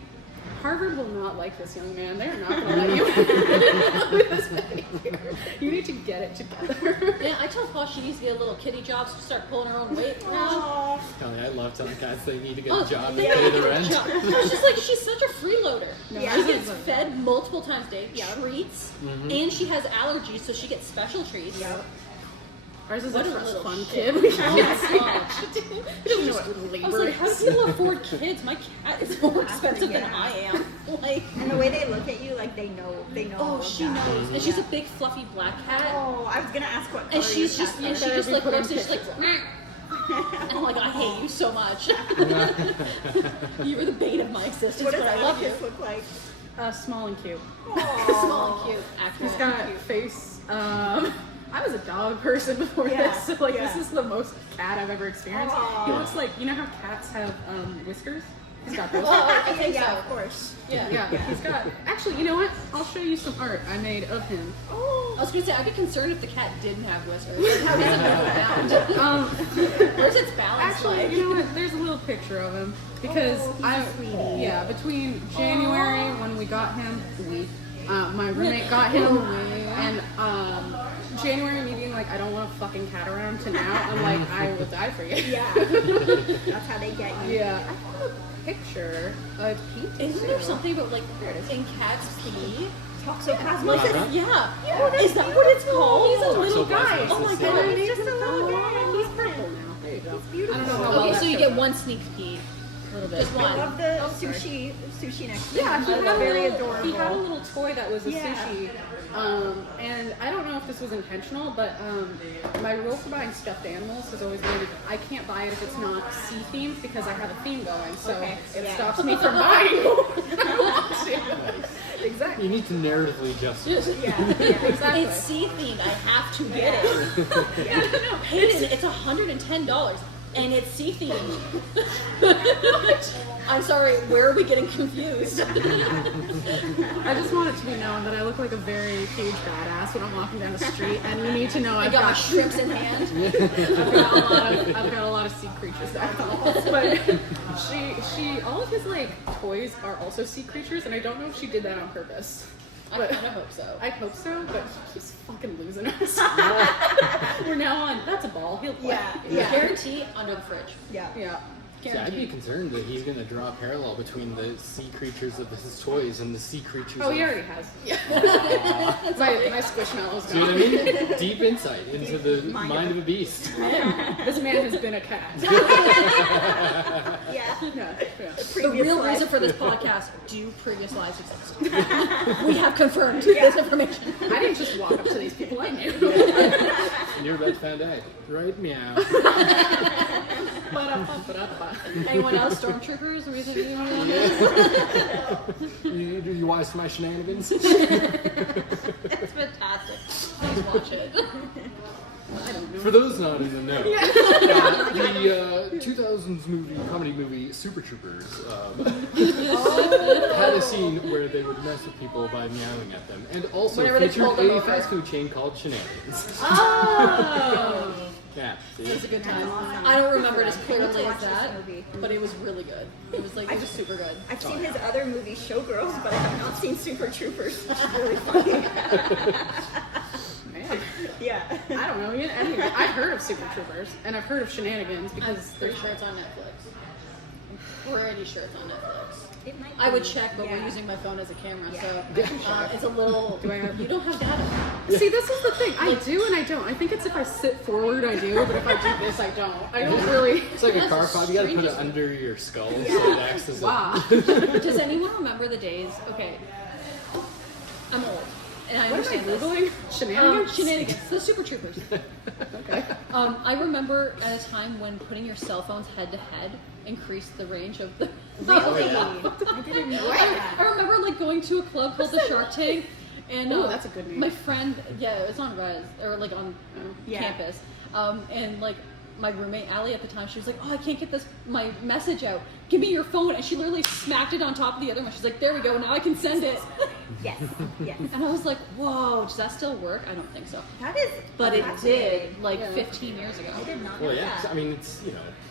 Harvard will not like this young man. They're not going to let you with this behavior. You need to get it together. Yeah, I tell Paul she needs to get a little kitty job to start pulling her own weight. Aw. Kelly, I love telling cats they need to get Oh, a job and they pay need their a rent. job. It's just like she's such a freeloader. Yeah. She gets fed multiple times a day, treats, and she has allergies, so she gets special treats. Ours is What a a trust little fund shit. kid. We don't know what I was labor like, how is. do you afford kids? My cat is more expensive than I am. Like, And the way they look at you, like they know. all oh, of she that. knows. And she's a big, fluffy black cat. Oh, I was gonna ask what color And she's your just, cats and are. she just like looks and she's like, and I'm like, I hate you so much. You were the bane of my existence, What does but I love you. Atticus look like? Small and cute. Small and cute, accurate. He's got face. I was a dog person before Yeah, this, so like yeah. this is the most cat I've ever experienced. Aw. He looks like, you know how cats have whiskers? He's got those. Oh, I think yeah, so. of course. Yeah. He's got. Actually, you know what? I'll show you some art I made of him. I was gonna say, I'd be concerned if the cat didn't have whiskers. Like, how does it move around? Where's its balance Actually, like? you know what? There's a little picture of him because between January when we got him, my roommate got him, and January me being like, I don't want a fucking cat around, to now I'm like, I will die for you. Yeah. That's how they get you. Yeah. I have a picture of Pete. Isn't there something about like in cats pee? Toxoplasmosis. Yeah. Is that what it's called? He's a little guy. Toxoplasmosis, Oh my yeah. god. He's just a little guy. He's purple now. There you go. Beautiful. I don't know how well Okay, that so you shows get up. one sneak peek. A little bit. Just I one. love the sushi next to Yeah, him. he had, That's very a little, adorable. he had a little toy that was a Yeah. sushi. And I don't know if this was intentional, but my rule for buying stuffed animals has always been I can't buy it if it's not sea themed because I have a theme going, so it stops me from buying what I want to. Exactly. You need to narratively justify. Yeah. Exactly. It's sea themed. I have to get it. Payden, it's $110. and it's sea themed. I'm sorry, where are we getting confused? I just want it to be known that I look like a very huge badass when I'm walking down the street, and you need to know I I've got my got shrimps in hand. I've got a lot of sea creatures back home. But she all of his like toys are also sea creatures, and I don't know if she did that on purpose. I But kind of hope so. I hope so, but he keeps fucking losing us. We're now on. That's a ball. He'll play. Yeah. Guarantee under the fridge. Yeah. Yeah. See, I'd be concerned that he's going to draw a parallel between the sea creatures of his toys and the sea creatures Oh, of... he already has. Yeah. my Squishmallow's See what I gone. mean? Deep insight into the mind of a beast. This man has been a cat. Yeah. Yeah. The real reason for this podcast, do previous lives exist? We have confirmed this information. I didn't just walk up to these people I knew. And you're about to find out. Right, meow. Anyone else? Stormtroopers? Are we thinking anyone else? You wise to my shenanigans? It's fantastic. Please watch it. I don't know. For those not in the know, the 2000s comedy movie Super Troopers had a scene where they would mess with people by meowing at them, and also Whenever they featured pulled them a over. fast food chain called Shenanigans. Oh! Yeah, see? It was a good time. I don't remember it as clearly to as watch this that, movie. but it was really good. It was like, it was super good. I've seen his other movie, Showgirls, but I have not seen Super Troopers, which is really funny. Man. Yeah. I don't know. I've heard of Super Troopers, and I've heard of Shenanigans I'm because pretty sure it's on Netflix. We're already sure it's on Netflix. It might I would be. check, but we're Yeah. using my phone as a camera, Yeah. so it's a little. You don't have data. See, this is the thing. I do and I don't. I think it's if I sit forward, I do, but if I do this, I don't. I don't really. It's like a car fob. You gotta put it under your skull so it acts as Wow. Does anyone remember the days? Okay, I'm old, and I What am I understand this. Googling? Shenanigans? Shenanigans. The Super Troopers. Okay. I remember at a time when putting your cell phones head to head increased the range of the. Really? I didn't know that. I remember like going to a club called the Shark Tank, and Ooh, that's a good name. My friend, it's on Res or like on Yeah. campus, and like my roommate Allie at the time, she was like, "Oh, I can't get my message out. Give me your phone," and she literally smacked it on top of the other one. She's like, "There we go. Now I can send it." Yes. Yes. And I was like, "Whoa, does that still work?" I don't think so, That is. but it fascinating. did like 15 years ago. I did not know Well, yeah. that. I mean, it's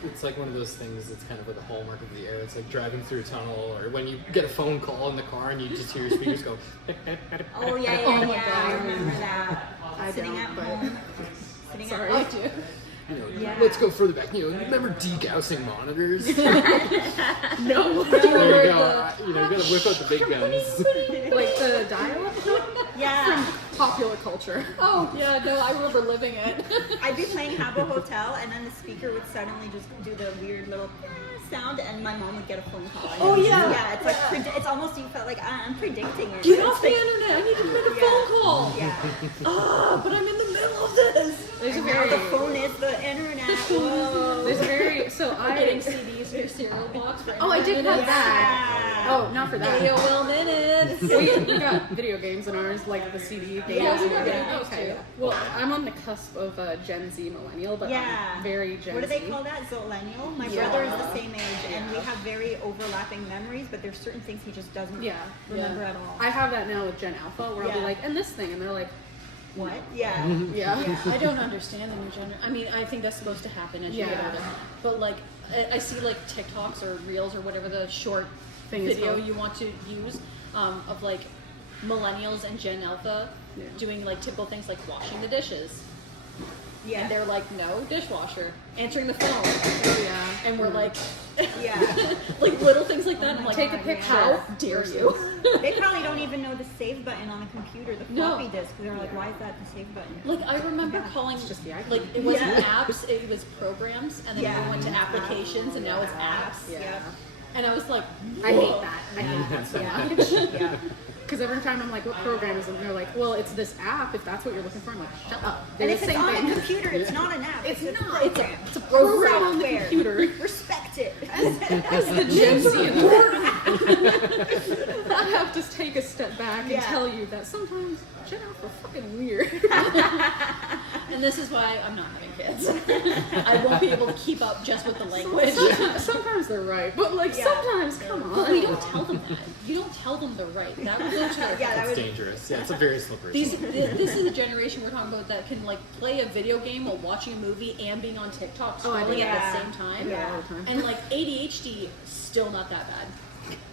it's like one of those things that's kind of like a hallmark of the era. It's like driving through a tunnel, or when you get a phone call in the car and you just hear your speakers go. Oh yeah, yeah, Oh my yeah. God. I remember that. I Sitting don't, at but- home. Sitting Sorry. at I home. do. Yeah. Let's go further back. Remember degaussing monitors? No. There you go. You gotta whip out the big guns. Like the dial-up Yeah. popular culture. Oh yeah, no, I remember living it. I'd be playing Habbo Hotel, and then the speaker would suddenly just do the weird little sound, and my mom would get a phone call. Oh, yeah. Yeah, it's like it's almost you felt like I'm predicting it. Get It's off the like- internet! I need to make a Yeah. phone call. Yeah. But I'm in the middle of this. There's a And now very the phone is the internet. Whoa. There's a very Getting I CDs for your cereal box. For Oh, I did internet have that. Yeah. Oh, not for that. AOL minutes. We got video games in ours, like the CD games. Yeah, we got and video everything. games Okay. too. Well, I'm on the cusp of Gen Z millennial, but Yeah. I'm very Gen What do they Z. call that? Zillennial? My Yeah. brother is the same age, and we have very overlapping memories, but there's certain things he just doesn't Yeah. remember at all. I have that now with Gen Alpha, where I'll be Yeah. like, and this thing, and they're like, What? Yeah. yeah. I don't understand the new generation. I mean, I think that's supposed to happen as you get Yeah. older. But like, I see like TikToks or Reels or whatever the short Thing is video called. you want to use of like millennials and Gen Alpha Yeah. doing like typical things like washing the dishes. Yeah. And they're like, no, dishwasher. Answering the phone. Oh, yeah. And we're like, Yeah. like little things like that. I'm like, Take a picture. How dare you? They probably don't even know the save button on a computer, the No. floppy disk. They're like, why is that the save button? Like I remember Yeah. calling, It's just the icon. like it wasn't Yeah. apps, it was programs, and then Yeah. we went to applications, and now it's apps. Yeah. And I was like, I hate that. I hate that so Yeah. much. Yeah. Because every time I'm like, what program is it? And they're like, well, it's this app, if that's what you're looking for. I'm like, shut up. And They're if the it's same on thing. a computer, it's not an app. It's a not. program. It's a program on the Software. computer. Respect it. As the Gen Z in the world. I have to take a step back and tell you that sometimes Gen Alpha are fucking weird. And this is why I'm not having kids. I won't be able to keep up just with the language. Sometimes they're right, but like sometimes, come on. But we don't tell them that. You don't tell them they're right. That would go to It's dangerous. Yeah, it's a very slippery slope. This is a generation we're talking about that can like play a video game while watching a movie and being on TikTok scrolling at the same time. Yeah, all the time. And like ADHD, still not that bad.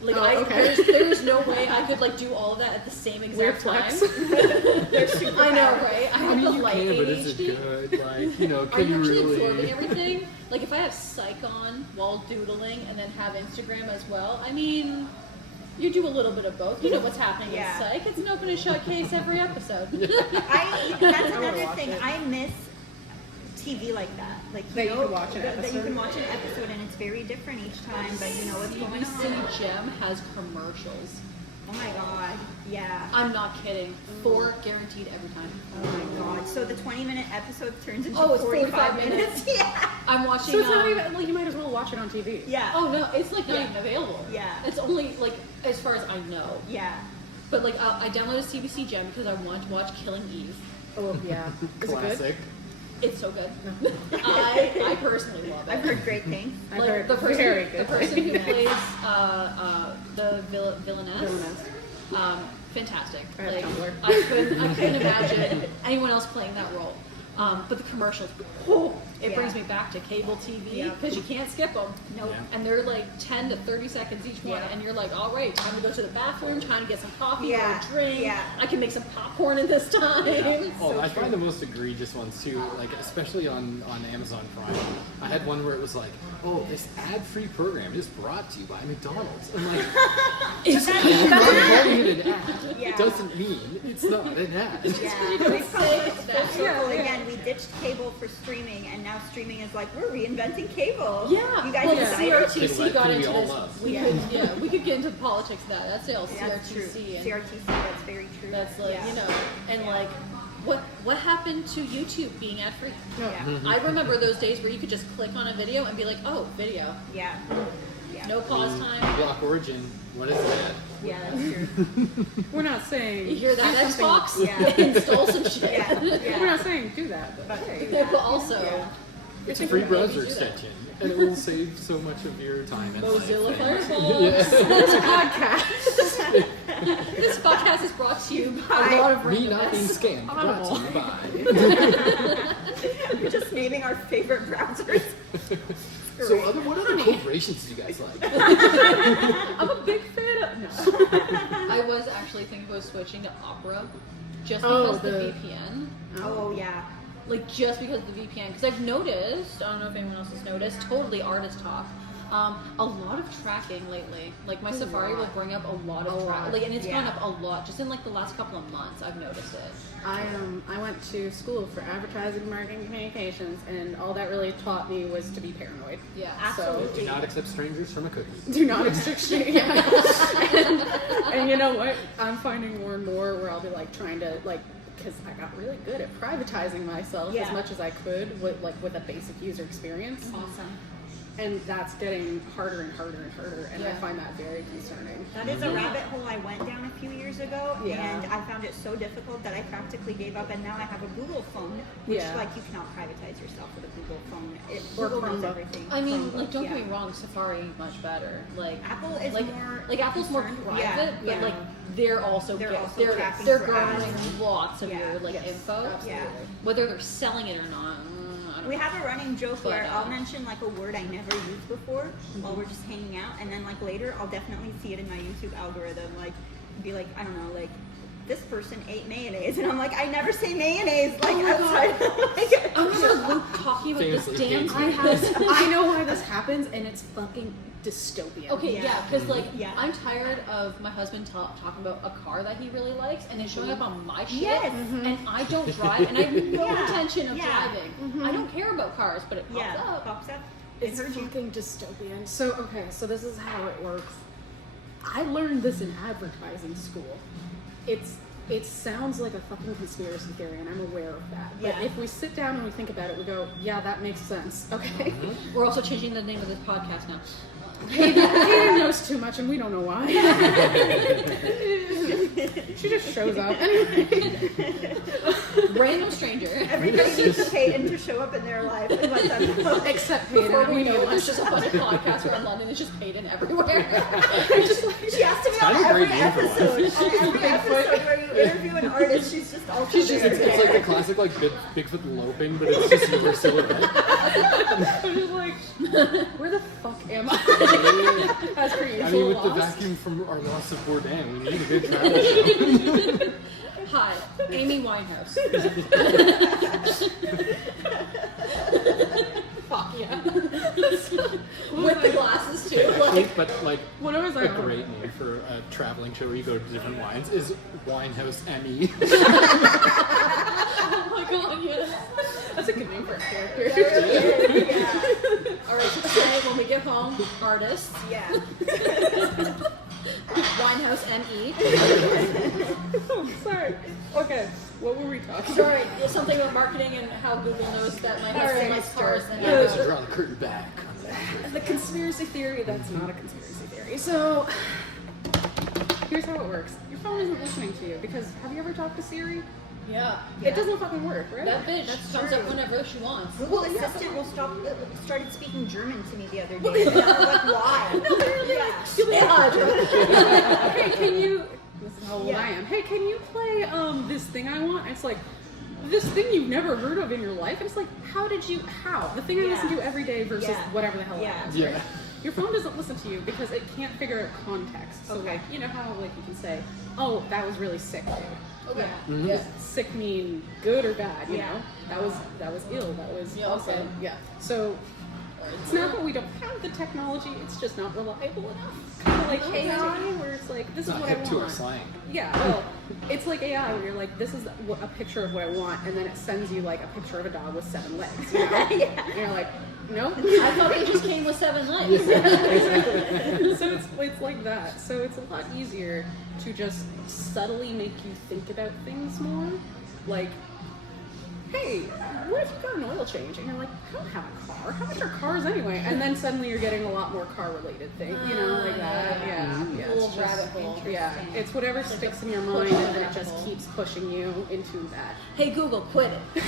Like okay. there's no way I could like do all of that at the same exact time. I know, right? I have the light can, ADHD. but is it good? Like, you know, Are can you you actually really? absorbing everything? Like if I have Psych on while doodling and then have Instagram as well, I mean, you do a little bit of both. You know what's happening in Psych. It's an open and shut case every episode. That's another thing. I miss TV like that. Like That you can watch an that you episode. can watch an episode and it's very different each time, but you know what's going on. CBC Gem has commercials. Oh my god. Yeah. I'm not kidding. 4 guaranteed every time. Oh my god. So the 20-minute episode turns into Oh, it's 45 minutes. Yeah. I'm watching. So it's not even like you might as well watch it on TV. Yeah. Oh no, it's like not even available. Yeah. It's only like as far as I know. Yeah. But like I downloaded CBC Gem because I want to watch Killing Eve. Oh yeah. Is it good? Classic. It's so good. I personally love it. I've heard great things. I've Like heard the person, very the good. person who plays the villainess. Fantastic. I have Like Tumblr. I couldn't imagine anyone else playing that role. But the commercials, it brings me back to cable TV because you can't skip them. Nope. Yeah. And they're like 10 to 30 seconds each one, and you're like, all right, time to go to the bathroom, time to get some coffee or a drink. Yeah. I can make some popcorn in this time. Oh, I find the most egregious ones too, like especially on Amazon Prime. I had one where it was like, oh, this ad-free program is brought to you by McDonald's. I'm like, just because you're calling it an ad doesn't mean it's not an ad. Yeah. We've come It's full that. circle again. We ditched cable for streaming, and now streaming is like, we're reinventing cable. Yeah, You guys well, decided? CRTC got we into all this. love. We could get into politics of that. That's the old That's true. CRTC. And CRTC, that's very true. that's like, you know, and like, what happened to YouTube being ad free? Yeah. I remember those days where you could just click on a video and be like, oh, video. Yeah. Yeah. No pause time. Block Origin, what is that? Yeah, that's true. We're not saying You hear that, do something- Xbox? Yeah. Install some shit. Yeah. We're Yeah. not saying do that, but hey. But also, It's a free browser extension, and it will save so much of your time and Mozilla life. Firefox. This podcast is brought to you by a lot of Me not being randomness. scammed, brought to you by. We're just naming our favorite browsers. So, what other corporations do you guys like? I'm a big fan of no. I was actually thinking about switching to Opera just Oh, because the the- VPN. Oh, yeah. Like just because of the VPN, because I've noticed, I don't know if anyone else has noticed, totally artist talk, a lot of tracking lately. Like my Safari will bring up a lot of traffic, like, and it's gone up a lot just in like the last couple of months. I've noticed it. I went to school for advertising, marketing, communications, and all that really taught me was to be paranoid. Yeah, So Do not accept strangers from a cookie. do not exchange. And you know what? I'm finding more and more where I'll be like trying to like, because I got really good at privatizing myself as much as I could with a basic user experience. Awesome. And that's getting harder and harder and harder, and I Yeah. find that very concerning. That is a rabbit hole I went down a few years ago, Yeah. and I found it so difficult that I practically gave up, and now I have a Google phone, which, Yeah. like, you cannot privatize yourself with a Google phone. Or Google knows Chromebook. everything. I mean, Chromebook, like, don't yeah. get me wrong, Safari much better. Like Apple is like, more like Apple's more concerned- private, yeah, but yeah. like they're also They're get- also tracking they're for garnering ads. lots of Yeah. your like Yes, info. absolutely. Whether they're selling it or not. I don't We know. have a running joke But, where I'll mention like a word I never used before while we're just hanging out, and then like later I'll definitely see it in my YouTube algorithm, like be like, I don't know, like this person ate mayonnaise, and I'm like, I never say mayonnaise like Oh my outside. Like, I remember Luke talking about this Famously damn hates thing. I know why this happens, and it's fucking dystopian. Okay, Yeah. yeah, because like Yeah. I'm tired of my husband talking about a car that he really likes and it's showing up on my shit, Yes. and I don't drive, and I have no Yeah. intention of Yeah. driving. I don't care about cars, but it pops yeah, up. pops up. It's fucking dystopian. So, okay, so this is how it works. I learned this in advertising school. It sounds like a fucking conspiracy theory, and I'm aware of that. But Yeah. if we sit down and we think about it, we go, yeah, that makes sense. Okay? We're also changing the name of this podcast now. Payden knows too much, and we don't know why. She just shows up. Anyway. Random stranger. Everybody needs a Payden to show up in their life and let them know. Except Before Payden. we know it, lunch. there's just a bunch of podcasts around London. It's just Payden everywhere. Just like, she has to be kind on of every great name for one. episode. On every episode where you interview an artist, she's just also there. It's like the classic like Bigfoot loping, but it's just your silhouette. I'm just like, where the fuck am I? As per usual. I mean, with the lost. vacuum from our loss of Bourdain, we need a good travel show. Hi, Amy Winehouse. Fuck yeah. With the glasses too. Like, But like, What was I a on? great name for a traveling show where you go to different wines is Winehouse ME. oh my god, yes. That's a good name for a character. Alright, so today when we get home, artists, Yeah. Winehouse ME. Sorry. Okay, what were we talking Sorry, it's something about marketing and how Google knows that my husband likes cars and Let's draw the curtain back. The conspiracy theory, that's not a conspiracy theory. So, here's how it works. Your phone isn't listening to you because have you ever talked to Siri? yeah. It doesn't fucking work, right? That bitch comes true. up whenever she wants. Google Assistant started speaking German to me the other day. And I was like, why? Yeah. Hey, can you, this is how old Yeah. I am. Hey, can you play this thing I want? And it's like, this thing you've never heard of in your life? And it's like, how? The thing I listen to every day versus Yeah. whatever the hell Yeah. it is. Yeah. Right? Your phone doesn't listen to you because it can't figure out context. So Okay. like, you know how like you can say, oh, that was really sick, dude. Okay. Mhm. Does sick mean good or bad? You Yeah. know, that was ill. That was Yeah, also okay. yeah. So it's not that we don't have the technology; it's just not reliable enough. Kind of like AI, where it's like this It's is not what I hip to our want. slang. Yeah, well, it's like AI where you're like, this is a picture of what I want, and then it sends you like a picture of a dog with 7 legs. You know? Yeah. And you're like, no. I thought they just came with 7 legs. So it's like that. So it's a lot easier to just subtly make you think about things more. Like, hey, what if you got an oil change? And you're like, I don't have a car. How much are cars anyway? And then suddenly you're getting a lot more car related things, you know, like that. Yeah, yeah. Little It's just, rabbit hole. yeah, it's whatever sticks in your mind, and then it just keeps pushing you into that. Hey Google, quit it.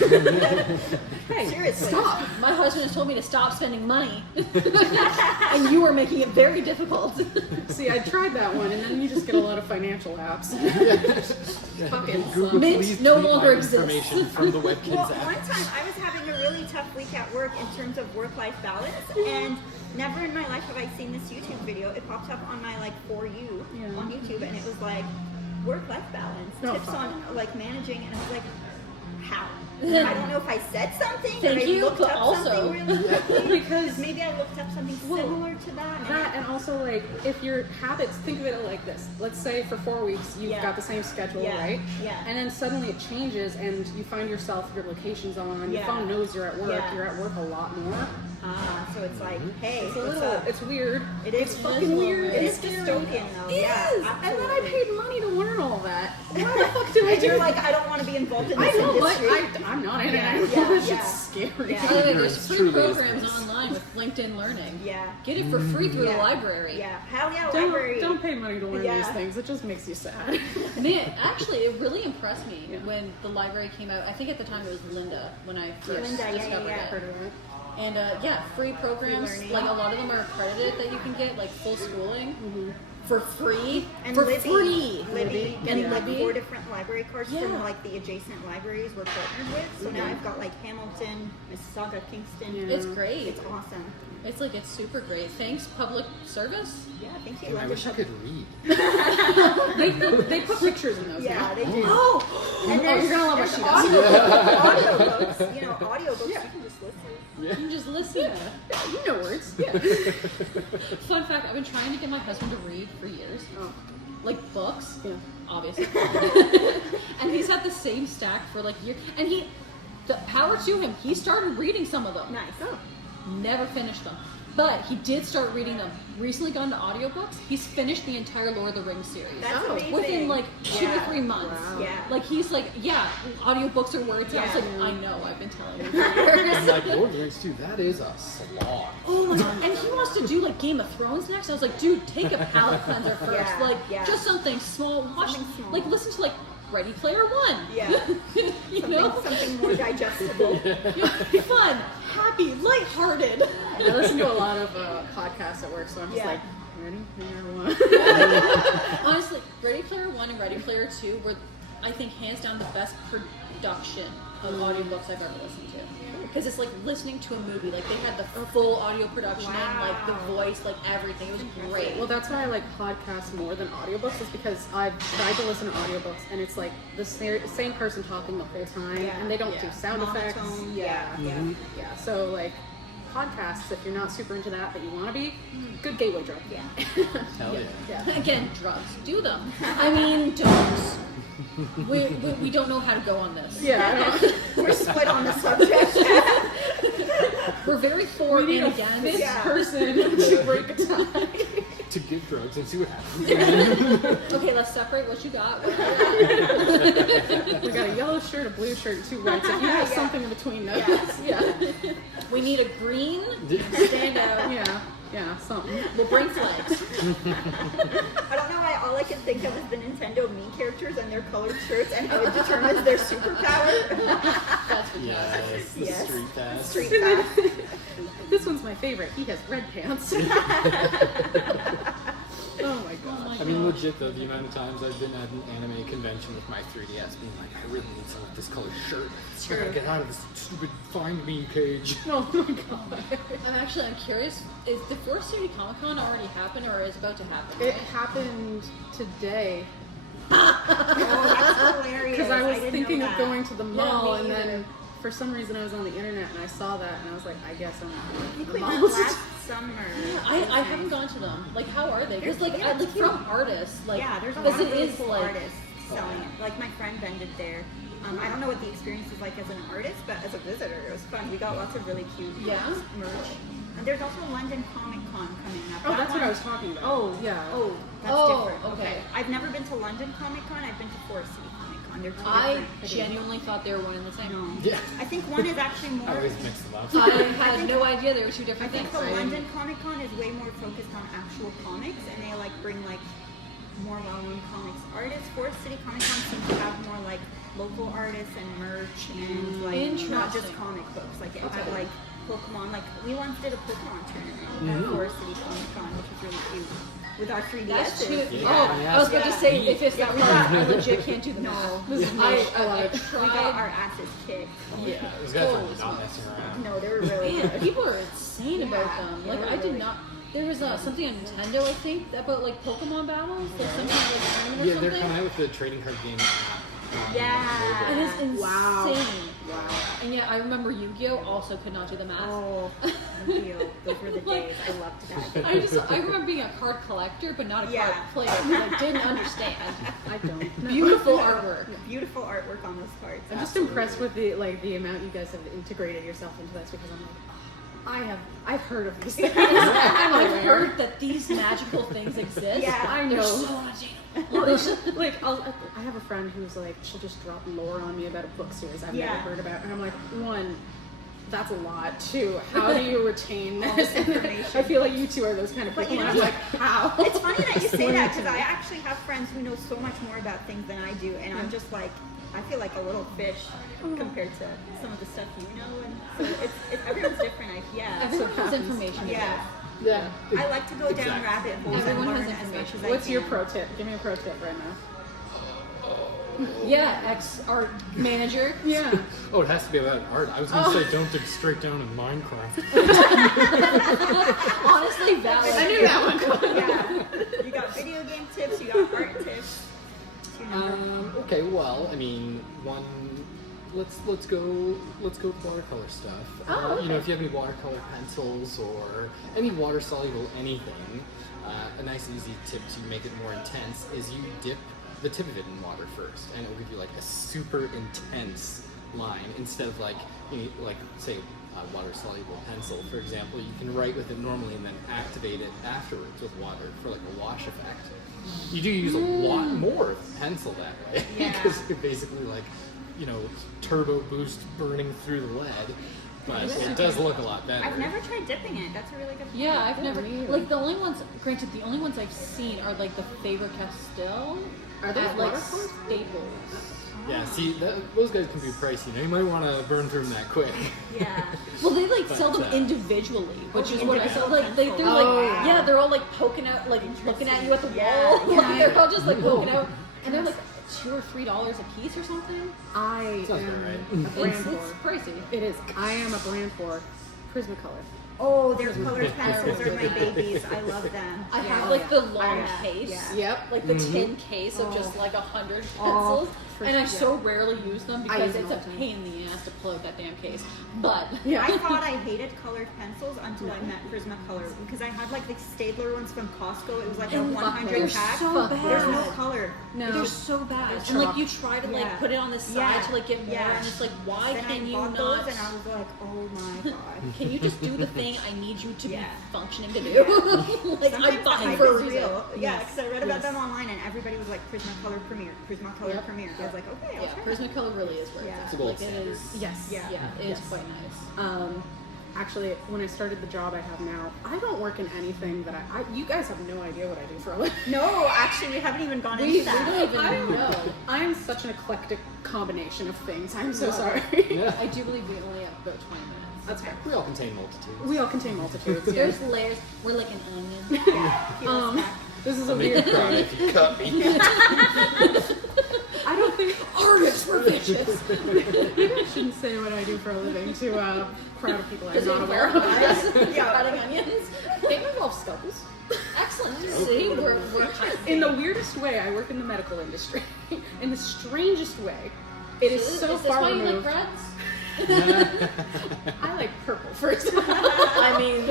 Hey, Seriously. stop. My husband has told me to stop spending money. And you are making it very difficult. See, I tried that one, and then you just get a lot of financial apps. Fucking Google, sucks. Mint please no keep longer my exists. information from the Webkins Well, app. one time I was having a really tough week at work in terms of work-life balance, and never in my life have I seen this YouTube video. It popped up on my like For You Yeah. on YouTube, and it was like work-life balance, No, tips fuck. on like managing, and I was like, how? I don't know if I said something Thank or I you, looked but up also- something really quickly. Because Maybe I looked up something Well, similar to that. that, and also like if your habits, think of it like this. Let's say for 4 weeks you've Yeah. got the same schedule, Yeah. right? Yeah. And then suddenly it changes, and you find yourself your location's on. Your Yeah. phone knows you're at work. Yeah. You're at work a lot more. So it's like, hey, It's a what's little. up? It's weird. It is It's fucking weird. It It's is scary. dystopian though. It Yeah, is. And then I absolutely. paid money to learn all that. Why the fuck do I And do you're that? like, I don't want to be involved in I this know, but industry. I'm not in it. Yeah, I know yeah, this yeah. shit's scary. Yeah. By the way, there's Ignorance free truly is programs bliss. online with LinkedIn Learning. Yeah. Get it for free through the Yeah. library. Yeah, hell yeah, library. Don't pay money to learn Yeah. these things. It just makes you sad. Man, actually, it really impressed me Yeah. when the library came out. I think at the time it was Linda when I first Linda, yeah, discovered yeah, yeah. it. Heard of it? And yeah, free programs. learning. Like a lot of them are accredited that you can get, like full schooling for free. And for Libby, free. Libby, And getting like Libby. 4 different library cards Yeah. from like the adjacent libraries we're partnered with. So now I've got like Hamilton, Mississauga, Kingston. Yeah. It's great. It's awesome. It's super great. Thanks, public service. Yeah, thank you. Damn, I London wish I Pub- could read. They put pictures in those Yeah, now. they do. Oh, And you're gonna love what there's she does. audiobooks. You know, audiobooks Yeah. you can just listen. you can just listen. Yeah, you know words. Yeah. Fun fact: I've been trying to get my husband to read for years, Oh. like books, Yeah. obviously. And he's had the same stack for like years. And the power to him, he started reading some of them. Nice. Oh. Never finished them. But he did start reading them. Recently gone to audiobooks. He's finished the entire Lord of the Rings series. That's amazing. Within like 2 or 3 months. Wow. Yeah. Like he's like, yeah, audiobooks are where it's at. I was like, I know, I've been telling you for I'm years. like, Lord of the Rings 2, that is a slog. Oh my god. And he wants to do like Game of Thrones next. I was like, dude, take a palate cleanser first. Yeah, Like yeah. just something small. Watch, Something small. like listen to like Ready Player One. Yeah. You know? Something more digestible. Fun, happy, lighthearted. I listen to a lot of podcasts at work, so I'm just Yeah. like, ready? One. Honestly, Ready Player One and Ready Player Two were, I think, hands down the best production of audiobooks I've ever listened to. Because it's like listening to a movie. Like they had the full audio production and like the voice, like everything. It was great. Well, that's why I like podcasts more than audiobooks, is because I've tried to listen to audiobooks and it's like the same person talking the whole time, Yeah. and they don't do sound effects. Monotone. Yeah. Yeah. Yeah. So like podcasts, if you're not super into that, but you want to be, good gateway drug. Yeah. Hell yeah. Yeah. Again, drugs. Do them. I mean, don't. We don't know how to go on this. Yeah. I don't- We're split on the subject. We're very for We need and a against. fifth Yeah. person to break a tie. To give drugs and see what happens. Okay, let's separate what you got. What you got. We got a yellow shirt, a blue shirt, and 2 whites. If you have Yeah. something in between those, yeah. We need a green stand out. Yeah, something. We'll bring flags. I don't know why all I can think of is the Nintendo Mii characters and their colored shirts and how it determines their superpower. That's what Yes, the Yes. street pass. Street pass. This one's my favorite. He has red pants. Oh my god. I mean, legit though, the amount of times I've been at an anime convention with my 3DS being like, I really need some of this colored shirt. I gotta get out of this stupid Find Me page. Oh my god. I'm curious, is the Forest City Comic Con already happened or is about to happen? It happened today Oh, that's hilarious. because I was didn't thinking know of that. going to the me mall, and either. then for some reason I was on the internet and I saw that and I was like, I guess I'm I going to think the we mall. went last summer. I haven't gone to them. Like, how are they? Because like, Yeah, like from artists, like, Yeah, there's a because lot of it really is cool like, artists selling it. Like my friend vended there. I don't know what the experience is like as an artist, but as a visitor, it was fun. We got lots of really cute Yeah? merch. And there's also London Comic Con coming up. Oh, That that's what one- I was talking about. Oh, yeah. Oh, that's Oh, different. okay. I've never been to London Comic Con. I've been to Forest City Comic Con. They're two I different. genuinely thought they were one and the same. No. Yeah. I think one is actually more. I always mix them up. I had no idea they were two I different think things. the London Comic Con is way more focused on actual comics, and they like bring like more well-known comics artists. Forest City Comic Con seems to have more like local artists and merch and like not just Interesting. comic books. Like it had like Pokemon. Like we once did a Pokemon tournament at Forest City Comic Con, which was really cute with our 3DSs. That's true. Yeah. Oh, I was about to say, if it's that we hard, got- I legit can't do the No, math. this is I we got tried. our asses kicked. Yeah. Those guys Oh, are not messing around. No, they were really Man, good. people are insane about Yeah, them. they Like, were I did really- not. There was something on Nintendo, I think, about like Pokemon battles, like some kind of like tournament or Yeah, they're something. coming out with the trading card game. Yeah. It is insane. Wow. Wow. And yeah, I remember Yu-Gi-Oh! Also could not do the math. Oh, Yu-Gi-Oh! Those were the days. I loved that. I remember being a card collector, but not a Yeah. card player. 'Cause I didn't understand. I don't know. Beautiful artwork. Beautiful artwork on those cards. I'm just impressed with the amount you guys have integrated yourself into this, because I'm like, oh, I've heard of these things. I'm I've aware. heard that these magical things exist. Yeah. I They're know. so unattainable. Like, I have a friend who's like, she'll just drop lore on me about a book series I've Yeah. never heard about, and I'm like, one, that's a lot. Two, how do you retain All this? this information. I feel like you two are those kind of But people, you and know- I'm like, how? It's funny that you say Explain that it to because me. I actually have friends who know so much more about things than I do, and I'm just like, I feel like a little fish compared to some of the stuff you know, and so it's everyone's different. Everyone has happens. information. to Yeah. Yeah. I like to go down Exactly. rabbit holes Everyone and has learn as much information. as I What's can. your pro tip? Give me a pro tip right now. give. Yeah, art manager. Yeah. Oh, it has to be about art. I was gonna say don't dig straight down in Minecraft. Honestly, valid. I knew that one. Yeah. You got video game tips, you got art tips. You know. Okay, well, I mean, one. Let's go watercolor stuff. You know, if you have any watercolor pencils or any water soluble anything, a nice easy tip to make it more intense is you dip the tip of it in water first, and it will give you like a super intense line instead of like, you know, like say water-soluble pencil, for example, you can write with it normally and then activate it afterwards with water for like a wash effect. You do use a lot more pencil that way because you're basically like, turbo boost burning through the lead. But it does look a lot better. I've never tried dipping it. That's a really good point. Yeah, I've never like the only ones. Granted, the only ones I've seen are like the Faber-Castell. Are those at like watercolors? Staples? Yeah, see, those guys can be pricey. You might want to burn through them that quick. Yeah. Well, they like But, sell them individually, which is the what I saw. Like they're individual like, pencil. yeah, they're all like poking out, like looking at you at the wall. Yeah, Like yeah. they're all just like poking out, and they're like $2 or $3 a piece or something. I Sounds am about right. a brand It's for. pricey. It is. I am a brand for Prismacolor. Oh, their colored pencils are my babies. I love them. I have Yeah. like the long Yeah. case. Yeah. Yep. Like the tin case of just like 100 Oh, pencils, for and I sure. so rarely use them because use them it's all a the time. pain in the ass to plug that damn case. But Yeah. I thought I hated colored pencils until I met Prismacolor because I had like the Staedtler ones from Costco. It was like a And 100 they're pack. so There's no bad. color. No. they're so bad, They're and like chalk. you try to like Yeah. put it on the side Yeah. to like get more, Yeah. and it's like, why Then can I you bought not? those and I was like, oh my god. Can you just do the thing I need you to Yeah. be functioning to do? Like Sometimes I'm the buying hype for a is reason. real. Yeah, Yes. because I read about Yes. them online and everybody was like Prismacolor Premiere, Prismacolor Yep. Premiere. I was like, okay, I'll Yeah, try that. Prismacolor really is where Yeah. it's It's a at. gold Like it standard. is. Yes. Yeah. Yeah, it's Yes. quite nice. Actually, when I started the job I have now, I don't work in anything that you guys have no idea what I do for a living. No, actually, we haven't even gone We into that. don't even I am- know. I am such an eclectic combination of things. I'm so sorry. Yeah. I do believe we only have about 20 minutes. That's fair. We all contain multitudes. We all contain multitudes. Yeah. There's layers. We're like an onion. This is a Make weird me cry thing. if you cut me. I don't think Artists were vicious. maybe I shouldn't say what I do for a living to a crowd of people I'm not aware of. Yeah, cutting onions. It involves scalpels. Excellent. See, we're In the weirdest way, I work in the medical industry. In the strangest way, it is so is this far why you like removed. reds? I like purple, for example. I mean,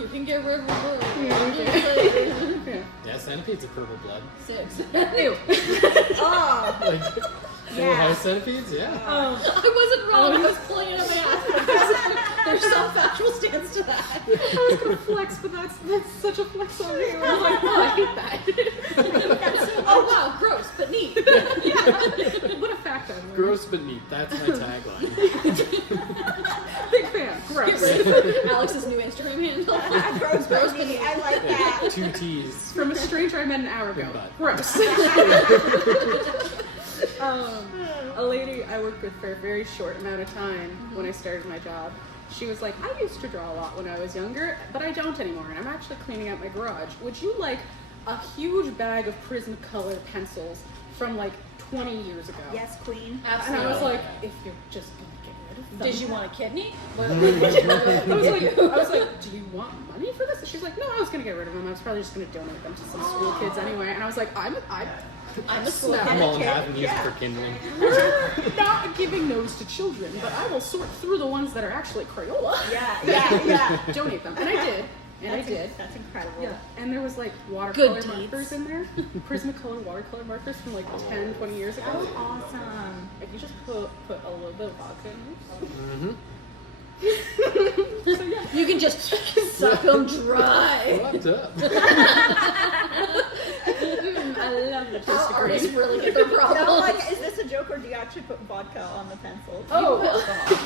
you can get rid of blue. Yeah. Yeah, centipedes are purple blood. 6. Ew. Oh, Like, full Yeah. house centipedes, yeah. I wasn't wrong. I was pulling it out of my ass. There's some factual stance to that. I was gonna flex, but that's such a flex on me. I was like, oh, I hate that. Oh wow, gross, but neat. What a fact I learned. Gross but neat. That's my tagline. Big fan. Get Gross. ready for Alex's new Instagram handle. gross, gross, I like that. 2 T's. From a stranger I met an hour ago. Good butt. Gross. A lady I worked with for a very short amount of time when I started my job, she was like, I used to draw a lot when I was younger, but I don't anymore, and I'm actually cleaning out my garage. Would you like a huge bag of Prismacolor pencils from like 20 years ago? Yes, queen. And I Absolutely. was like, if you're just gonna get rid of them. Did you want a kidney? I was like, do you want money for this? And she's like, no, I was gonna get rid of them. I was probably just gonna donate them to some school kids anyway. And I was like, I'm I'm a school I'm all in kid. half and use it for kindling. we're not giving those to children, but I will sort through the ones that are actually Crayola. Yeah. Donate them. And I did. And That's I did. That's incredible. Yeah, and there was like watercolor Good markers deeds. in there. Prismacolor watercolor markers from like 10, 20 years ago. That was awesome. Like you just put a little bit of vodka in Mm-hmm. there. So yeah. You can just suck them dry. What's up? I love the taste of Artists green. really get their No, problems. like, is this a joke or do you actually put vodka on the pencils? Oh,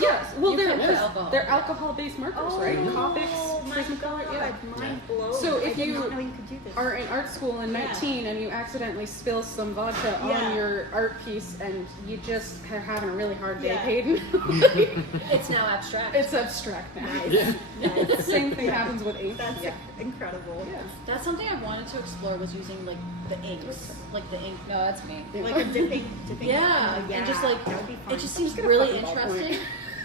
yes. Well, You they're put alcohol. they're alcohol-based markers, right? Copics, my Prismacolor. Yeah. God, mind blown. So if I did you not know you could do this. are in art school and Yeah. 19 and you accidentally spill some vodka Yeah. on your art piece and you just are having a really hard day, Yeah. Payden. It's now abstract. It's abstract now. Yeah. The same thing happens with ink. That's incredible. Yeah. That's something I wanted to explore was using like the inks, like the ink. No, that's me. Like a dipping. Yeah, and just like that would be fun. it just seems Get a really fucking ballpoint. interesting.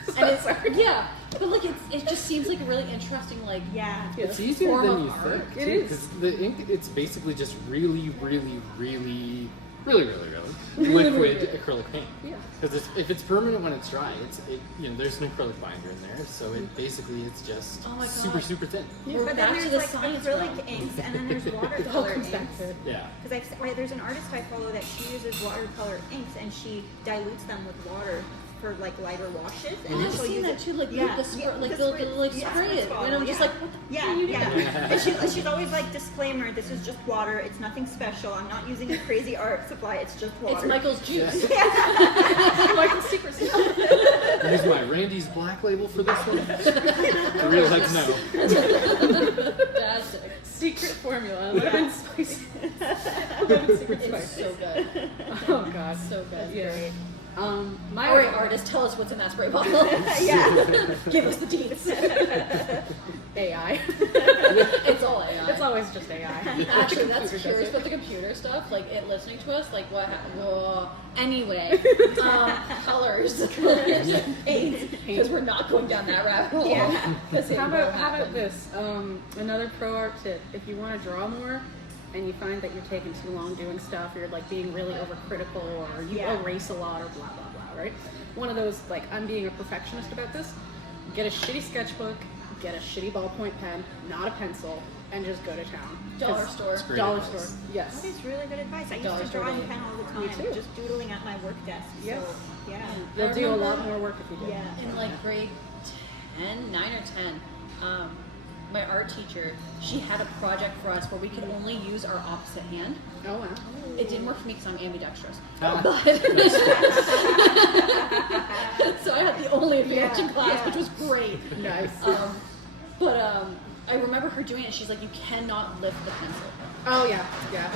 So And it's sorry. yeah, but like it just seems like a really interesting like Yeah. It's easier form than of you art. think. It too, is. because the ink, it's basically just really liquid acrylic paint. Yeah. Because if it's permanent when it's dry, there's an acrylic binder in there, so it basically it's just Oh my God. super thin. We're But back then to there's the like science acrylic realm. inks and then there's It all watercolor comes inks. back to Yeah. Because there's an artist I follow that she uses watercolor inks and she dilutes them with water for like lighter washes, and I've then she'll seen use that it. too, like Yeah. the spray, like The they'll spray- like yeah, spray it, bottle, and I'm just yeah. like, what the Yeah, fuck are you doing? yeah. And she's always like, disclaimer, this is just water. It's nothing special. I'm not using a crazy art supply. It's just water. It's Michael's juice. Michael's secret stuff. Use my Randy's Black Label for this one. The real heads no. Fantastic. Secret formula, lemon spice. Lemon secret It's spice. so good. Oh god. So good. Yeah. My All right, artist, tell us what's in that spray bottle. Yeah. Give us the deets. AI. It's all AI. It's always just AI. Actually, that's Computer does curious it. about the computer stuff. Like it listening to us, like what? Anyway, colors, and paints, because we're not going down that rabbit hole. Yeah. This ain't How gonna about happen. this? Another pro art tip: if you want to draw more, and you find that you're taking too long doing stuff, you're like being really overcritical, or you Yeah. erase a lot, or blah blah blah, right? One of those, like, I'm being a perfectionist about this. Get a shitty sketchbook, get a shitty ballpoint pen, not a pencil, and just go to town. Dollar 'Cause- store? Great Dollar advice. store. Yes. That is really good advice. I used Dollar to store draw in day. pen all the Me time, too. just doodling at my work desk. Yes. So, yeah. You'll I do a lot remember- more work if you do. Yeah. In like grade 10, 9 or 10, my art teacher, she had a project for us where we could only use our opposite hand. Oh wow. It didn't work for me because I'm ambidextrous. Ah. But so I had the only advantage in class, which was great. Nice. I remember her doing it. She's like, you cannot lift the pencil. Oh yeah. Yeah.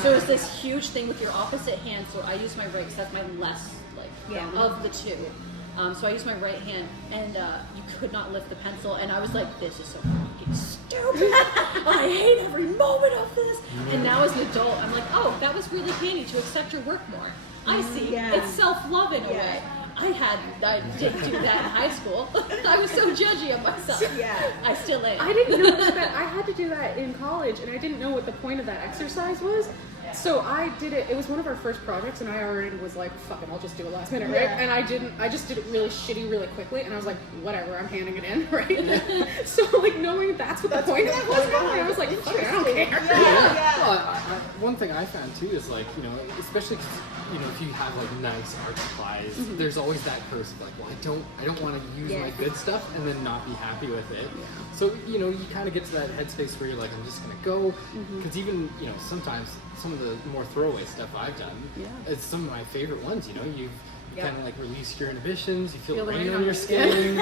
So it's this huge thing with your opposite hand. So I use my right because that's my less Yeah. of the two. So I use my right hand, and you could not lift the pencil. And I was like, this is so fucking stupid. I hate every moment of this. And now as an adult, I'm like, oh, that was really handy to accept your work more. I see. Yeah. It's self-love in a Yeah. way. I didn't do that in high school. I was so judgy of myself. Yeah. I still am. I didn't know that I had to do that in college, and I didn't know what the point of that exercise was. So I did it. It was one of our first projects, and I already was like, "Fuck it, I'll just do it last minute, right?" Yeah. And I didn't. I just did it really shitty, really quickly, and I was like, "Whatever, I'm handing it in, right?" So like knowing that's what the point of that was, I was like, "Fuck it, I don't care." Yeah. Well, one thing I found too is like, you know, especially 'cause, you know, if you have like nice art supplies, there's always that curse of like, well, I don't want to use Yeah. my good stuff and then not be happy with it. So, you know, you kind of get to that headspace where you're like, I'm just gonna go, because even, you know, sometimes some of the more throwaway stuff I've done, it's some of my favorite ones. You know, you've kind of like released your inhibitions, you feel the rain on your skin.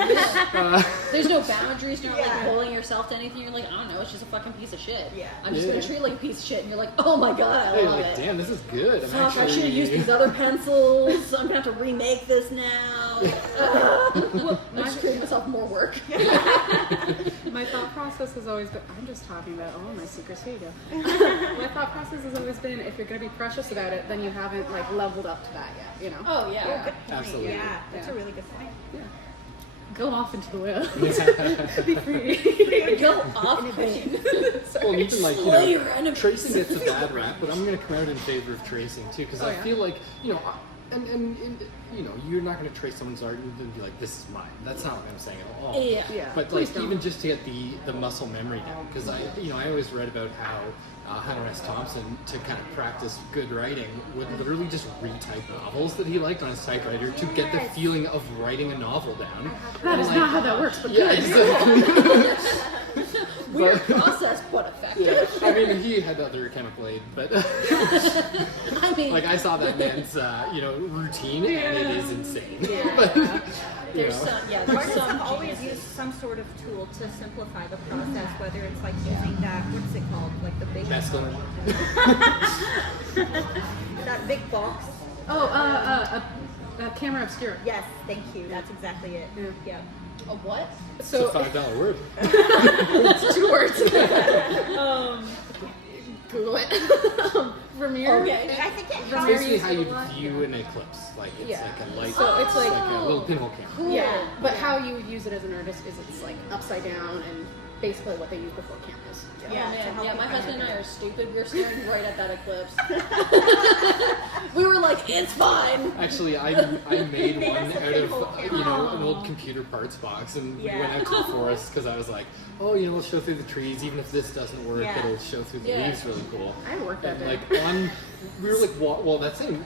There's no boundaries. You're not Yeah. like holding yourself to anything. You're like, I don't know, it's just a fucking piece of shit. Yeah. I'm just Yeah. gonna treat it like a piece of shit. And you're like, oh my god, I Hey, love like, it. damn, this is good. Fuck, I should have used these other pencils. I'm gonna have to remake this now. I'm just creating myself more work. My thought process has always been, I'm just talking about all my secrets, here you go. My thought process has always been, if you're going to be precious about it, then you haven't like leveled up to that yet, you know? Oh yeah. Good point. Absolutely. Yeah, that's Yeah. a really good point. Yeah. Go off into the world. Be free. Go off pain. Well, and even like, you Slay your know, enemies. tracing gets a bad rap, but I'm going to come out in favor of tracing too, because I yeah. feel like, you know, and you know, you're not going to trace someone's art and then be like, this is mine. That's not what I'm saying at all. Yeah. Yeah. But Please like don't. even just to get the muscle memory down, because I always read about how Hunter S. Thompson, to kind of practice good writing, would literally just retype novels that he liked on his typewriter to get the feeling of writing a novel down. That is not how that works, but Yeah, good. exactly. Weird process, but effective. Yeah, I mean, he had other chemical aid, but I mean, like I saw that man's routine, and it is insane. Yeah. But, there's you know. there's Artists some have always geniuses. used some sort of tool to simplify the process, whether it's like using that, what's it called? Like the big Mescaline. that big box. Oh, camera obscura. Yes, thank you. That's exactly it. Yeah. Yeah. A what? It's a So $5 word. it's 2 words. Google it. Vermeer. Okay. I think it It's helps. basically how you used it a lot. view an eclipse. Like it's Yeah. like a light. So it's like- a little pinhole camera. Yeah, but how you use it as an artist is it's like upside down and basically what they use before cameras. Yeah, Oh, to man. help Yeah, you my find husband it. and I are stupid. We're staring right at that eclipse. We were like, it's fine. Actually, I made Made one us a out pinhole of camera. an old computer parts box, and we Yeah. went out to the forest because I was like, oh, it'll show through the trees. Even if this doesn't work, Yeah. it'll show through the Yeah. leaves really cool. I worked that And day. like we were like,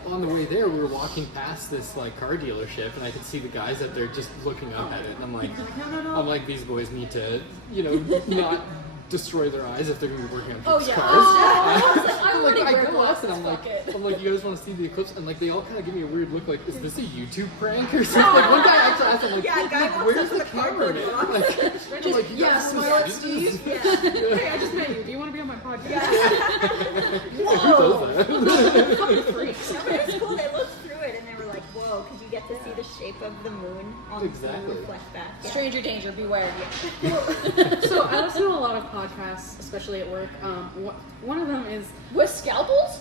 on the way there, we were walking past this like car dealership, and I could see the guys out there just looking up at it, and I'm like, No. these boys need to, not destroy their eyes if they're gonna be working on Oh, these yeah. cars. I already I break go up and glasses, I'm fuck it. like, you guys want to see the eclipse? And like, they all kind of give me a weird look, like, is this a YouTube prank or something? Like, one guy actually asked, I'm like, Yeah, a guy walks where's up the with a camera? cardboard box. Like, you guys smile wanna at see Steve. this? Hey, I just met you. Do you want to be on my podcast? Who does that? Fucking freaks. No, but it's cool. They looked through it and they were like, whoa, because you get to see the shape of the moon on Exactly. the reflect back. Yeah. Stranger danger, beware. So I listen to a lot of podcasts, especially at work. One of them is, With scalpels?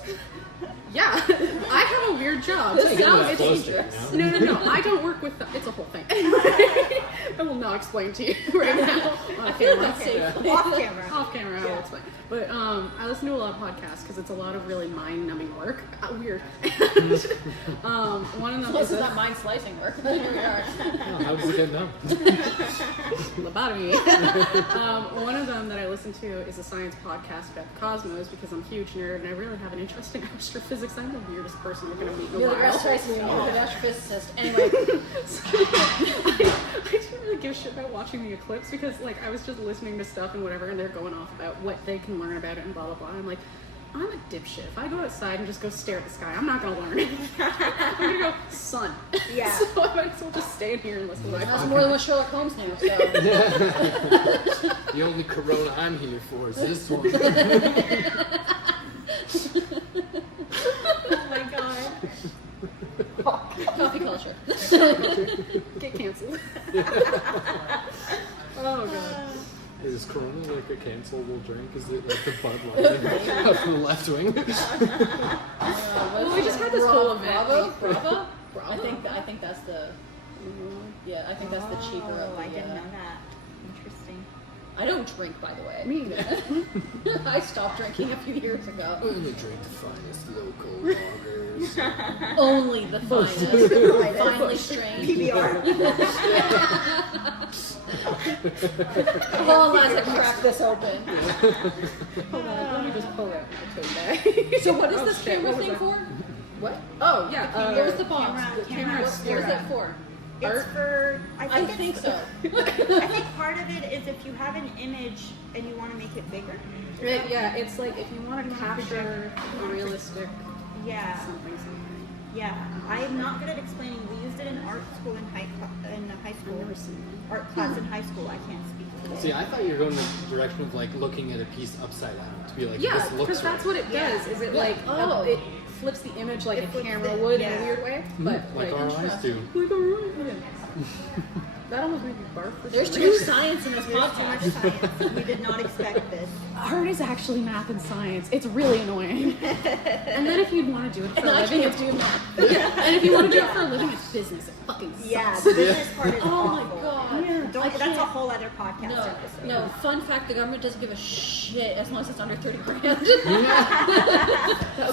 yeah, I have a weird job. This sounds It's dangerous. No. I don't work with it's a whole thing. I will not explain to you right now on camera. Safely. Off camera. Off camera, I will explain. But I listen to a lot of podcasts because it's a lot of really mind-numbing work. Weird. And one of them This is is not mind slicing work. Here we are. Oh, how does it get numb? lobotomy. One of them that I listen to is a science podcast about the cosmos because I'm a huge nerd and I really have an interest in astrophysics. I'm the weirdest person you're going to meet in a You're the while. best choice of an astrophysicist. Anyway, I didn't really give a shit about watching the eclipse because like I was just listening to stuff and whatever and they're going off about what they can learn about it and blah blah blah. I'm like, I'm a dipshit. If I go outside and just go stare at the sky, I'm not gonna learn anything. I'm gonna go sun. Yeah. So I might as well just stay in here and listen to my that's more than what Sherlock Holmes knew. So The only corona I'm here for is this one. Oh my god. coffee culture. Get canceled. Oh god. Is Corona like a cancelable drink? Is it like the Bud Light of the left wing? Well, we just had this whole event. Bravo. I think that's the. Yeah, I think that's the cheaper of Oh, the. I didn't know that. Interesting. I don't drink, by the way. Me neither. I stopped drinking a few years ago. Only drink the finest local lagers. Only the finest, finely strained. PBR. Hold on, let's crack this open. Hold on, let me just pull out my tote bag. So what is this shit, camera what was thing that? for? What? Oh yeah. Where's the box? Camera Where's it for? It's for, I think so. I think part of it is if you have an image and you want to make it bigger. Yeah, it's like if you want to capture a realistic Yeah. something. Yeah. I am not good at explaining. We used it in art school in high school. I've never seen it. Art class in high school. I can't speak to it. See, I thought you were going the direction of like looking at a piece upside down to be like, Yeah, this looks because that's what it does. Is it like it flips the image like It a flips camera it, would yeah. in a weird way, but like our eyes do. Like our eyes. That almost made me barf. For There's some too much reason. science in this There's too much podcast. science. We did not expect this. Art is actually math and science. It's really annoying. And then if you want to do it for And a I living, can't it's do math. and if you want to do it for a living, it's business. It fucking sucks. Yeah, the business part is Oh my awful. god. Yeah, I that's a can't- whole other podcast No, episode. no. Fun fact: the government doesn't give a shit as long as it's under 30 grand. That's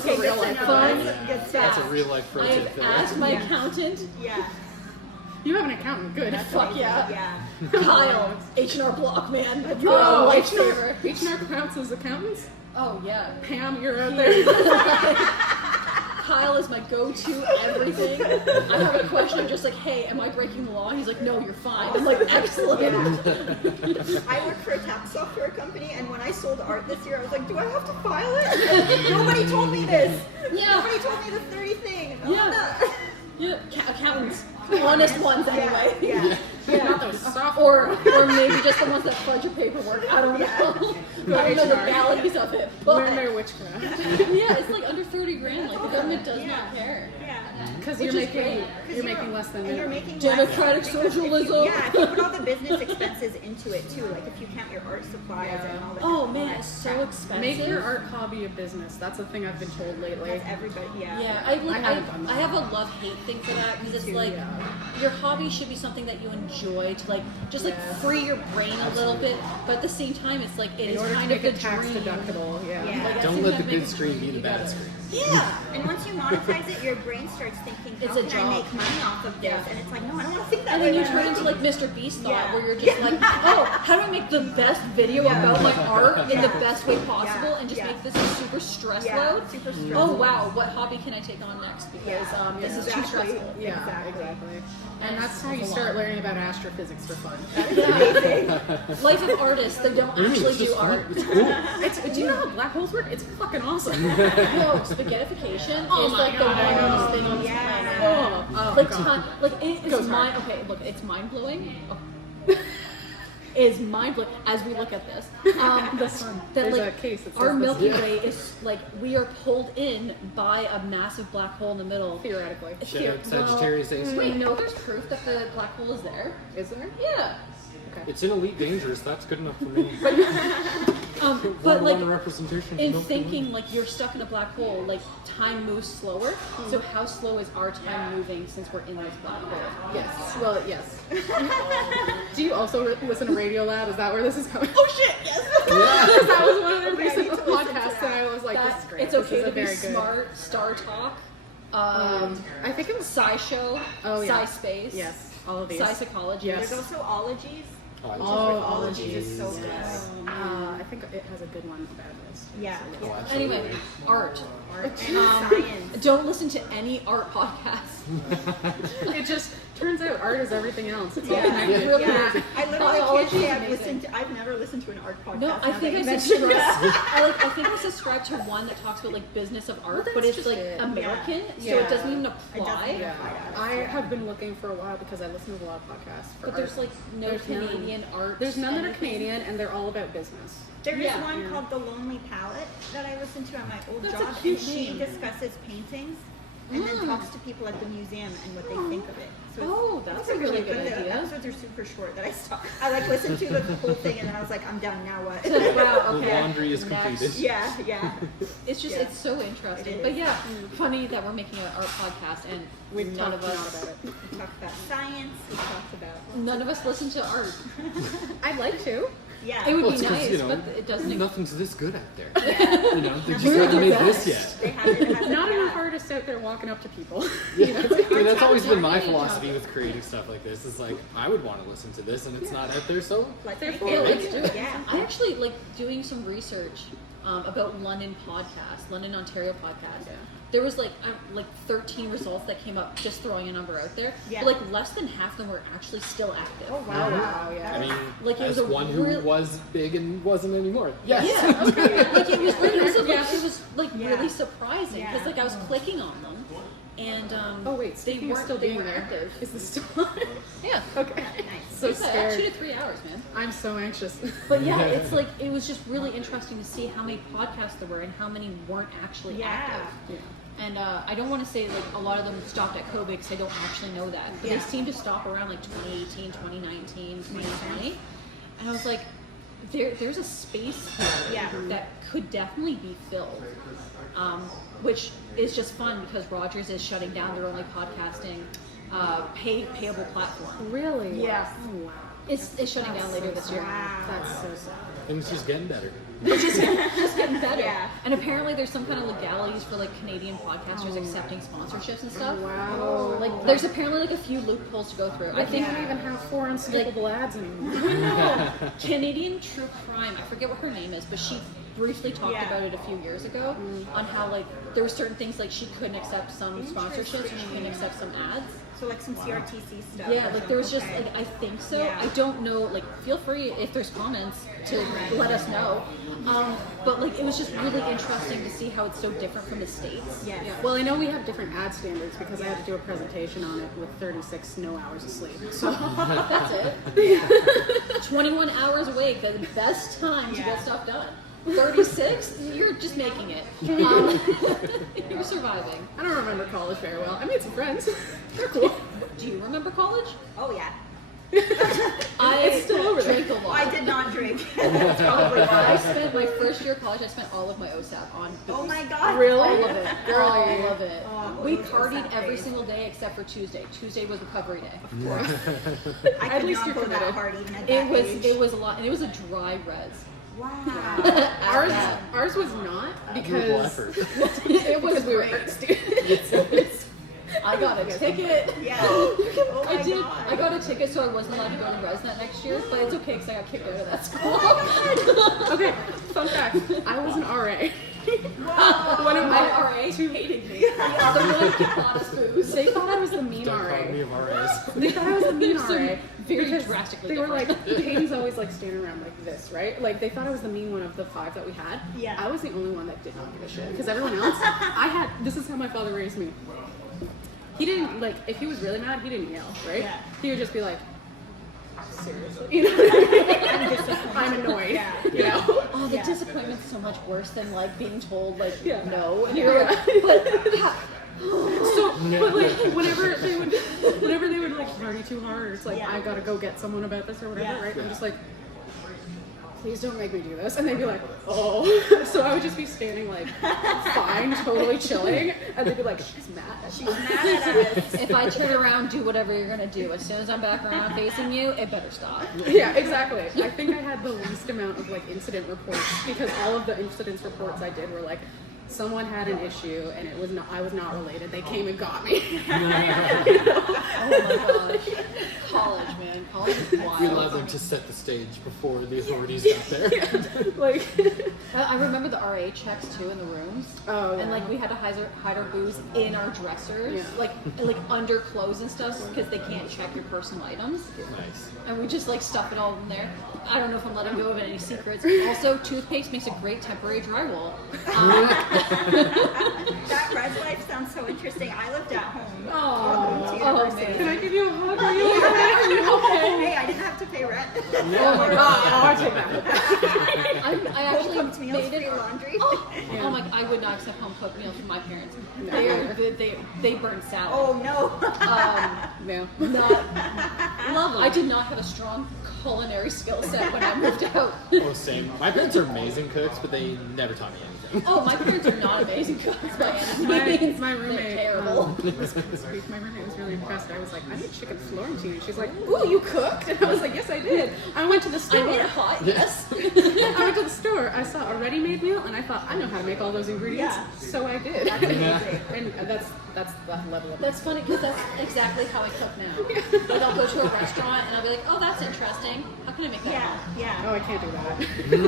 Okay, a real good to life know. fun. Good That's stuff. a real life pro I tip have there. asked my Yeah. accountant. Yeah. You have an accountant. Good. Fuck yeah. Yeah. Kyle, H&R Block, man. Oh, lifesaver. H&R counts as accountants. Oh yeah. Pam, you're out there. Kyle is my go-to everything. I have a question. I'm just like, hey, am I breaking the law? He's like, no, you're fine. I'm like, excellent. I work for a tax software company, and when I sold art this year, I was like, do I have to file it? Nobody told me this. Yeah. Nobody told me the 30 thing. Yeah. Yeah, accountants. Honest ones, anyway. Yeah. Not those software. Or maybe just the ones that fudge your paperwork. I don't know. I don't know the HR. legalities of it. But Learn their witchcraft. yeah, it's like under 30 grand. Like the government does not care. Yeah. Because Which you're is making great. making less than And you're minimum. making Democratic less because socialism. if you put all the business expenses into it too, like if you count your art supplies and all that. Oh all man, that it's so crap. expensive. Make your art hobby a business. That's a thing I've been told lately. That's everybody. Yeah. Yeah, I haven't done that. I have a love-hate thing for that because it's Too, like yeah. your hobby should be something that you enjoy to like just like free your brain a little bit, but at the same time it's like it In is order to kind make of it the tax dream. deductible, Yeah. Like, at the Don't same let the time, good make- screen be the you bad gotta- screen. Yeah, and once you monetize it, your brain starts thinking, how It's a can job. I make money off of this? Yeah. And it's like, no, I don't want to think that And way. then you when turn I'm into making- like Mr. Beast thought, Yeah. where you're just like, oh, how do I make the best video about my art in the Yeah. best way possible, Yeah. and just Yeah. make this a super stress Yeah, load? super Oh stressful. wow, what hobby can I take on next? Because this is too Exactly. stressful. Yeah, Exactly. And that's how you start learning about astrophysics for fun. Life of artists that don't actually It's do just fun. art. It's cool. Do you know how black holes work? It's fucking awesome. No, spaghettification Oh is my like the God, I know. wildest thing on the Yeah. planet. Oh Like, God. like it is Goes mind. hard. Okay, look, it's mind blowing. Is mind blowing as we look at this. The sun. That There's like a case that says our the Milky sun. Way is like we are pulled in by a massive black hole in the middle. Theoretically. Shout out Sagittarius A Wait, squared. no, there's proof that the black hole is there. Is there? Yeah. It's in Elite Dangerous. That's good enough for me. But like One representation. in Milky Way. thinking like you're stuck in a black hole, like time moves slower. So how slow is our time moving since we're in this black hole? Yes. Well, yes. Do you also listen to Radio Lab? Is that where this is coming? Oh shit, yes. Because that was one of the Okay, I recent need to listen to podcasts that I was like, this is great. It's This okay is a to be very good. smart. Star Talk. I think it was. Sci Show. Oh, yeah. Sci Space. Yes, all of these. Sci Psychology. Yes. There's also ologies. Ologies is so good. I think it has a good one about this. Yeah. Anyway, art. And science. Don't listen to any art podcasts. It just turns out art is everything else. It's all Yeah. connected. Really Yeah. is. I literally Biology can't say is I've amazing. listened to. I've never listened to an art podcast. No, I now think that I you subscribe. mention it. I think I subscribe to one that talks about like business of art, that's but it's just like it. American, so Yeah. it doesn't even It apply. doesn't Yeah. apply to us. I have been looking for a while because I listen to a lot of podcasts. For But there's art. like no There's none. Canadian art. There's none that are anything. Canadian, and they're all about business. There is Yeah. one called The Lonely Palette that I listen to at my old That's a job, cute and she name. discusses paintings and then talks to people at the museum and what they think of it. So it's- Oh, that's it's a really good The idea. episodes are super short that I stopped. I like listened to the whole thing and then I was like, I'm done. Now what? Wow. The Okay. laundry is Next. completed. yeah, yeah. It's just Yeah. it's so interesting. It is. But yeah, funny that we're making an art podcast and We've none talked of a lot us about it. We talked about science. We talked about none of us listen to art. I'd like to. yeah. It would Well, be it's 'cause, nice, you know, but it doesn't. Nothing's this good out there. Yeah. You know, they just We're haven't the made best. this yet. They haven't. Not enough artists out there walking up to people. Yeah. I mean, that's always been my challenge. philosophy with creative stuff like this. Is like, I would want to listen to this, and it's not out there, so Let's They're make full it. of Let's do it. Yeah. I actually like doing some research about London podcasts, London, Ontario podcasts. Yeah. There was like 13 results that came up just throwing a number out there. Yeah. But like less than half of them were actually still active. Oh wow. Wow, yeah. I mean, Like, it as was a one who real- was big and wasn't anymore. Yes. Yeah, like it was like Yeah. really surprising because Yeah. like I was clicking on them, and Oh wait, they speaking of weren't still they being weren't there, active. is this still on? Yeah, Okay. Nice. So it's like 2 scared. to 3 hours, man. I'm so anxious. But yeah, it's like it was just really interesting to see how many podcasts there were and how many weren't actually Yeah. active. Yeah. And I don't want to say like a lot of them stopped at COVID because I don't actually know that. But Yeah. they seem to stop around like 2018, 2019, 2020. And I was like, there's a space here Yeah. that could definitely be filled. Which is just fun because Rogers is shutting down their only podcasting payable platform. Really? Yeah. Oh wow. It's shutting down later this year. Wow. That's so sad. And it's just getting better. Just getting better. Yeah. And apparently there's some kind of legalities for like Canadian podcasters accepting sponsorships and stuff. Wow. Like there's apparently like a few loopholes to go through. I think I don't even have 4 unskippable ads anymore. no, Canadian True Crime, I forget what her name is, but she briefly talked Yeah. about it a few years ago on how like there were certain things like she couldn't accept some sponsorships and she couldn't accept some ads. So like some CRTC stuff. Yeah, or like there was just something. like I think so. Yeah. I don't know. Like feel free if there's comments to let us know. But like it was just really interesting to see how it's so different from the States. Yes. Yeah. Well, I know we have different ad standards because I had to do a presentation on it with 36 no hours of sleep. So That's it. 21 hours awake, the best time to Yeah. get stuff done. 36, you're just making it. You're surviving. I don't remember college very well. I made some friends. They're cool. Do you remember college? Oh yeah. I It's still over there. drank a lot. I did not drink. That's probably I why. spent my first year of college. I spent all of my OSAP on booze. Oh my god. Really? All of it. Girl, All of it. Oh, We those partied OSAP every days. single day except for Tuesday. Tuesday was recovery day. I At could least not you're go that committed. hard even at It that was age. it was a lot, and it was a dry res. Wow. Ours was not Admirable because effort. it was we were great. art students. I got a ticket. Yeah. Oh my I did. God. I got a ticket, so I wasn't allowed to go to ResNet next year. But it's okay because I got kicked out of that school. Okay, fun fact. I was an RA. Wow. One of My my RAs hated me. Yeah, the one who bought us booze. they thought I was the mean Don't call RA. me of RAs. They thought I was the mean There's some RA. very because drastically they were different. like, Peyton's always like standing around like this, right? Like they thought I was the mean one of the 5 that we had. Yeah. I was the only one that did not give a shit because everyone else, this is how my father raised me. He didn't like if he was really mad, he didn't yell, right? Yeah. He would just be like, seriously, you know what I mean? I'm annoyed. Yeah. You know? Oh, the Yeah. disappointment's so much worse than like being told like Yeah. no, and you're like, but yeah. So, but like whenever they would like party too hard, it's like Yeah. I gotta go get someone about this or whatever, Yeah. right? I'm just like, please don't make me do this, and they'd be like, oh. So I would just be standing like fine, totally chilling, and they'd be like, she's mad. She's mad at us. If I turn around, do whatever you're gonna do. As soon as I'm back around facing you, it better stop. Yeah, exactly. I think I had the least amount of like incident reports because all of the incidents reports I did were like, someone had an issue and I was not related. They came and got me. Oh my gosh. College, man. College is wild. We allowed them to set the stage before the authorities got there. Like, I remember the RA checks too in the rooms. Oh, And yeah. like we had to hide our booze in our dressers, Yeah. like under clothes and stuff, because they can't check your personal items. Nice. And we just like stuff it all in there. I don't know if I'm letting go of any secrets. Also, toothpaste makes a great temporary drywall. That red life sounds so interesting. I lived at home. oh, To oh, university. can I give you a hug? Are you okay? Are you okay? Hey, I didn't have to pay rent. Oh, I take that. I actually Home cooked meals, made free it. laundry. Oh my! I would not accept home cooked meals from my parents. They burn salad. Oh no. No. Not lovely. I did not have a strong culinary skill set when I moved out. Oh, same. My parents are amazing cooks, but they never taught me anything. Oh, my parents are not amazing cooks by any means. My They're roommate, terrible. my roommate was really impressed. I was like, I made chicken Florentine. And she's like, ooh, you cooked? And I was like, yes, I did. I went to the I store. made it hot. Yes. I went to the store. I saw a ready-made meal, and I thought, I know how to make all those ingredients. Yeah. So I did. And that's the level of That's funny because that's exactly how I cook now. Like I'll go to a restaurant and I'll be like, oh, that's interesting. How can I make that? Yeah, yeah. Oh, I can't do that.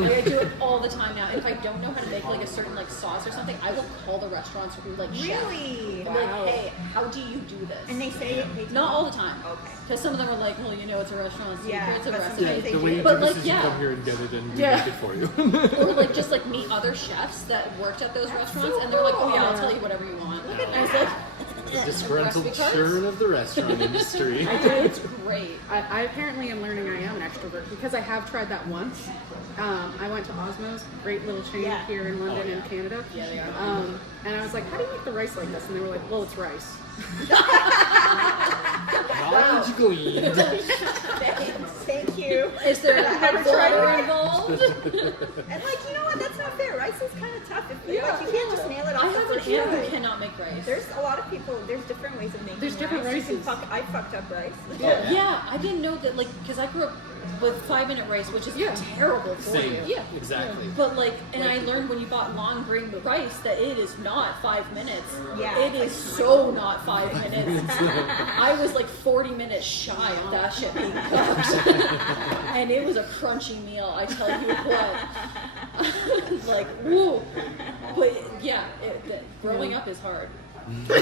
Like, I do it all the time now. And if I don't know how to make like a certain like sauce or something, I will call the restaurants who like chef. Really? And be like, hey, how do you do this? And they say it. They Not all the time. Okay. Because some of them are like, well, you know, it's a restaurant secret, Yeah, it's a but recipe. sometimes The way you But, do this like, is you yeah. come here and get it and we Yeah. make it for you. Or like just like meet other chefs that worked at those restaurants, and they're like, oh yeah, I'll tell you whatever you want. And I was like, Disgruntled recipe cards? churn of the restaurant industry. It's great. I apparently am learning I am an extrovert because I have tried that once. I went to Osmos, great little chain Yeah. here in London and Canada. Yeah, they are. And I was like, how do you make the rice like this? And they were like, well, it's rice. Knowledge gleaned. Thank you. Is there a Never tried water it. involved? And like, you know what? That's not fair. Rice is kind of tough. If, like, you can't just nail it I off the have an first aunt try. who cannot make rice. There's a lot of people. There's different ways of making. There's different rice. You can rices. I fucked up rice. Yeah, I didn't know that, like, because I grew up with 5-minute rice, which is terrible for Same. you. Yeah. Exactly. But like, and I learned when you bought long grain rice that it is not 5 minutes. Yeah. It is so not 5 minutes. I was like 40 minutes shy of that shit being cooked. And it was a crunchy meal, I tell you what. Like, woo. But yeah, growing up is hard. Yeah.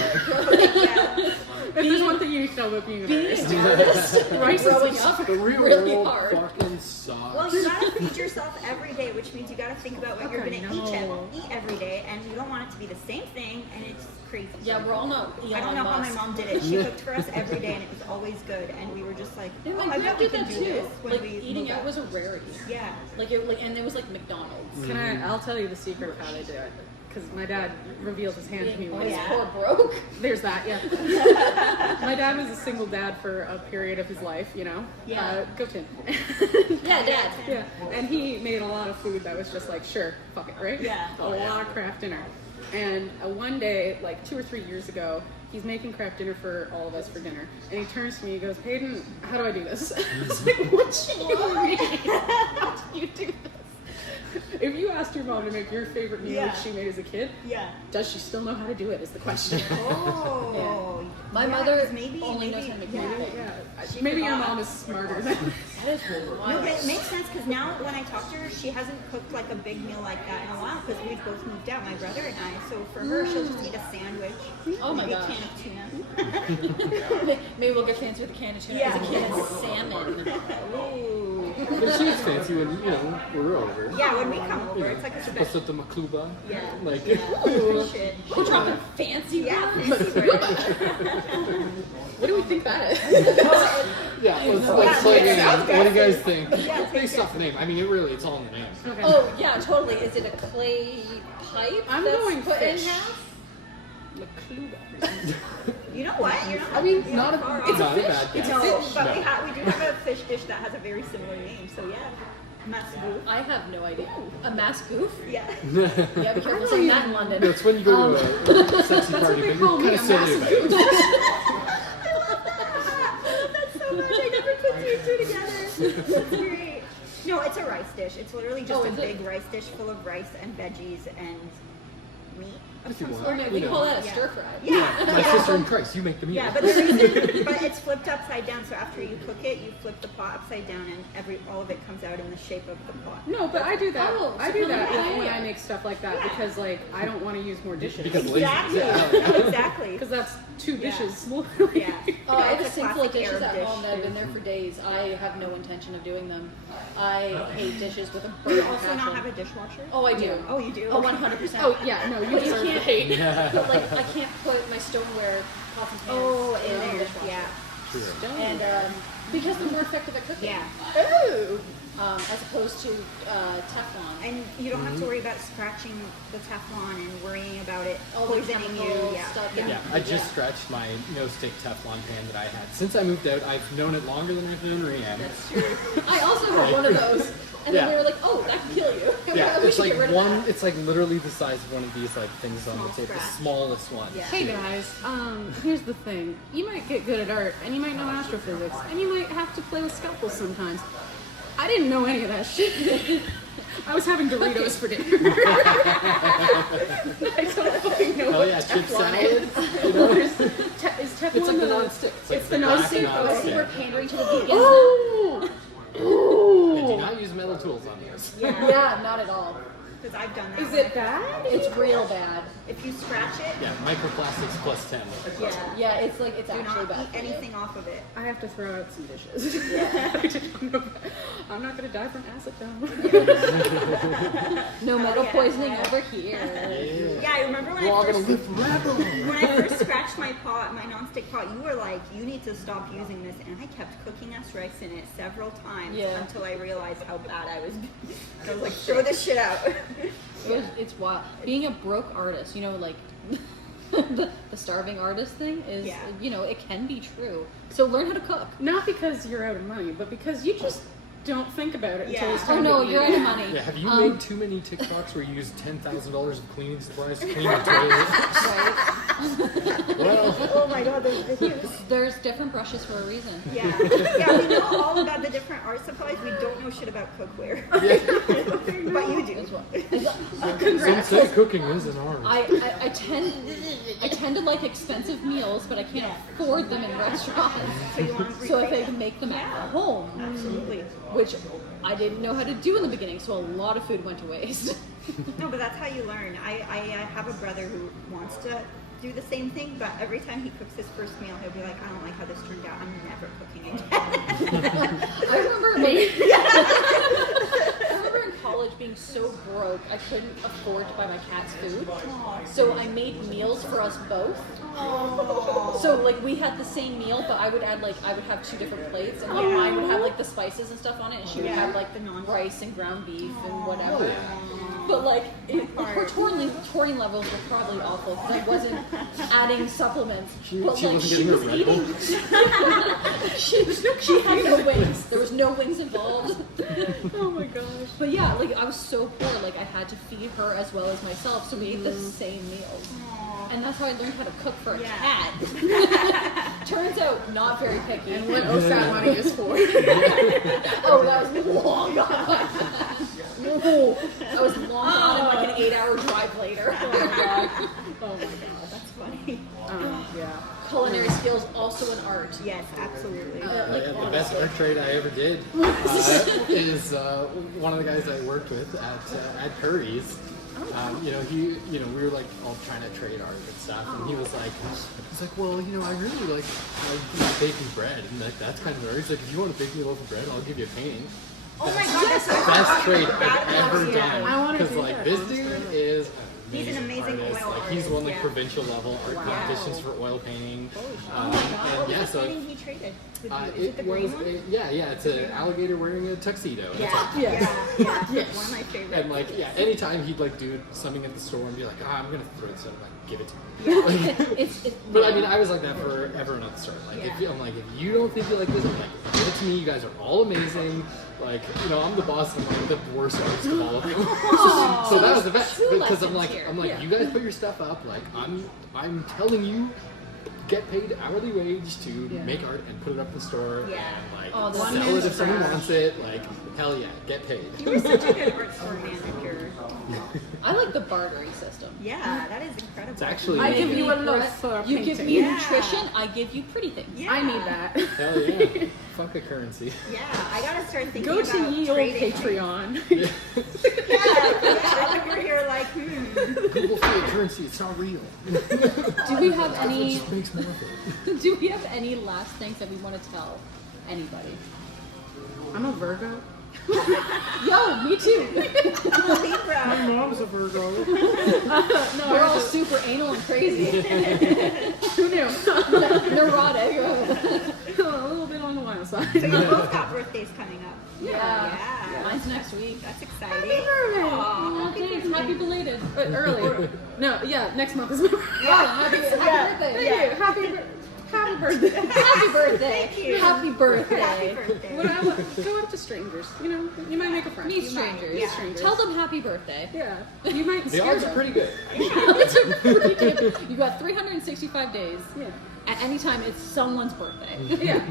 If there's one thing you need to know about being an Being artist, an artist, rice growing is up, The real really world hard. fucking sucks. Well, you gotta feed yourself every day, which means you gotta think about what you're Okay, gonna no. eat every day, and you don't want it to be the same thing, and it's crazy. Yeah, we're all not Elon I don't know how my Musk. mom did it. She cooked for us every day, and it was always good. And we were just like, And oh, my I grand bet we did can that do too. this when Like we eating move out was a rarity. Yeah. Like it, like, and it was like McDonald's. I'll tell you the secret of how they do it. because my dad revealed his hand to me when He's yeah. poor broke. there's that, yeah. My dad was a single dad for a period of his life, you know. Yeah. Go Tim. Yeah, Dad. Yeah, and he made a lot of food that was just like, sure, fuck it, right? Yeah. A lot of craft dinner. And one day, like 2 or 3 years ago, he's making craft dinner for all of us for dinner. And he turns to me, he goes, Payden, how do I do this? I was like, what do you mean? How do you do this? If you asked your mom to make your favorite meal that she made as a kid, Yeah. does she still know how to do it is the question. Oh. My Yeah, mother 'cause maybe knows how to make yeah. anything. Yeah. Maybe your mom is smarter than That is No, but it makes sense because now when I talk to her, she hasn't cooked like a big meal like that in a while because we've both moved out, my brother and I. So for her, she'll just eat a sandwich. Oh my maybe gosh. a can of tuna. Maybe we'll get fancy with a can of tuna. Yeah. As a can of salmon. Ooh. But she's fancy when, you know, we're over. Yeah, when we come over, it's like a What's special. up the makluba? Yeah. Like, Ooh, shit. We're dropping fancy Yeah, words. fancy word. what do we think that is? yeah, let's Yeah, play yeah, it. sounds What do you good. guys think? Yeah, Based off the name. I mean, it's all in the name. Okay. Oh yeah, totally. Is it a clay pipe I'm that's going put fish. in half? You know what? You're not. I mean, you're not a- far it's off. Not a bad guess. No, but No. we do have a fish dish that has a very similar name. So yeah, masgoo. I have no idea. A mask goof? Yeah. Yeah, be careful saying that in London. No, it's when you go to a sexy party, they but call you're me, kind of a silly about it. I love that so much. I never put two and two together. That's great. No, it's a rice dish. It's literally just Oh, a is it? big rice dish full of rice and veggies and meat. Of If you some want. sort. Or no, You we know. call that a Yeah. stir fry. Yeah. My sister in Christ, you make the meal. Yeah, but the reason, but it's flipped upside down. So after you cook it, you flip the pot upside down, and all of it comes out in the shape of the pot. No, but I do that. Oh, I so do kind of that like when paella. I make stuff like that Yeah. because, like, I don't want to use more dishes. Because lazy. Exactly. Yeah. Exactly. Because that's 2 Yeah. dishes. Yeah. Oh, I have a It's sink full of classic dishes Arab at home that have been there for days. I have no intention of doing them. I hate dishes with a Do you burning also not passion. have a dishwasher? Oh, I do. Oh, you do? Oh, 100%. Oh, yeah, no, you But you deserve the can't hate. But like, I can't put my stoneware pots and pans Oh, in the in there. dishwasher. Yeah. True. And because they're more effective at cooking. Yeah. Oh! As opposed to Teflon. And you don't have to worry about scratching the Teflon and worrying about it All the poisoning you. chemical Yeah. stuff. Yeah, I just scratched my no-stick Teflon pan that I had. Since I moved out, I've known it longer than I've known Riyam. That's true. I also have one of those. And then Yeah. they were like, oh, that can kill you. Yeah, we it's should like get rid of one. that. It's like literally the size of one of these like things on the Small table, the scratch. smallest one. Yeah. Hey guys, here's the thing. You might get good at art, and you might know astrophysics, and you might have to play with scalpels sometimes. I didn't know any of that shit. I was having Doritos for dinner. I don't fucking know Oh what yeah, chip Teflon salad. is. You know? Is Teflon It's like the the non-stick. It's like It's the the black non-stick. non-stick. See, we're pandering to the vegans now. Oh! They do not use metal tools on this. Yeah, not at all. Because I've done that. Is it bad? It's real bad. If you scratch it, Yeah, microplastics plus 10. yeah. Yeah, it's like, it's Do actually not bad. eat anything off of it. I have to throw out some dishes. I'm not gonna die from acetone. No metal yeah. poisoning over here. Yeah, I remember when We're all I gonna first live forever. when I first scratched my pot, my non-stick pot, you were like, you need to stop using this, and I kept cooking us rice in it several times Yeah. until I realized how bad I was. I was like, throw this shit out. It's wild. Being a broke artist, you know, like the starving artist thing is, Yeah. you know, it can be true. So learn how to cook. Not because you're out of money, but because you just don't think about it until Yeah. it's Oh time no, to you're eat. out of money. Yeah, have you made too many TikToks where you use $10,000 of cleaning supplies to clean your toilet? Right? Well, Oh my god, those videos. There's different brushes for a reason. Yeah. Yeah, we know all about the different art supplies. We don't know shit about cookware. But you do. As well. some say cooking is an art. I tend to like expensive meals, but I can't afford them in restaurants. So you want to So if I can make them at home, Absolutely. which I didn't know how to do in the beginning, so a lot of food went to waste. No, but that's how you learn. I have a brother who wants to do the same thing, but every time he cooks his first meal, he'll be like, I don't like how this turned out. I'm never cooking again. I remember in college being so broke I couldn't afford to buy my cats food. So I made meals for us both. So like we had the same meal, but I would have 2 different plates, and like mine would have like the spices and stuff on it, and she would have like the rice and ground beef and whatever. But like her taurine levels were probably awful because I wasn't adding supplements. But she like wasn't she getting was her Red Bull. eating. she had no wings. There was no wings involved. Oh my gosh. But yeah, like I was so poor, like I had to feed her as well as myself, so we ate the same meals. And that's how I learned how to cook for a cat. Turns out, not very picky. And what OSAT money is for. Oh, that was long gone. No, I was long gone and like an 8-hour drive later. Oh my god. That's funny. Yeah. Culinary skills, also an art. Yes, absolutely. The best art trade I ever did is one of the guys I worked with at Curry's. We were like all trying to trade art and stuff, and he was like, well, I really like baking bread, and like that's kind of art. He's like, if you want to bake me a loaf of bread, I'll give you a painting. Oh my god, that's so Best trade I've ever I done. wanna Because do like that, this honestly. dude is He's an amazing artist. oil Like he's won like artist, provincial level art competitions for oil painting. And yeah, so painting he traded with you? Is it it the green was one? it's an alligator wearing a tuxedo. And it's like, Yeah. One of my favorites. and like anytime he'd like do something at the store and be like, I'm gonna throw this out, like give it to me. But I mean, I was like that for everyone at the store. Like if you don't think you like this, I'm like, give it to me. You guys are all amazing. Like I'm the boss. I'm like the worst artist of all of them. So that was the best because I'm like you guys put your stuff up. Like I'm telling you. Get paid hourly wage to make art and put it up in the store and like sell it if someone wants it. Like hell yeah, get paid. You were such a good art store manager. I like the bartering system. Yeah, that is incredible. It's actually I give give you me a loaf bread, for a you painting. give me Yeah. nutrition, I give you pretty things. Yeah. I need that. hell yeah. Fuck a currency. Yeah, I gotta start thinking Go about to ye old trading. Patreon. Yeah, we're here like, Google fiat currency. It's not real. Do we have It any? just makes more of it. Do we have any last things that we want to tell anybody? I'm a Virgo. Yo, me too. I'm a Libra. Mom's a Virgo. We're all super anal and crazy, Who knew? neurotic. A little bit on the wild side. So you both got birthdays coming up. Yeah. Mine's Mine's next week. That's exciting. Oh, thanks. Happy belated. Early. No, yeah, next month is my birthday. Happy birthday. Thank you. Happy birthday. Happy birthday. Thank you. Happy birthday. Happy birthday. Go out to strangers. You might make a friend. Meet You strangers. might. Strangers. Tell them happy birthday. Yeah. You might The scare odds are them. pretty good. It's a pretty good. You got 365 days. Yeah. At any time, it's someone's birthday. Yeah.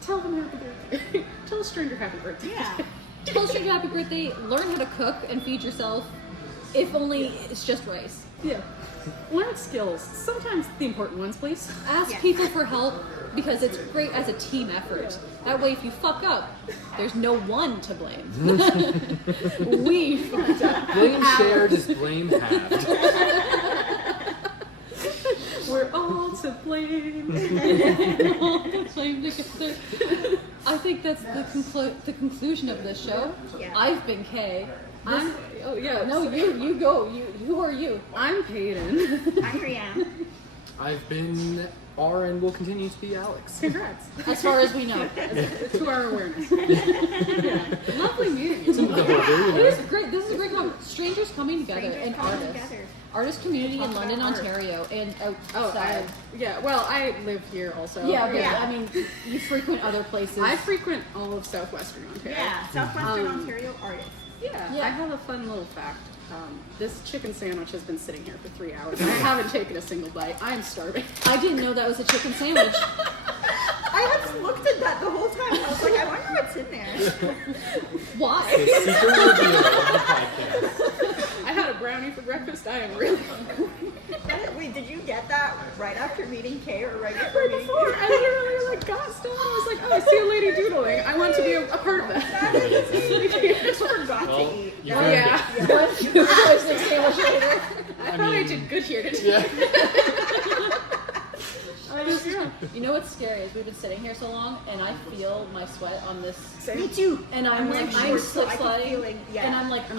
Tell them happy birthday. Tell a stranger happy birthday. Yeah. Tell a stranger happy birthday. Learn how to cook and feed yourself. If only it's just rice. Yeah. Learn skills. Sometimes the important ones, please. Ask Yeah. people for help because it's great as a team effort. That way, if you fuck up, there's no one to blame. We fucked up. Blame shared is blame halved. We're all to blame. All to blame together. I think that's the conclusion of this show. Yeah. I've been Kay. I'm. Oh yeah. No, you go. Who are you? I'm Payden. I'm Riyam. I've been R and will continue to be Alex. Congrats. As far as we know. To our awareness. Lovely meeting It's in you. the border, It is great. This is a great conversation. Strangers coming together Strangers and coming artists. together. Artist community in Talk about London, art. Ontario, and Oh, outside. well, I live here also. Yeah, but Yeah. I mean, you frequent other places. I frequent all of southwestern Ontario. Yeah, Southwestern Um, Ontario artists. Yeah, Yeah. I have a fun little fact. This chicken sandwich has been sitting here for 3 hours. I haven't taken a single bite. I'm starving. I didn't know that was a chicken sandwich. I had looked at that the whole time. I was like, I wonder what's in there. Why? The secret reveal of the podcast. I had a brownie for breakfast. I am really hungry. Wait, did you get that right after meeting Kay or right before Right meeting before, Kay? I literally got stuff. I was like, oh, I see a lady doodling. I want to be a part of that. I just forgot Well, to eat. you Oh, earned yeah. Sandwich later. I thought I did good here today. Yeah. I just, You know what's scary is we've been sitting here so long, and I feel my sweat on this. Me too. And I'm wearing like, I'm shorts, so slip I can sliding, feel it, yeah. and I'm like,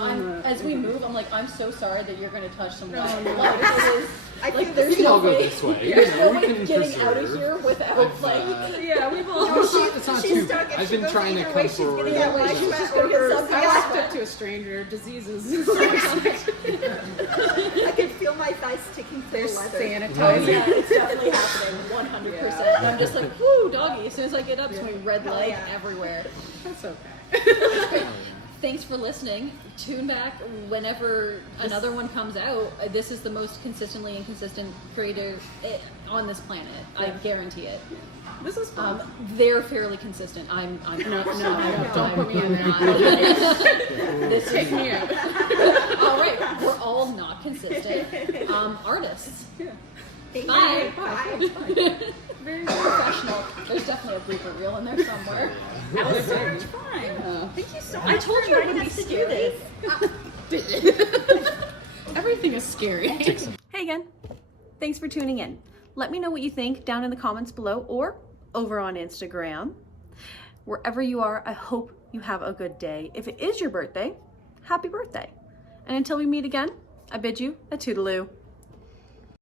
as we move, I'm like, I'm so sorry that you're gonna touch some water. Like, it is, I like, feel there's We can no all go way, this way. there's no We way can getting out of preserve. here without like. Yeah, we've all. No, It's not she's too stuck. bad. If I've she been goes trying to either come way, she's forward. gonna get my She's sweat just or gonna get hers. some- I Yeah. walked up to a stranger, diseases. I can feel my thighs sticking to the There's leather. Oh sanitizing. yeah, it's definitely happening, 100%. And I'm just like, whoo, doggy. As soon as I get up, it's my red Hell light yeah. everywhere. That's okay. Thanks for listening. Tune back whenever another one comes out. This is the most consistently inconsistent creator on this planet. I guarantee it. This is fun. They're fairly consistent. I'm No, don't I'm put me in there. not. This Take is me out. all right. We're all not consistent artists. Yeah. Thank Bye. you. Bye. Very professional. There's definitely a blooper reel in there somewhere. That was so much fun. Thank you so much I told for you it inviting would be us to do scary. this. Everything is scary. Hey again. Thanks for tuning in. Let me know what you think down in the comments below or over on Instagram. Wherever you are, I hope you have a good day. If it is your birthday, happy birthday. And until we meet again, I bid you a toodaloo.